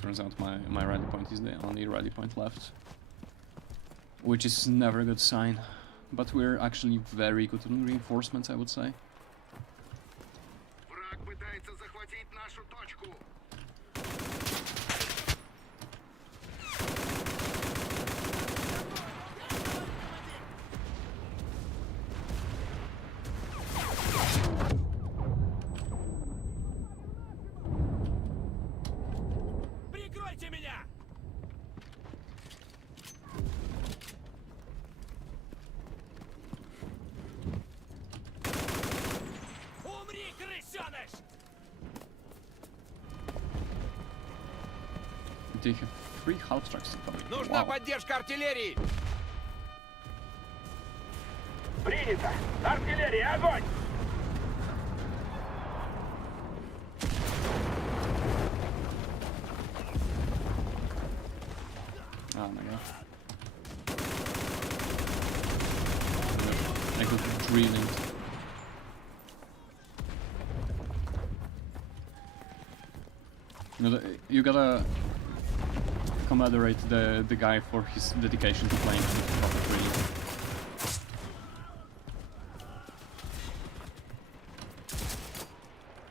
Turns out my rally point is the only rally point left, which is never a good sign, but we're actually very good on reinforcements, I would say. Враг пытается захватить нашу точку. Прикройте меня! Умри, крысёныш! They have 3 half tracks incoming. Нужна Wow. поддержка артиллерии! Принял. принято! Артиллерия, огонь! Oh my god. I got drilling. You gotta commemorate the guy for his dedication to playing proper drilling.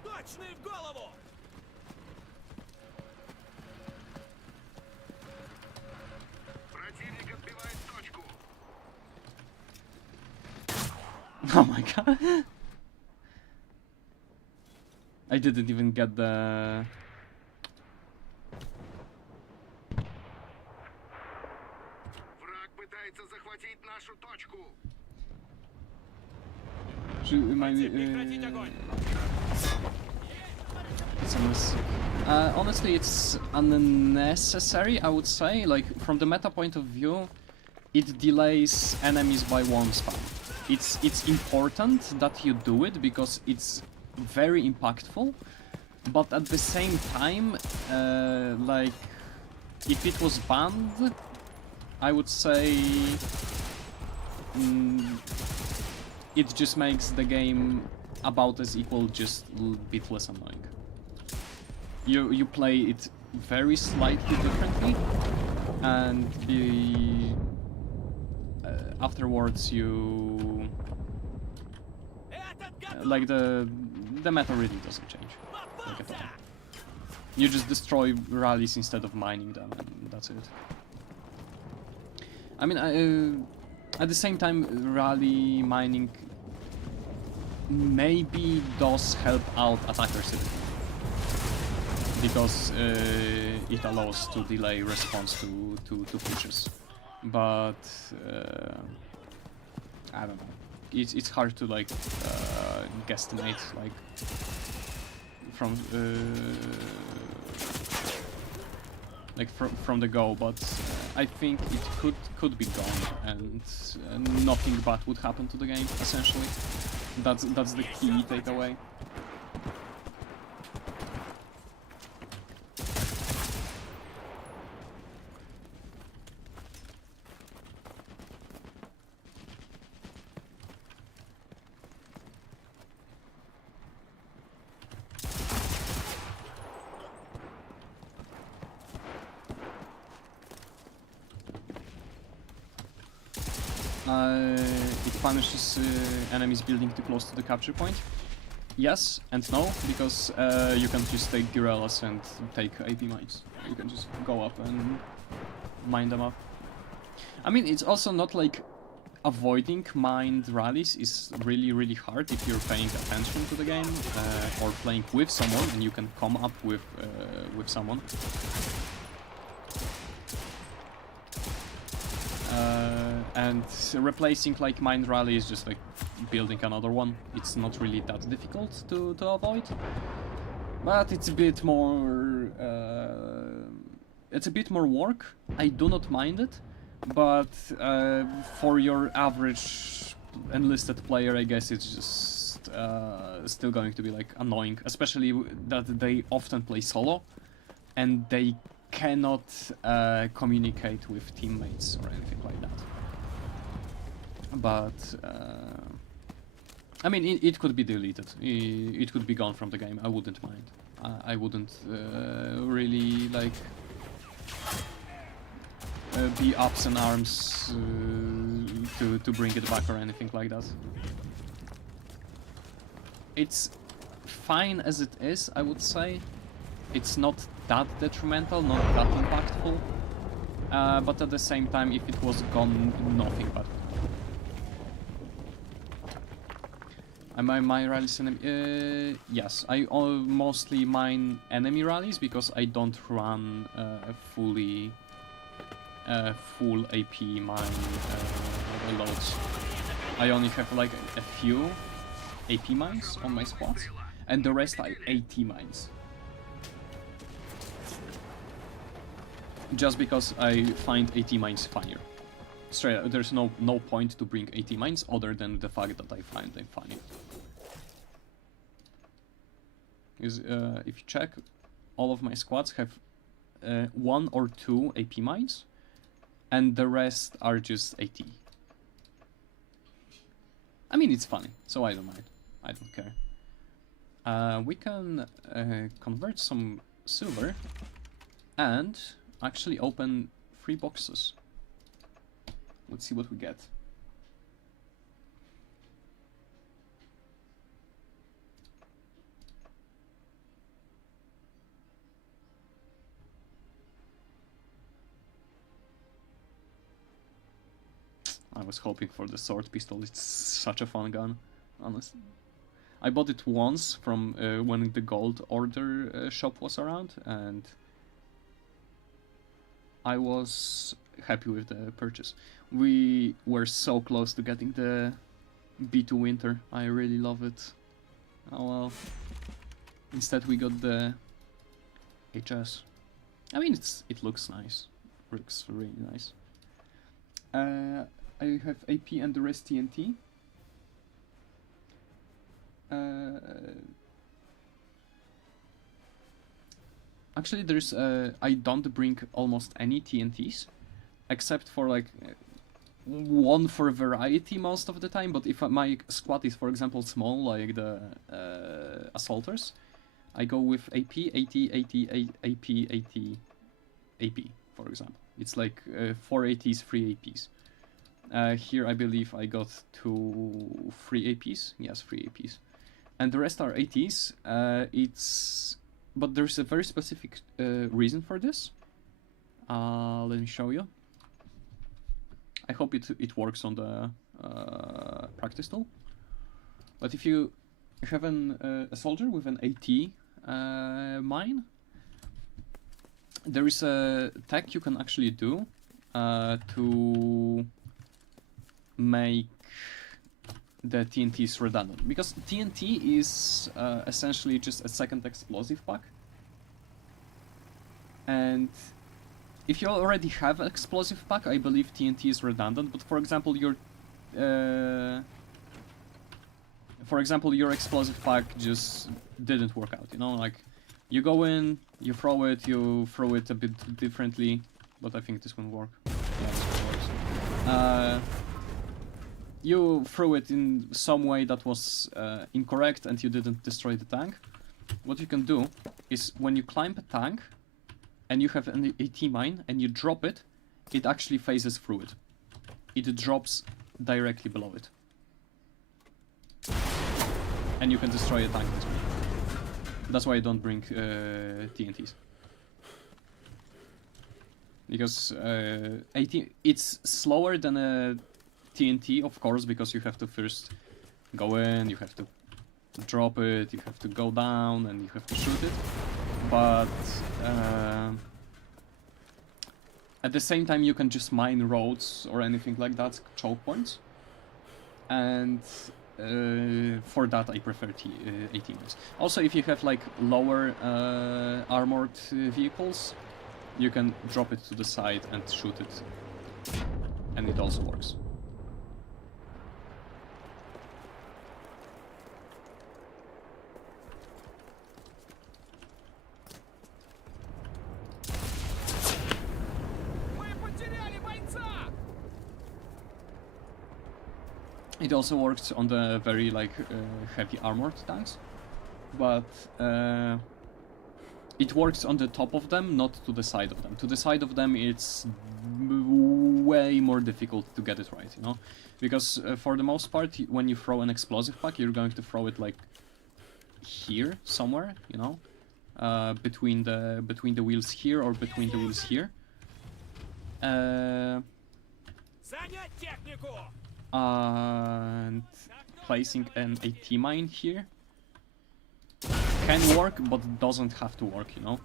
Точный в голову! Противник отбивает точку. Oh my god. I didn't even get the... Враг пытается захватить нашу точку. Прекратить огонь! Honestly, it's unnecessary, I would say. Like, from the meta point of view, it delays enemies by one spam. It's important that you do it because it's very impactful, but at the same time, like, if it was banned, I would say it just makes the game about as equal, just a bit less annoying. You play it very slightly differently, and afterwards you like the meta really doesn't change, like at all. You just destroy rallies instead of mining them, and that's it. I mean, at the same time, rally mining maybe does help out attackers a bit, because it allows to delay response to pushes. But I don't know. It's hard to like guesstimate like from the go. But I think it could be gone, and nothing bad would happen to the game. Essentially, that's the key takeaway. It punishes enemies building too close to the capture point. Yes and no, because you can just take guerrillas and take AP mines. You can just go up and mine them up. I mean, it's also not like avoiding mined rallies is really hard if you're paying attention to the game or playing with someone and you can come up with someone. And replacing like mined rally is just like building another one. It's not really that difficult to avoid, but it's a bit more work. I do not mind it, but for your average enlisted player, I guess it's just still going to be like annoying, especially that they often play solo and they cannot communicate with teammates or anything like that. But I mean, it could be deleted. It could be gone from the game. I wouldn't mind. I wouldn't really like be ups and arms to bring it back or anything like that. It's fine as it is, I would say. It's not that detrimental, not that impactful, but at the same time, if it was gone, nothing but. I mine my rallies yes, I mostly mine enemy rallies because I don't run full AP mine loads. I only have like a few AP mines on my squads, and the rest are AT mines. Just because I find AT mines funnier. straight. There's no point to bring AT mines other than the fact that I find them funny. Because if you check, all of my squads have 1 or 2 AP mines, and the rest are just AT. I mean, it's funny, so I don't mind. I don't care. We can convert some silver and actually open 3 boxes. Let's see what we get. I was hoping for the sword pistol. It's such a fun gun, honestly. I bought it once from when the gold order shop was around, and I was happy with the purchase. We were so close to getting the B2 Winter. I really love it. Oh well. Instead we got the HS. I mean, it looks nice. Looks really nice. I have AP and the rest TNT. Actually, there's I don't bring almost any TNTs, except for like one for variety most of the time. But if my squad is, for example, small, like the assaulters, I go with AP, AT, AP, AT, AP, for example. It's like 4 ATs, 3 APs. Here I believe I got 3 APs. Yes, 3 APs. And the rest are ATs. But there's a very specific reason for this. Let me show you. I hope it works on the practice tool. But if you have a soldier with an AT mine, there is a tech you can actually do to make the TNTs redundant, because TNT is essentially just a second explosive pack, and if you already have an explosive pack, I believe TNT is redundant. But for example, your explosive pack just didn't work out. You know, like you go in, you throw it a bit differently, but I think this one work. Yeah, this one works. You threw it in some way that was incorrect and you didn't destroy the tank. What you can do is when you climb a tank and you have an AT mine and you drop it, it actually phases through it. It drops directly below it. And you can destroy a tank this way. That's why I don't bring TNTs. Because AT, it's slower than a TNT, of course, because you have to first go in, you have to drop it, you have to go down, and you have to shoot it. But at the same time, you can just mine roads or anything like that, choke points. And for that, I prefer AT mines. Also, if you have like lower armored vehicles, you can drop it to the side and shoot it, and it also works. It also works on the very like heavy armored tanks, but it works on the top of them, not to the side of them. To the side of them, it's way more difficult to get it right, you know, because for the most part, when you throw an explosive pack, you're going to throw it like here somewhere, you know, between the wheels here or between the wheels here. And placing an AT mine here can work, but doesn't have to work, you know.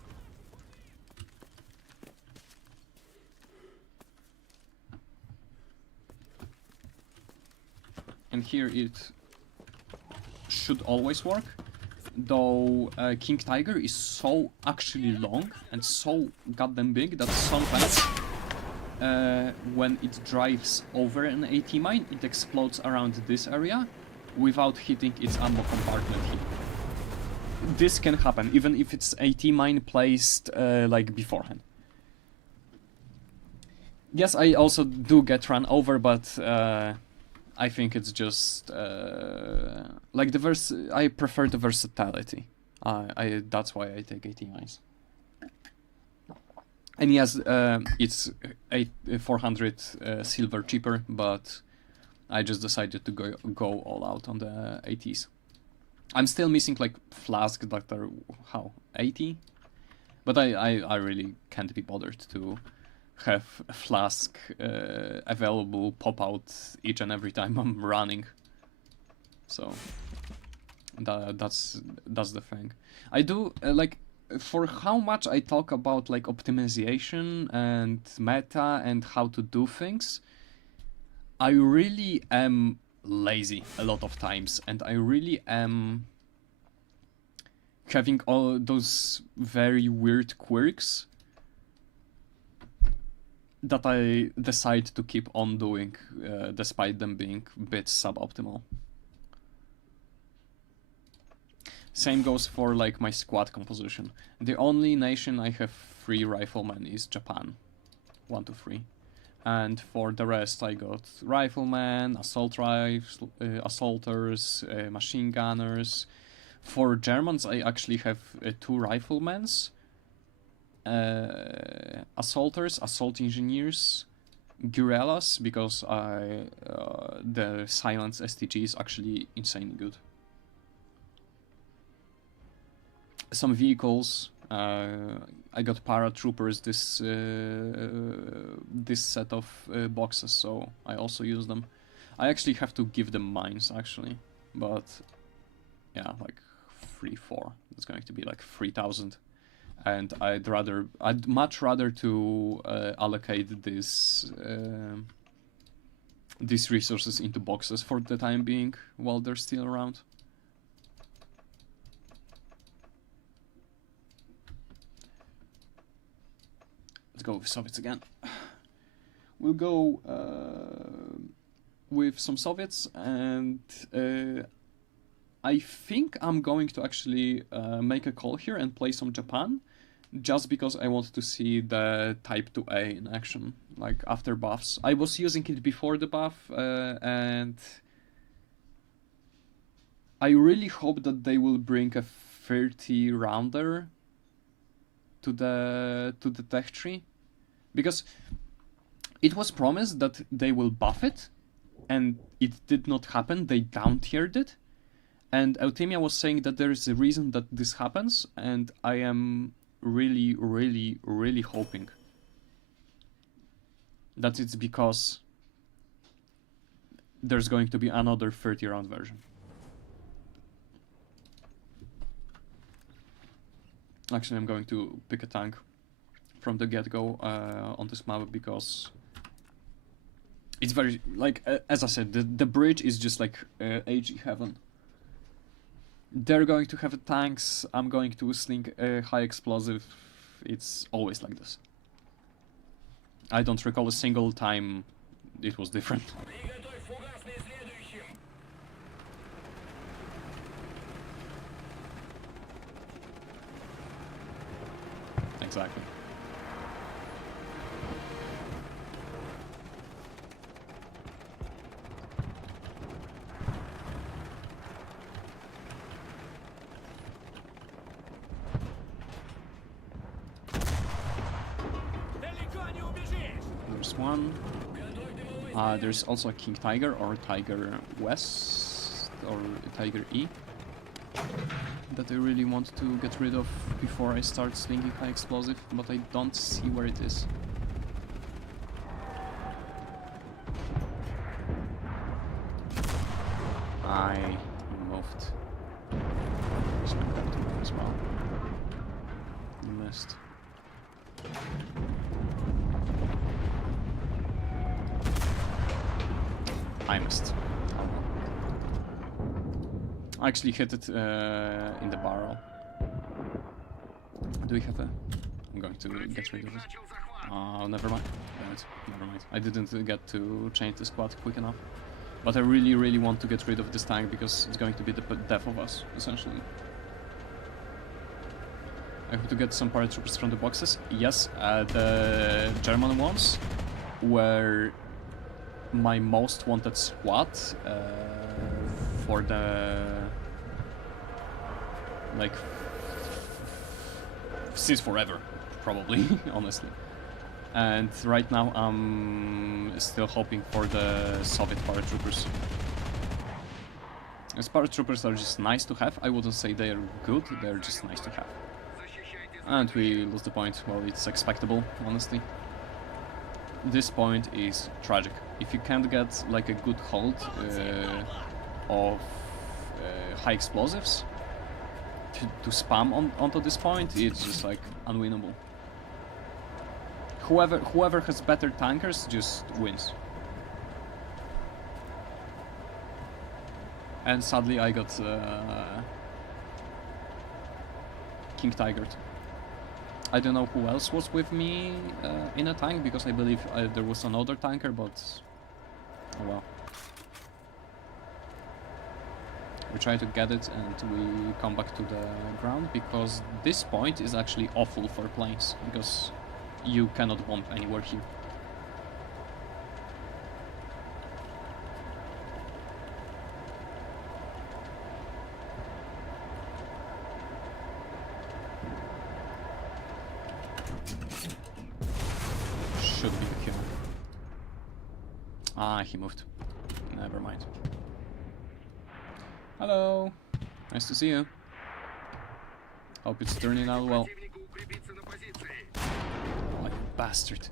And here it should always work, though King Tiger is so actually long and so goddamn big that sometimes when it drives over an AT mine, it explodes around this area without hitting its ammo compartment here. This can happen, even if it's AT mine placed like beforehand. Yes, I also do get run over, but I think it's just like I prefer the versatility. That's why I take AT mines. And yes, it's 400 silver cheaper, but I just decided to go all out on the ATs. I'm still missing like flasks that are, how, 80? But I really can't be bothered to have a flask available pop out each and every time I'm running. So that's the thing. I do like, for how much I talk about like optimization and meta and how to do things, I really am lazy a lot of times, and I really am having all those very weird quirks that I decide to keep on doing, despite them being a bit suboptimal. Same goes for like my squad composition. The only nation I have 3 riflemen is Japan. 1 to 3. And for the rest I got riflemen, assaulters, machine gunners. For Germans I actually have 2 riflemens, assaulters, assault engineers, guerrillas, because the silence STG is actually insanely good. Some vehicles, I got paratroopers this set of boxes, so I also use them. I actually have to give them mines actually, but yeah, like 3-4. It's going to be like 3,000, and I'd much rather to allocate these resources into boxes for the time being while they're still around. Let's go with Soviets again. We'll go with some Soviets, and I think I'm going to actually make a call here and play some Japan, just because I want to see the Type 2A in action, like after buffs. I was using it before the buff, and I really hope that they will bring a 30 rounder to the tech tree, because it was promised that they will buff it, and it did not happen. They down-tiered it, and Eutimia was saying that there is a reason that this happens, and I am really, really, really hoping that it's because there's going to be another 30 round version. Actually, I'm going to pick a tank from the get-go on this map, because it's very, like, as I said, the bridge is just like AG heaven. They're going to have tanks, I'm going to sling high explosive. It's always like this. I don't recall a single time it was different. Exactly. There's one. There's also a King Tiger or Tiger West or Tiger E that I really want to get rid of before I start slinging high explosive, but I don't see where it is. I moved. Expect that to move as well. You missed. I missed. Oh well. I actually hit it in the barrel. Do we have a... I'm going to get rid of it. Начал захват. Never mind. Damn it. Never mind. I didn't get to change the squad quick enough. But I really, really want to get rid of this tank because it's going to be the death of us, essentially. I have to get some paratroopers from the boxes. Yes, the German ones were my most wanted squad for the like since forever, probably, honestly. And right now I'm still hoping for the Soviet paratroopers. As paratroopers are just nice to have. I wouldn't say they are good, they're just nice to have. And we lose the point. Well, it's expectable, honestly. This point is tragic. If you can't get like a good hold of high explosives to spam onto this point, it's just like unwinnable. Whoever has better tankers just wins. And sadly I got King Tigered. I don't know who else was with me in a tank, because I believe there was another tanker, but oh well. We try to get it and we come back to the ground, because this point is actually awful for planes, because you cannot bomb anywhere here. Should be a kill. Ah, he moved. Never mind. Hello. Nice to see you. Hope it's turning out well. Противнику укрепиться на позиции. Oh, you bastard.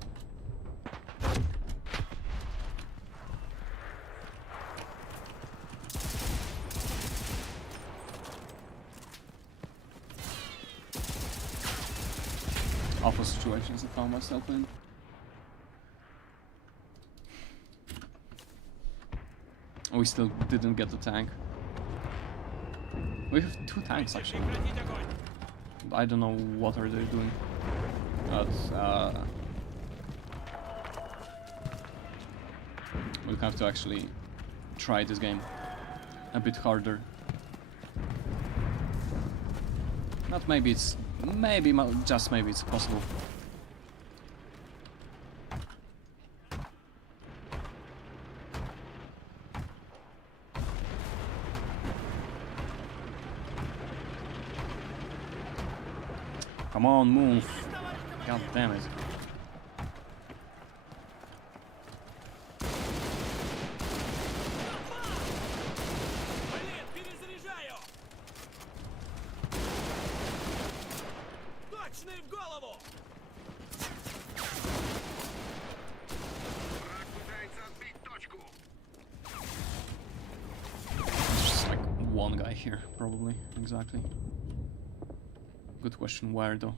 Awful situations I found myself in. We still didn't get the tank. We have 2 tanks actually. Прекратить огонь! I don't know what are they doing. But we'll have to actually try this game a bit harder. Not maybe it's just maybe it's possible. Come on, move. God damn it. Блин, перезаряжаю! Точный в голову! Враг пытается отбить точку. There's just like one guy here, probably. Exactly. Good question, where though?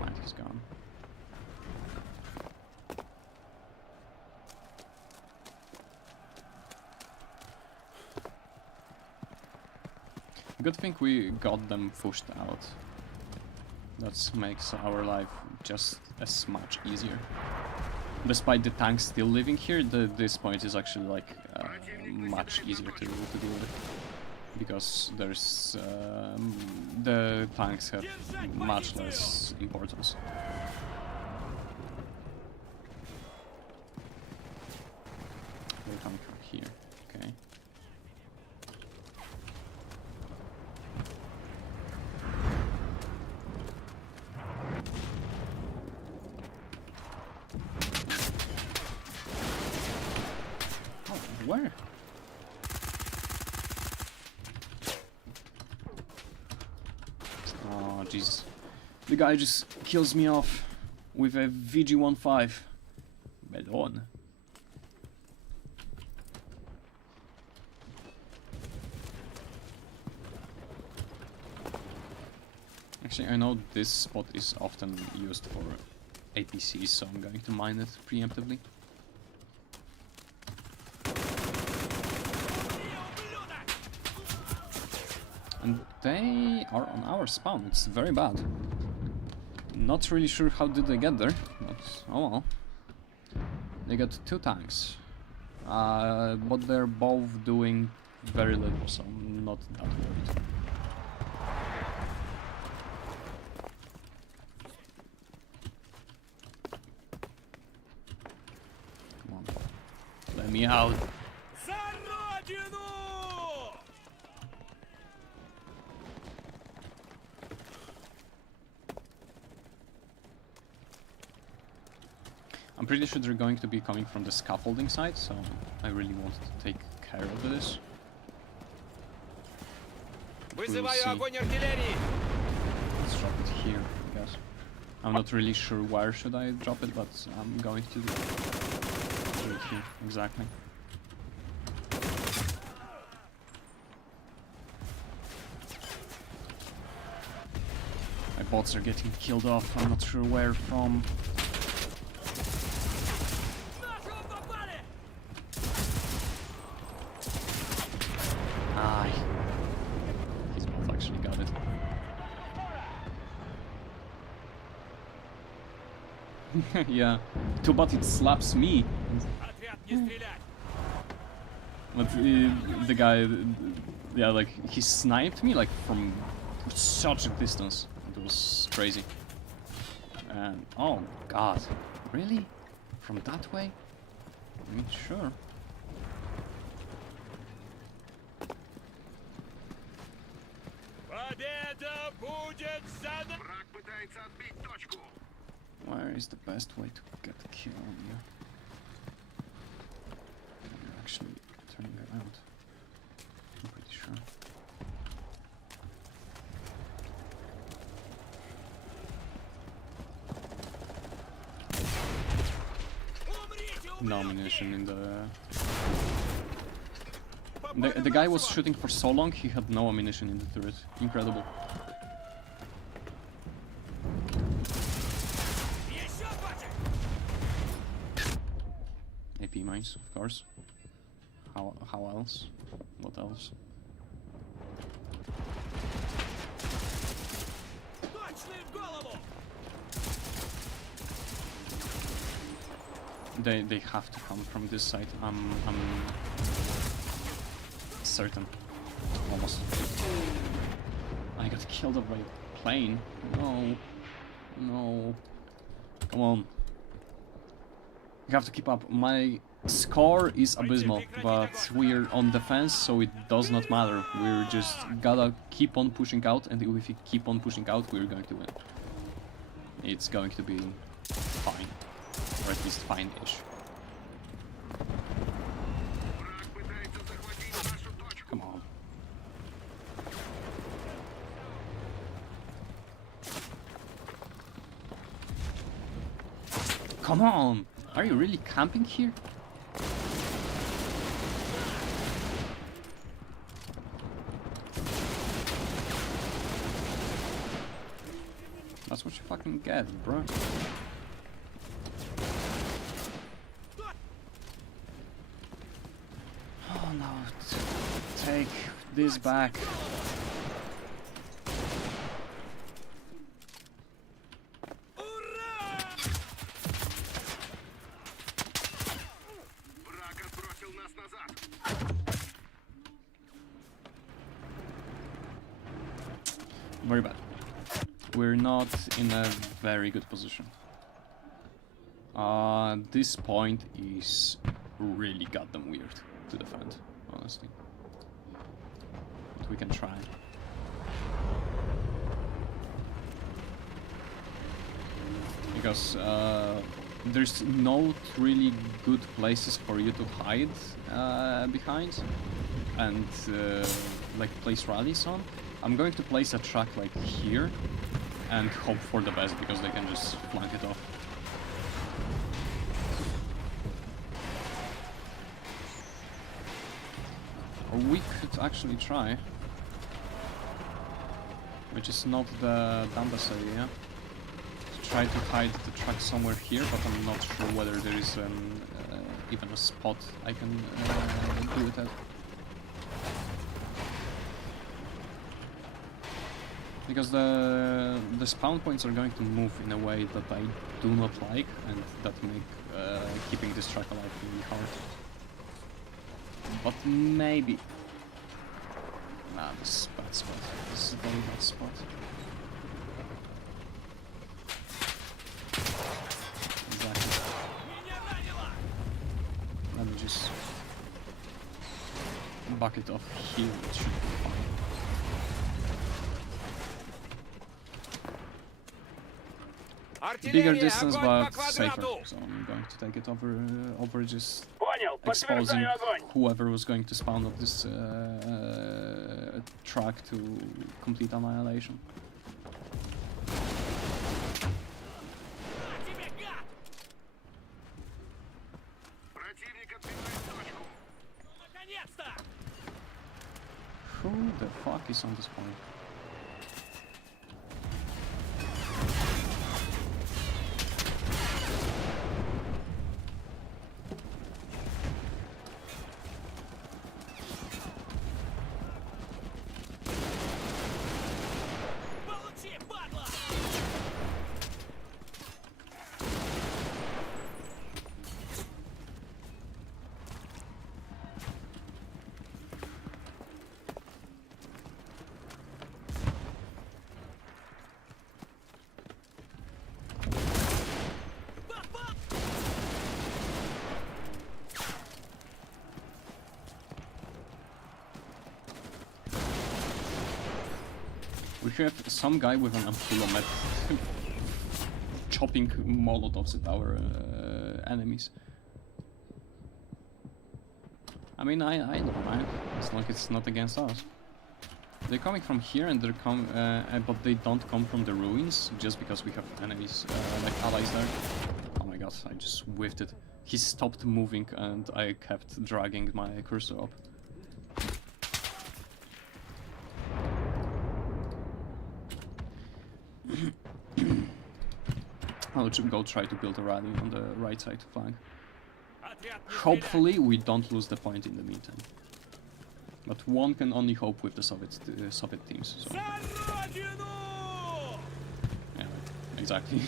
Mind is gone. Good thing we got them pushed out. That makes our life just as much easier. Despite the tanks still living here, this point is actually like much easier to deal with. Because there's the tanks have much less importance. They're coming from here, okay. Oh, where? Oh, Jesus. The guy just kills me off with a VG-15. Melon. Actually, I know this spot is often used for APCs, so I'm going to mine it preemptively. And they are on our spawn, it's very bad. Not really sure how did they get there, but oh well. They got 2 tanks. But they're both doing very little, so I'm not that worried. Come on. Let me out. За родину! I'm pretty sure they're going to be coming from the scaffolding side, so I really want to take care of this. Вызываю see. огонь артиллерии! Let's drop it here, I guess. I'm not really sure where should I drop it, but I'm going to do it here, exactly. My bots are getting killed off, I'm not sure where from. Нашего попали! Aye. His bot actually got it. Yeah. Too bad it slaps me. Отряд, не стрелять! But the guy, yeah, like, he sniped me, like, from such a distance. It was crazy. And, oh, God. Really? From that way? I mean, sure. Победа будет за нами! Враг пытается отбить точку. Where is the best way to get a kill on you? You're actually turning around. I'm pretty sure. Умрите, No ублюдки! ammunition in the guy was shooting for so long, he had no ammunition in the turret. Incredible. Еще бачок! AP mines, of course. How else? What else? Точный в голову! They have to come from this side. I'm certain. Almost. I got killed by a plane. No. No. Come on. You have to keep up. My score is abysmal, but we're on defense, so it does not matter. We're just gotta keep on pushing out, and if we keep on pushing out, we're going to win. It's going to be fine. Or at least fine-ish. Враг пытается захватить нашу точку. Come on. Come on! Are you really camping here? That's what you fucking get, bro. Oh no, take this back. Ура! Враг отбросил нас назад. Very bad. We're not in a very good position. This point is really goddamn weird to defend, honestly. But we can try. Because there's no really good places for you to hide behind and like place rallies on. I'm going to place a truck like here and hope for the best because they can just flank it off. Or we could actually try, which is not the Donbass area. Try to hide the truck somewhere here, but I'm not sure whether there is even a spot I can do it at. Because the spawn points are going to move in a way that I do not like, and that make keeping this track alive really hard. But maybe... Nah, this is a bad spot. This is a very bad spot. Exactly. Let me just buck it off here, it should be fine. Bigger distance, but safer. So I'm going to take it over just exposing whoever was going to spawn up this track to complete annihilation. Who the fuck is on this point? We have some guy with an ampulomet chopping molotovs at our enemies. I mean, I don't mind, as long as it's not against us. They're coming from here and but they don't come from the ruins, just because we have enemies, like allies there. Oh my god, I just whiffed it. He stopped moving and I kept dragging my cursor up. I'll go try to build a rally on the right side flank. Hopefully we don't lose the point in the meantime. But one can only hope with the Soviet teams. So. Yeah, exactly.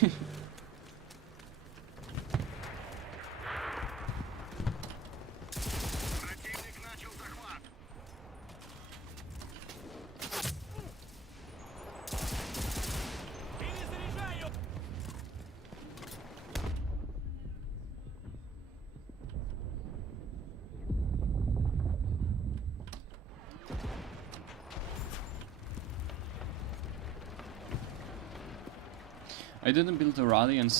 I didn't build a rally and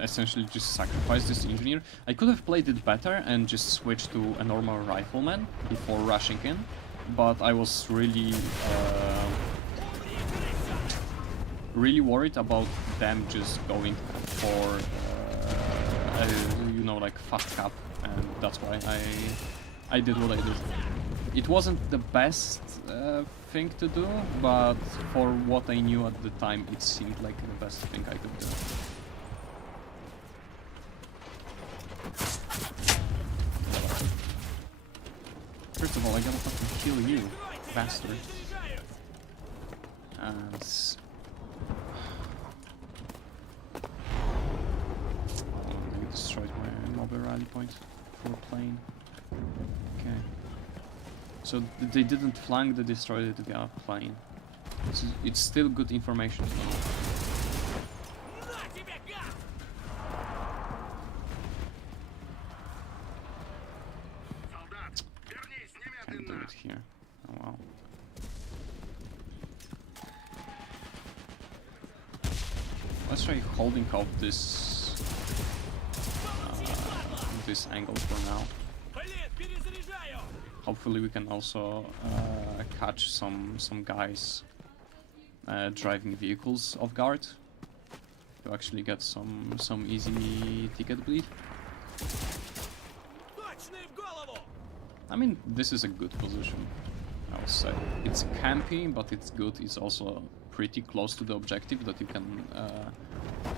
essentially just sacrificed this engineer. I could have played it better and just switched to a normal rifleman before rushing in, but I was really worried about them just going for you know, like fast cap, and that's why I did what I did. It wasn't the best thing to do, but for what I knew at the time, it seemed like the best thing I could do. First of all, I gotta fucking kill you, bastard. And... oh, I destroyed my mobile rally point for a plane. Okay. So they didn't flank, they destroyed it via plane. It's still good information to know. Can't do it here. Oh wow. Let's try holding off this this angle for now. Hopefully we can also catch some guys driving vehicles off guard to actually get some easy ticket bleed. I mean, this is a good position, I would say. It's campy, but it's good. It's also pretty close to the objective that you can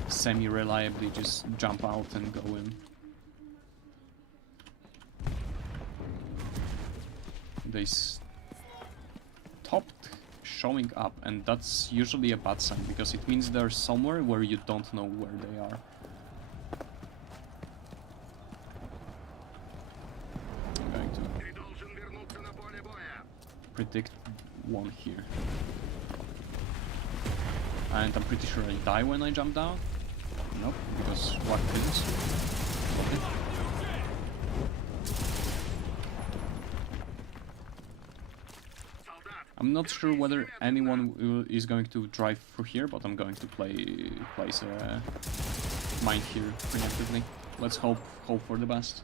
semi-reliably just jump out and go in. They stopped showing up, and that's usually a bad sign, because it means they're somewhere where you don't know where they are. I'm going to predict one here. And I'm pretty sure I die when I jump down. Nope, because what didn't? I'm not sure whether anyone is going to drive through here, but I'm going to place a mine here preemptively. Let's hope for the best.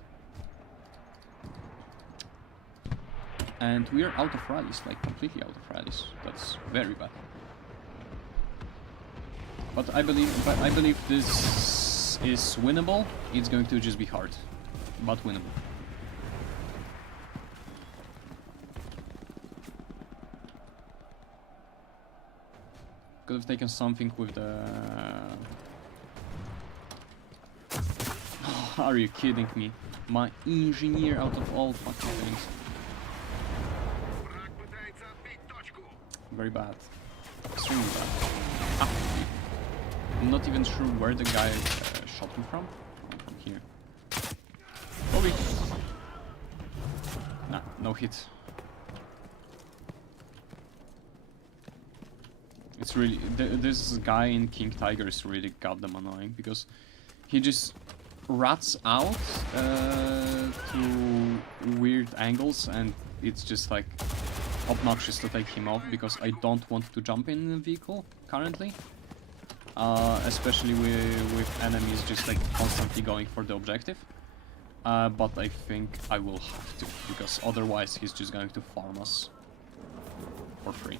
And we are out of rallies, like completely out of rallies. That's very bad. But I believe this is winnable. It's going to just be hard, but winnable. Could have taken something with the... Are you kidding me? My engineer out of all fucking things. Very bad. Extremely bad. I'm not even sure where the guy shot me from. From here. Bobby! Nah, no hit. It's really... this guy in King Tiger is really goddamn annoying, because he just rats out to weird angles, and it's just like obnoxious to take him off, because I don't want to jump in the vehicle currently. Especially with enemies just like constantly going for the objective. But I think I will have to, because otherwise he's just going to farm us for free.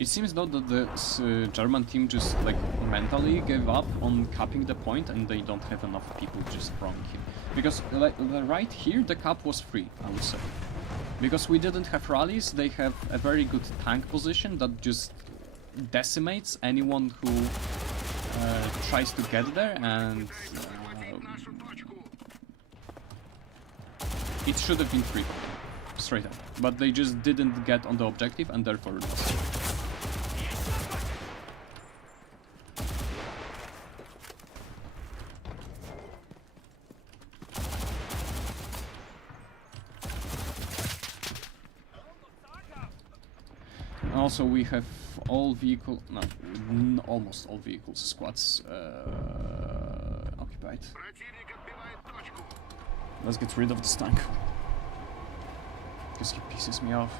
It seems though that the German team just like mentally gave up on capping the point, and they don't have enough people just throwing him. Because like right here the cap was free, I would say. Because we didn't have rallies, they have a very good tank position that just decimates anyone who tries to get there, and it should have been free straight up. But they just didn't get on the objective, and therefore lost. Also, we have all vehicle, no, almost all vehicles, squads occupied. Let's get rid of this tank, because he pisses me off.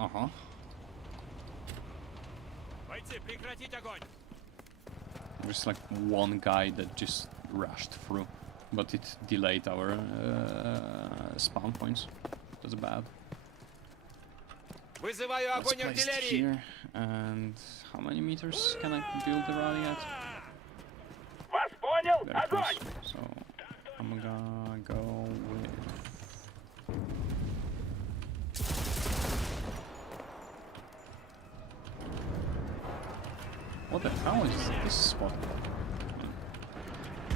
Uh-huh. There's like one guy that just rushed through, but it delayed our spawn points. That's bad. Let's place it here, and how many meters can I build the rally at? Very close. So I'm gonna go with... What the hell is this spot?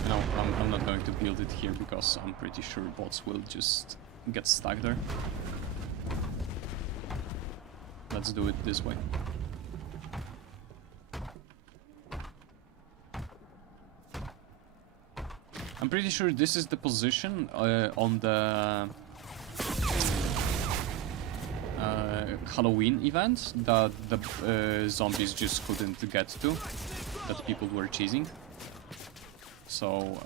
No, I'm not going to build it here, because I'm pretty sure bots will just get stuck there. Let's do it this way. I'm pretty sure this is the position on the Halloween event that the zombies just couldn't get to, that people were cheesing. So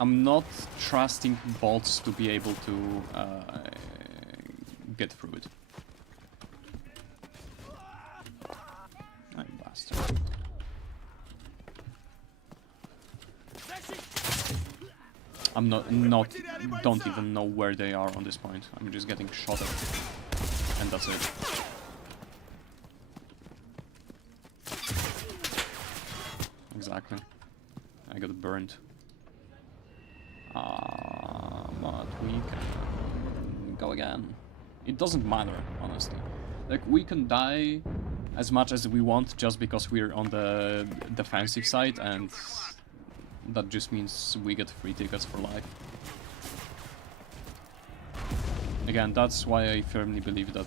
I'm not trusting bots to be able to get through it. You bastard. I'm don't even know where they are on this point. I'm just getting shot at, and that's it. Exactly. I got burned. But we can go again. It doesn't matter, honestly. Like, we can die as much as we want just because we're on the defensive side, and that just means we get free tickets for life. Again, that's why I firmly believe that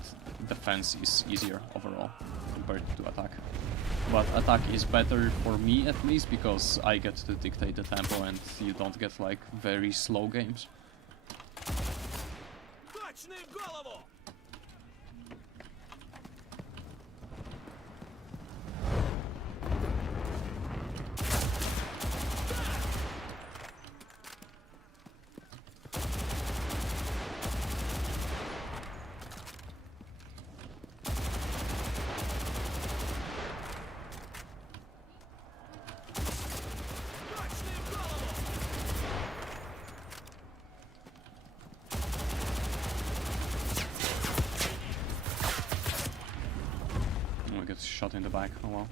defense is easier overall compared to attack. But attack is better for me, at least, because I get to dictate the tempo and you don't get like very slow games. Shot in the back, oh well.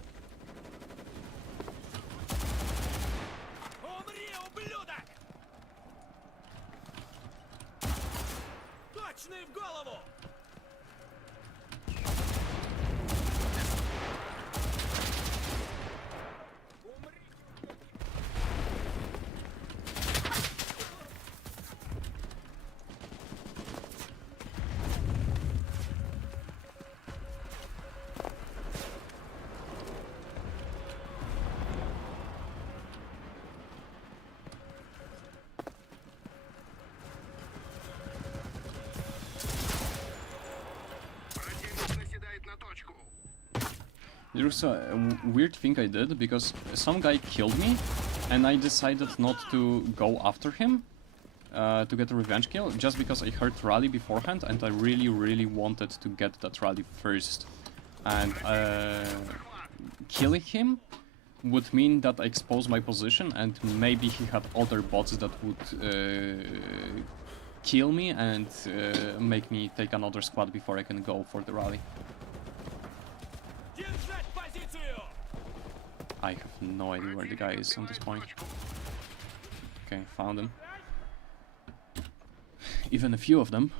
There's a weird thing I did, because some guy killed me, and I decided not to go after him to get a revenge kill, just because I heard rally beforehand, and I really wanted to get that rally first. And killing him would mean that I expose my position, and maybe he had other bots that would kill me and make me take another squad before I can go for the rally. I have no idea where the guy is on this point. Okay, found him. Even a few of them.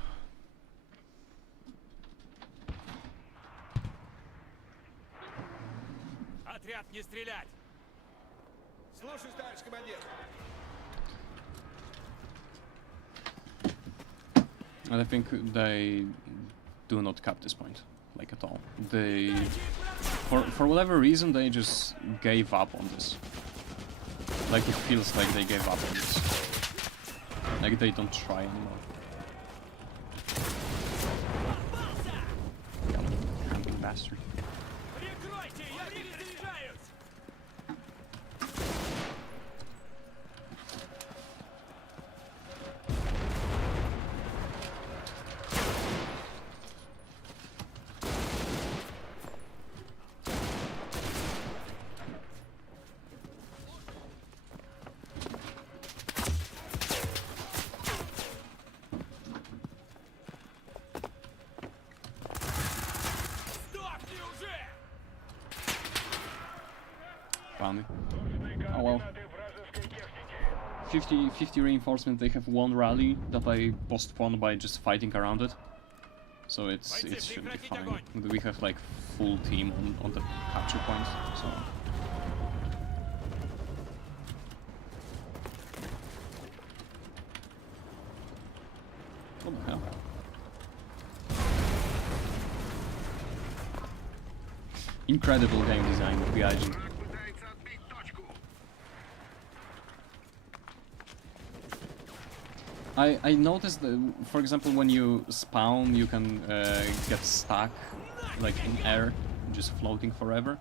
And I think they do not cap this point, like at all. They, for whatever reason, they just gave up on this. Like, it feels like they gave up on this. Like, they don't try anymore. Camping bastard. Oh well. 50 reinforcement, they have one rally that I postponed by just fighting around it. So it should be fine. We have like full team on the capture point, so... What the hell? Incredible game design, the agent. I noticed that, for example, when you spawn, you can get stuck, like in air, just floating forever.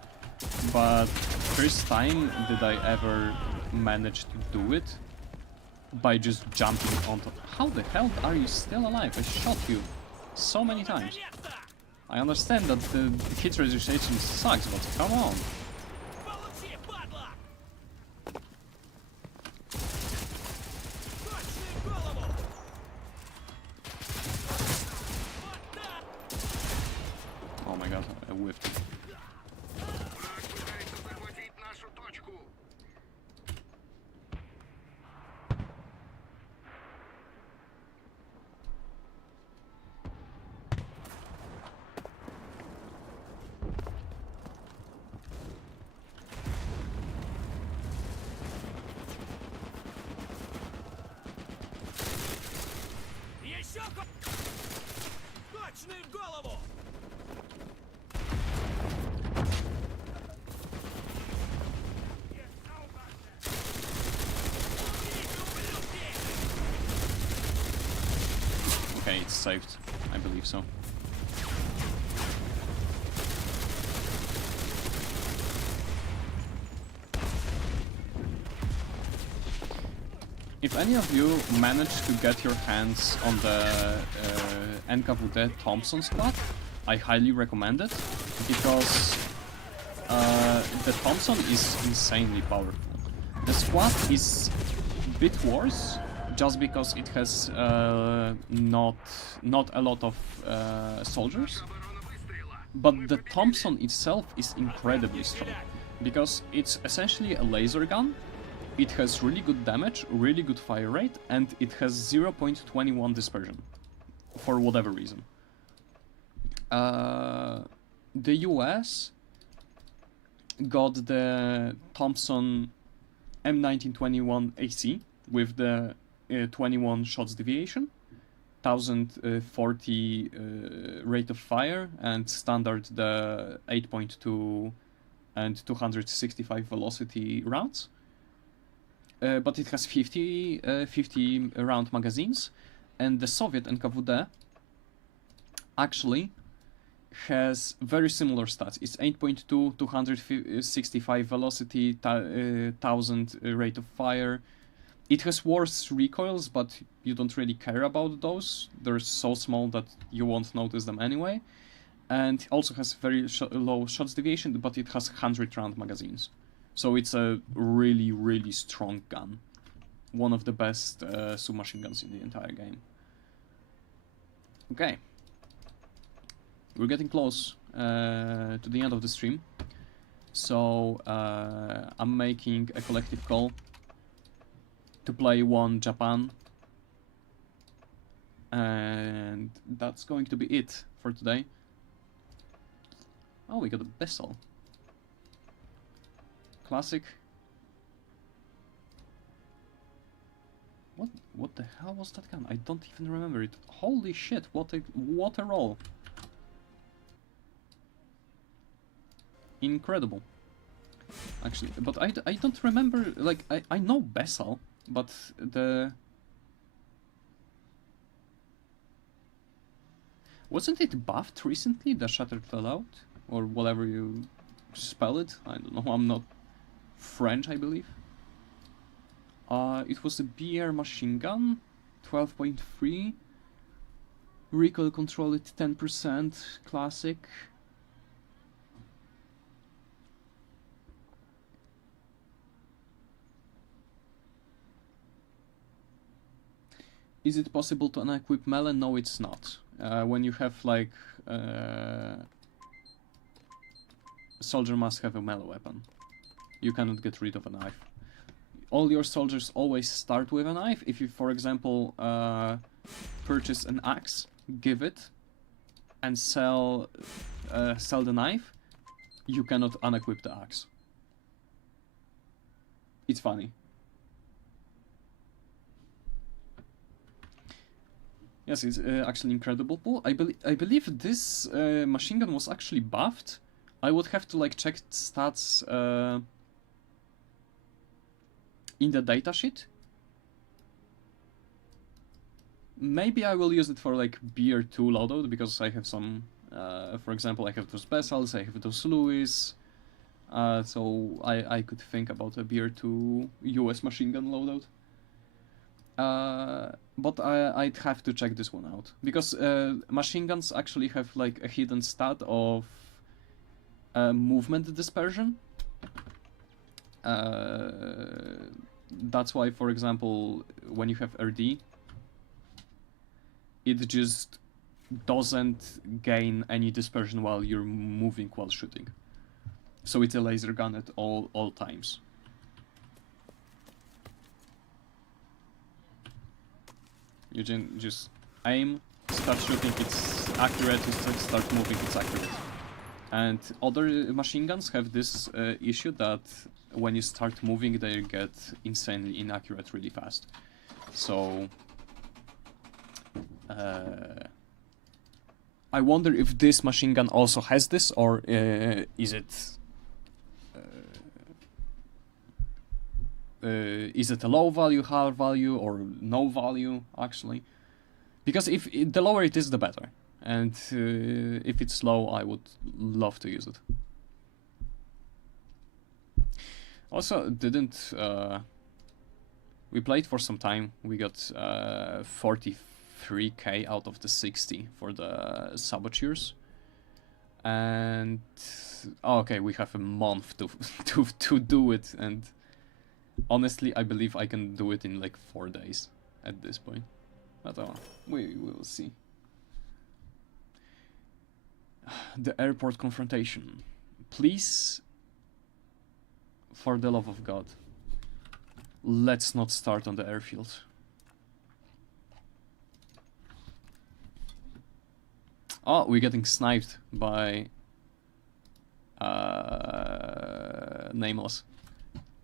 But first time did I ever manage to do it by just jumping onto. How the hell are you still alive? I shot you so many times. I understand that the hit registration sucks, but come on. Получи, падла! Точно в голову! Вот так! Oh my god, I whiffed. Враг пытается захватить нашу точку. Еще точно в голову! Okay, it's saved. I believe so. If any of you manage to get your hands on the NKWD Thompson squad, I highly recommend it, because the Thompson is insanely powerful. The squad is a bit worse, just because it has not a lot of soldiers, Оборона выстояла. but the Thompson itself is incredibly strong, because it's essentially a laser gun. It has really good damage, really good fire rate, and it has 0.21 dispersion, for whatever reason. The US got the Thompson M1921 AC with the 21 shots deviation, 1040 rate of fire, and standard the 8.2 and 265 velocity rounds. But it has 50 round magazines, and the Soviet NKWD actually has very similar stats. It's 8.2, 265 velocity, 1000 rate of fire. It has worse recoils, but you don't really care about those. They're so small that you won't notice them anyway. And also has very low shots deviation, but it has 100 round magazines. So it's a really, really strong gun. One of the best submachine guns in the entire game. Okay. We're getting close to the end of the stream. So I'm making a collective call to play one Japan. And that's going to be it for today. Oh, we got a vessel. Classic. What the hell was that gun? I don't even remember it. Holy shit, what a roll. Incredible. Actually, but I don't remember, like, I know Bessel, but the... Wasn't it buffed recently, the Shattered Fallout? Or whatever you spell it? I don't know, I'm not French, I believe. It was a BR machine gun, 12.3. Recoil control at 10%, classic. Is it possible to unequip melee? No, it's not. When you have like... soldier must have a melee weapon. You cannot get rid of a knife. All your soldiers always start with a knife. If you, for example, purchase an axe, give it, and sell the knife, you cannot unequip the axe. It's funny. Yes, it's actually incredible. I believe this machine gun was actually buffed. I would have to like check stats in the datasheet. maybe I will use it for like beer 2 loadout because I have some. For example, I have those vessels, I have those Louis. So I could think about a beer 2 US machine gun loadout. But I'd have to check this one out because machine guns actually have like a hidden stat of movement dispersion. That's why, for example, when you have RD, it just doesn't gain any dispersion while you're moving while shooting. So it's a laser gun at all times. You just aim, start shooting, it's accurate, you start moving, it's accurate. And other machine guns have this issue that when you start moving, they get insanely inaccurate really fast. So I wonder if this machine gun also has this, or is it a low value, high value, or no value actually? Because if the lower it is, the better. And if it's low, I would love to use it. Also, we played for some time. We got 43k out of the 60 for the saboteurs. And okay, we have a month to do it, and honestly, I believe I can do it in like 4 days at this point. But we will see. The airport confrontation. Please, for the love of God, let's not start on the airfield. Oh, we're getting sniped by Nameless.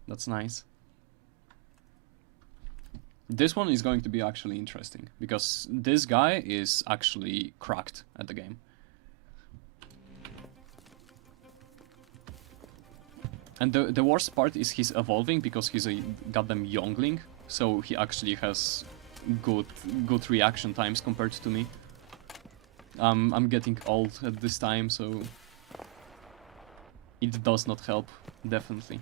That's nice. This one is going to be actually interesting, because this guy is actually cracked at the game. And the worst part is he's evolving, because he's a goddamn youngling, so he actually has good reaction times compared to me. I'm getting old at this time, so it does not help, definitely.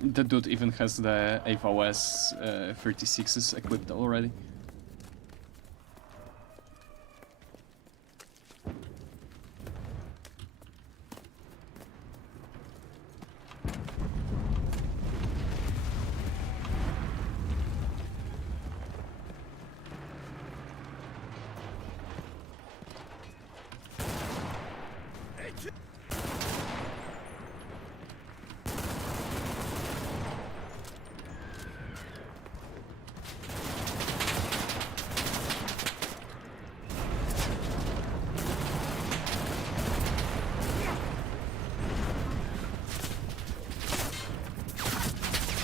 The dude even has the AVOS 36s equipped already.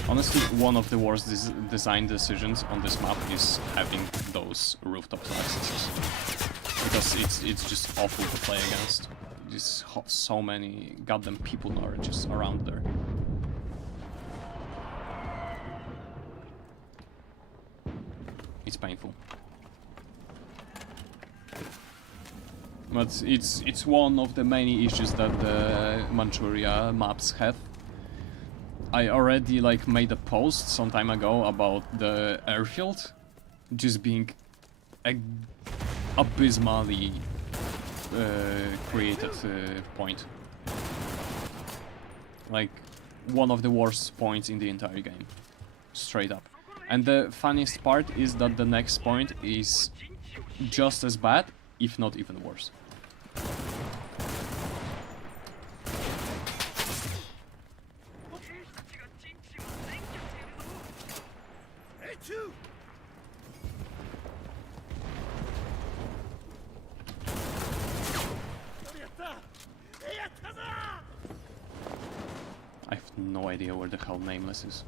Honestly, one of the worst design decisions on this map is having those rooftop accesses, because it's just awful to play against. There's so many goddamn people are just around there. It's painful. But it's one of the many issues that the Manchuria maps have. I already like made a post some time ago about the airfield just being abysmally created point. Like one of the worst points in the entire game, straight up. And the funniest part is that the next point is just as bad, if not even worse. no idea where the hell Nameless is.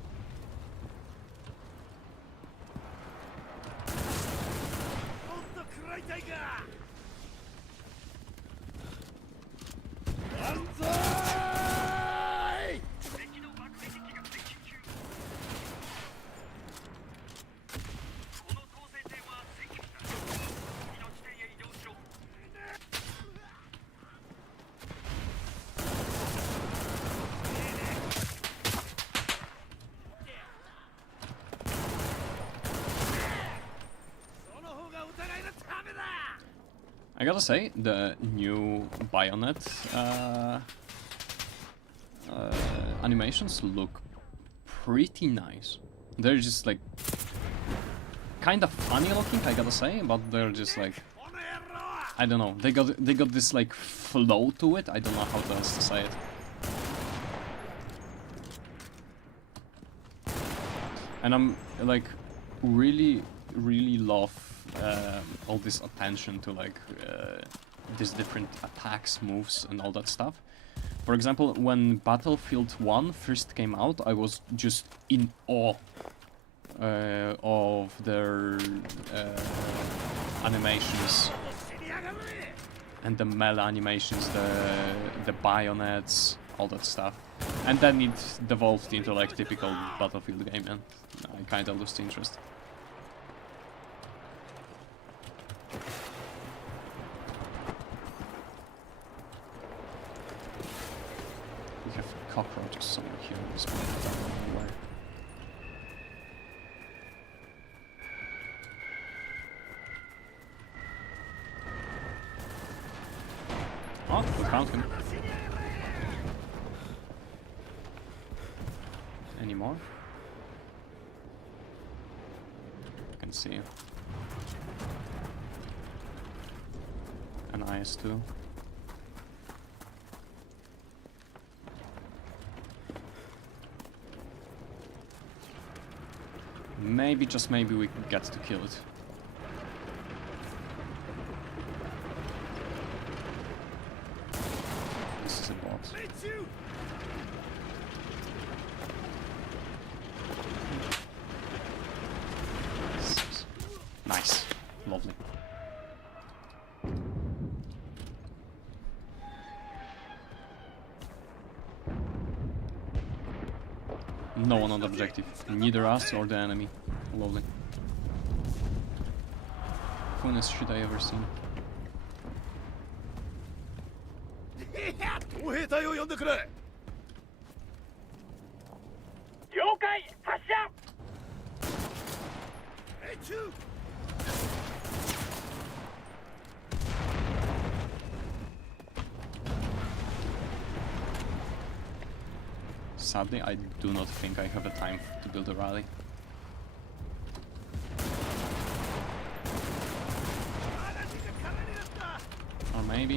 I gotta say, the new Bayonet animations look pretty nice. They're just like kind of funny looking, I gotta say, but they're just like, I don't know. They got this like flow to it. I don't know how else to say it. And I'm like really love all this attention to like these different attacks, moves, and all that stuff. For example, when Battlefield 1 first came out, I was just in awe of their animations and the melee animations, the bayonets, all that stuff. And then it devolved into like typical Battlefield game, and I kinda lost interest. We have cockroaches somewhere here in this point, I don't know where. Oh, we found him. Any more? I can see an IS-2. Maybe, just maybe, we can get to kill it. This is a bot. Nice. Lovely. No one on the objective. Neither us or the enemy. Lovely. Funnest shit I ever seen. Sadly, I do not think I have the time to build a rally. Or maybe,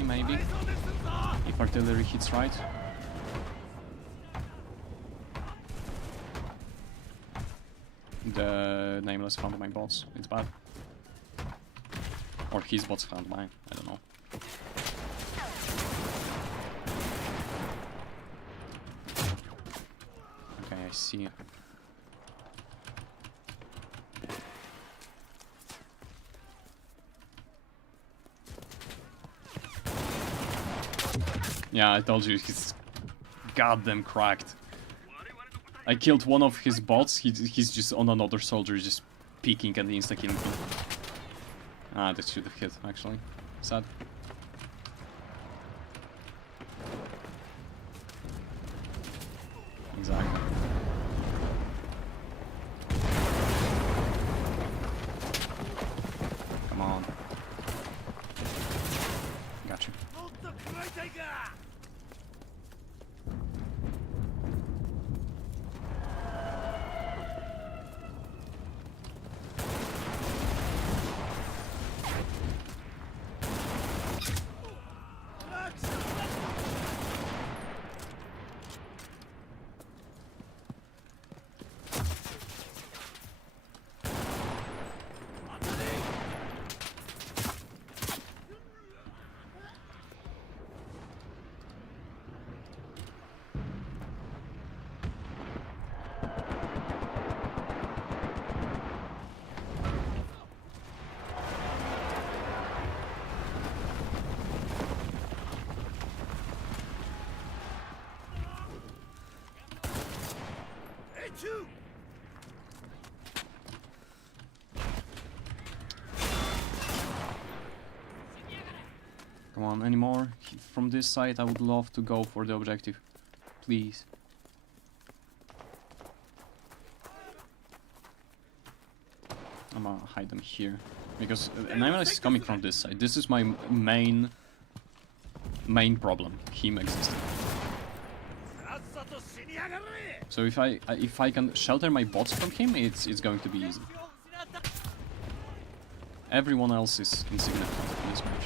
if artillery hits right. The Nameless found my bots, it's bad. Or his bots found mine, I don't know. Okay, I see. Yeah, I told you, he's goddamn cracked. I killed one of his bots, he's just on another soldier, just peeking and insta-killing him. Ah, that should have hit, actually. Sad. Exactly. Come on. Got you. A2! Come on, any more? From this side, I would love to go for the objective. Please. I'm gonna hide them here. Because an MLS is coming from this side. This is my main problem. Him existing. So if I can shelter my bots from him, it's going to be easy. Everyone else is insignificant in this match.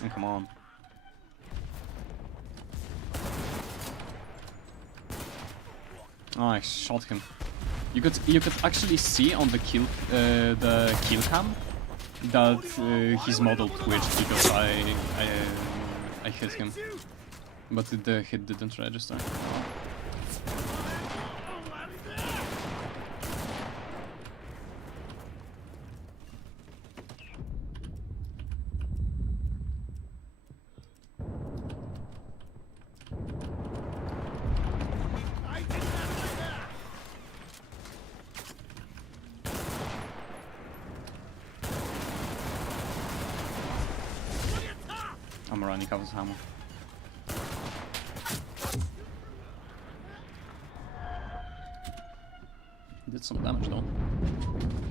Oh, come on. Oh, I shot him. You could actually see on the kill cam that his model twitched because I hit him, but the hit didn't register. I'm running out of ammo. Did some damage though,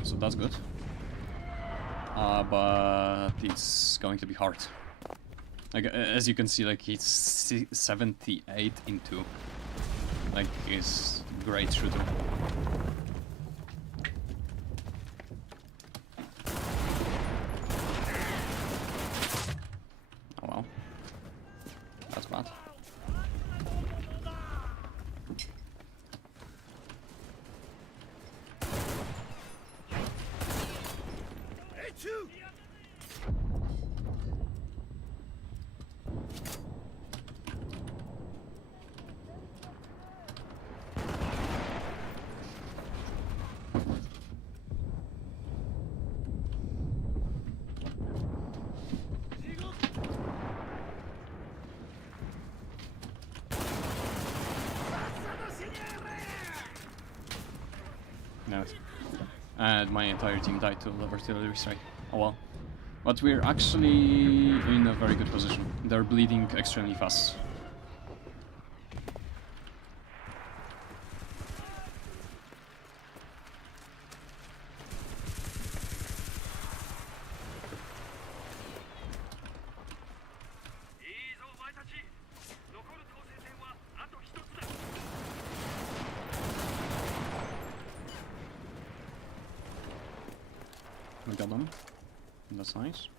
so that's good. But it's going to be hard. Like as you can see, like he's 78 in 2. Like he's great shooter. Oh well, that's bad. No. And my entire team died to love artillery strike. Oh well. But we're actually in a very good position. They're bleeding extremely fast. We got them. That's nice.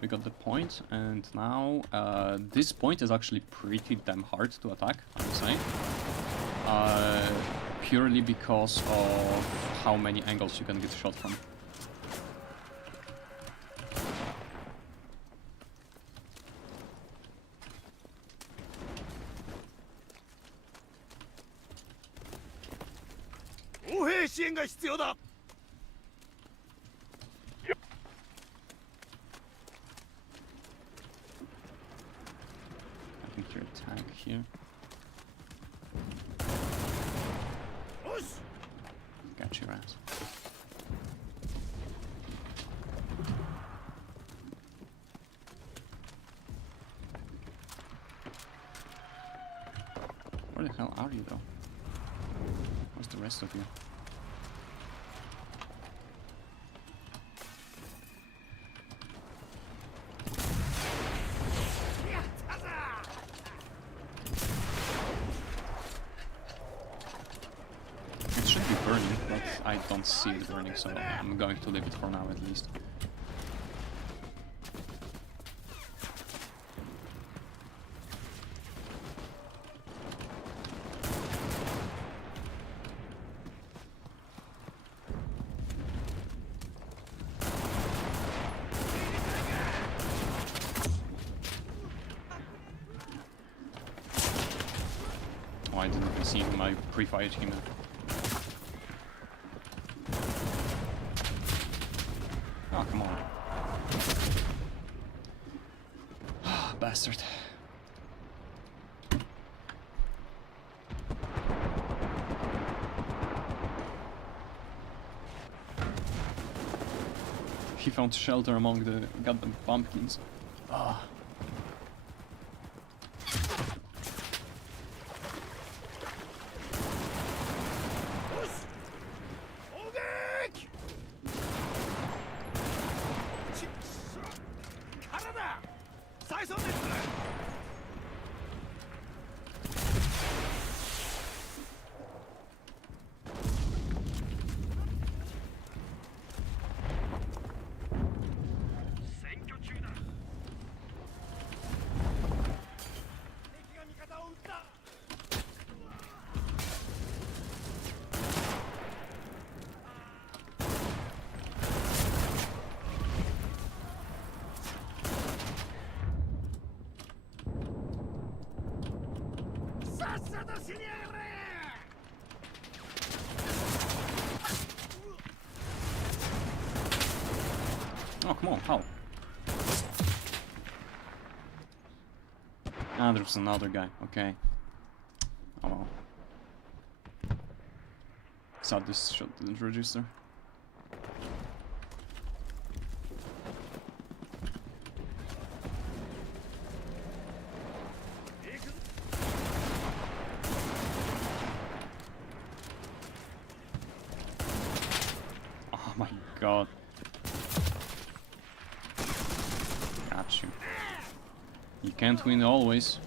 We got the point, and now this point is actually pretty damn hard to attack, I would say. Purely because of how many angles you can get shot from. I think your tank here. Got your ass. Where the hell are you though? Where's the rest of you? It should be burning, but I don't see it burning, so I'm going to leave it for now at least. seeing my pre-fired him. Oh, come on. Bastard. He found shelter among the goddamn pumpkins. Ah. Oh, come on, how? Ah, there's another guy, okay. Oh well. Sad this shot didn't register. Oh my god. Got you. You can't win always.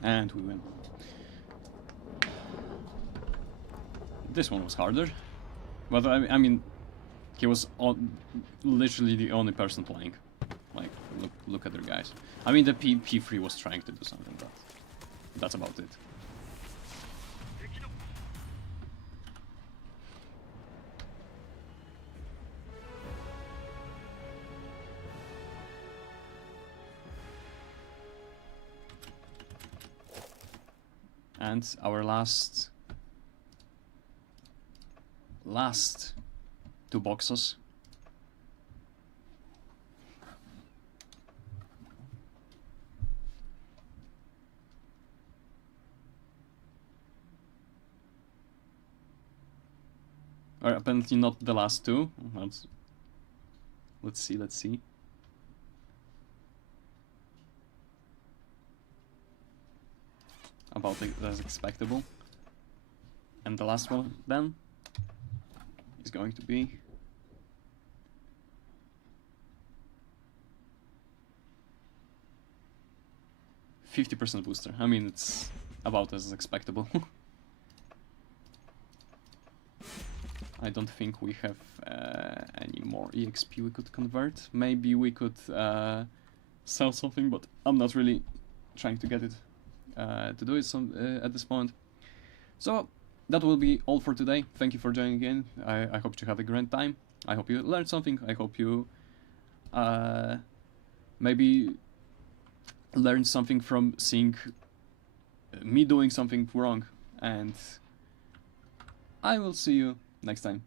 And we win. This one was harder, but I mean, he was literally the only person playing. Like, look at their guys. I mean, the P3 was trying to do something, but that's about it. And our last two boxes. Or apparently not the last two. Let's see. About as expectable. And the last one then is going to be %50 booster. I mean, it's about as expectable. I don't think we have any more EXP we could convert. Maybe we could sell something, but I'm not really trying to get it to do it at this point. So that will be all for today. Thank you for joining in. I hope you had a great time. I hope you learned something. I hope you maybe learned something from seeing me doing something wrong. And I will see you next time.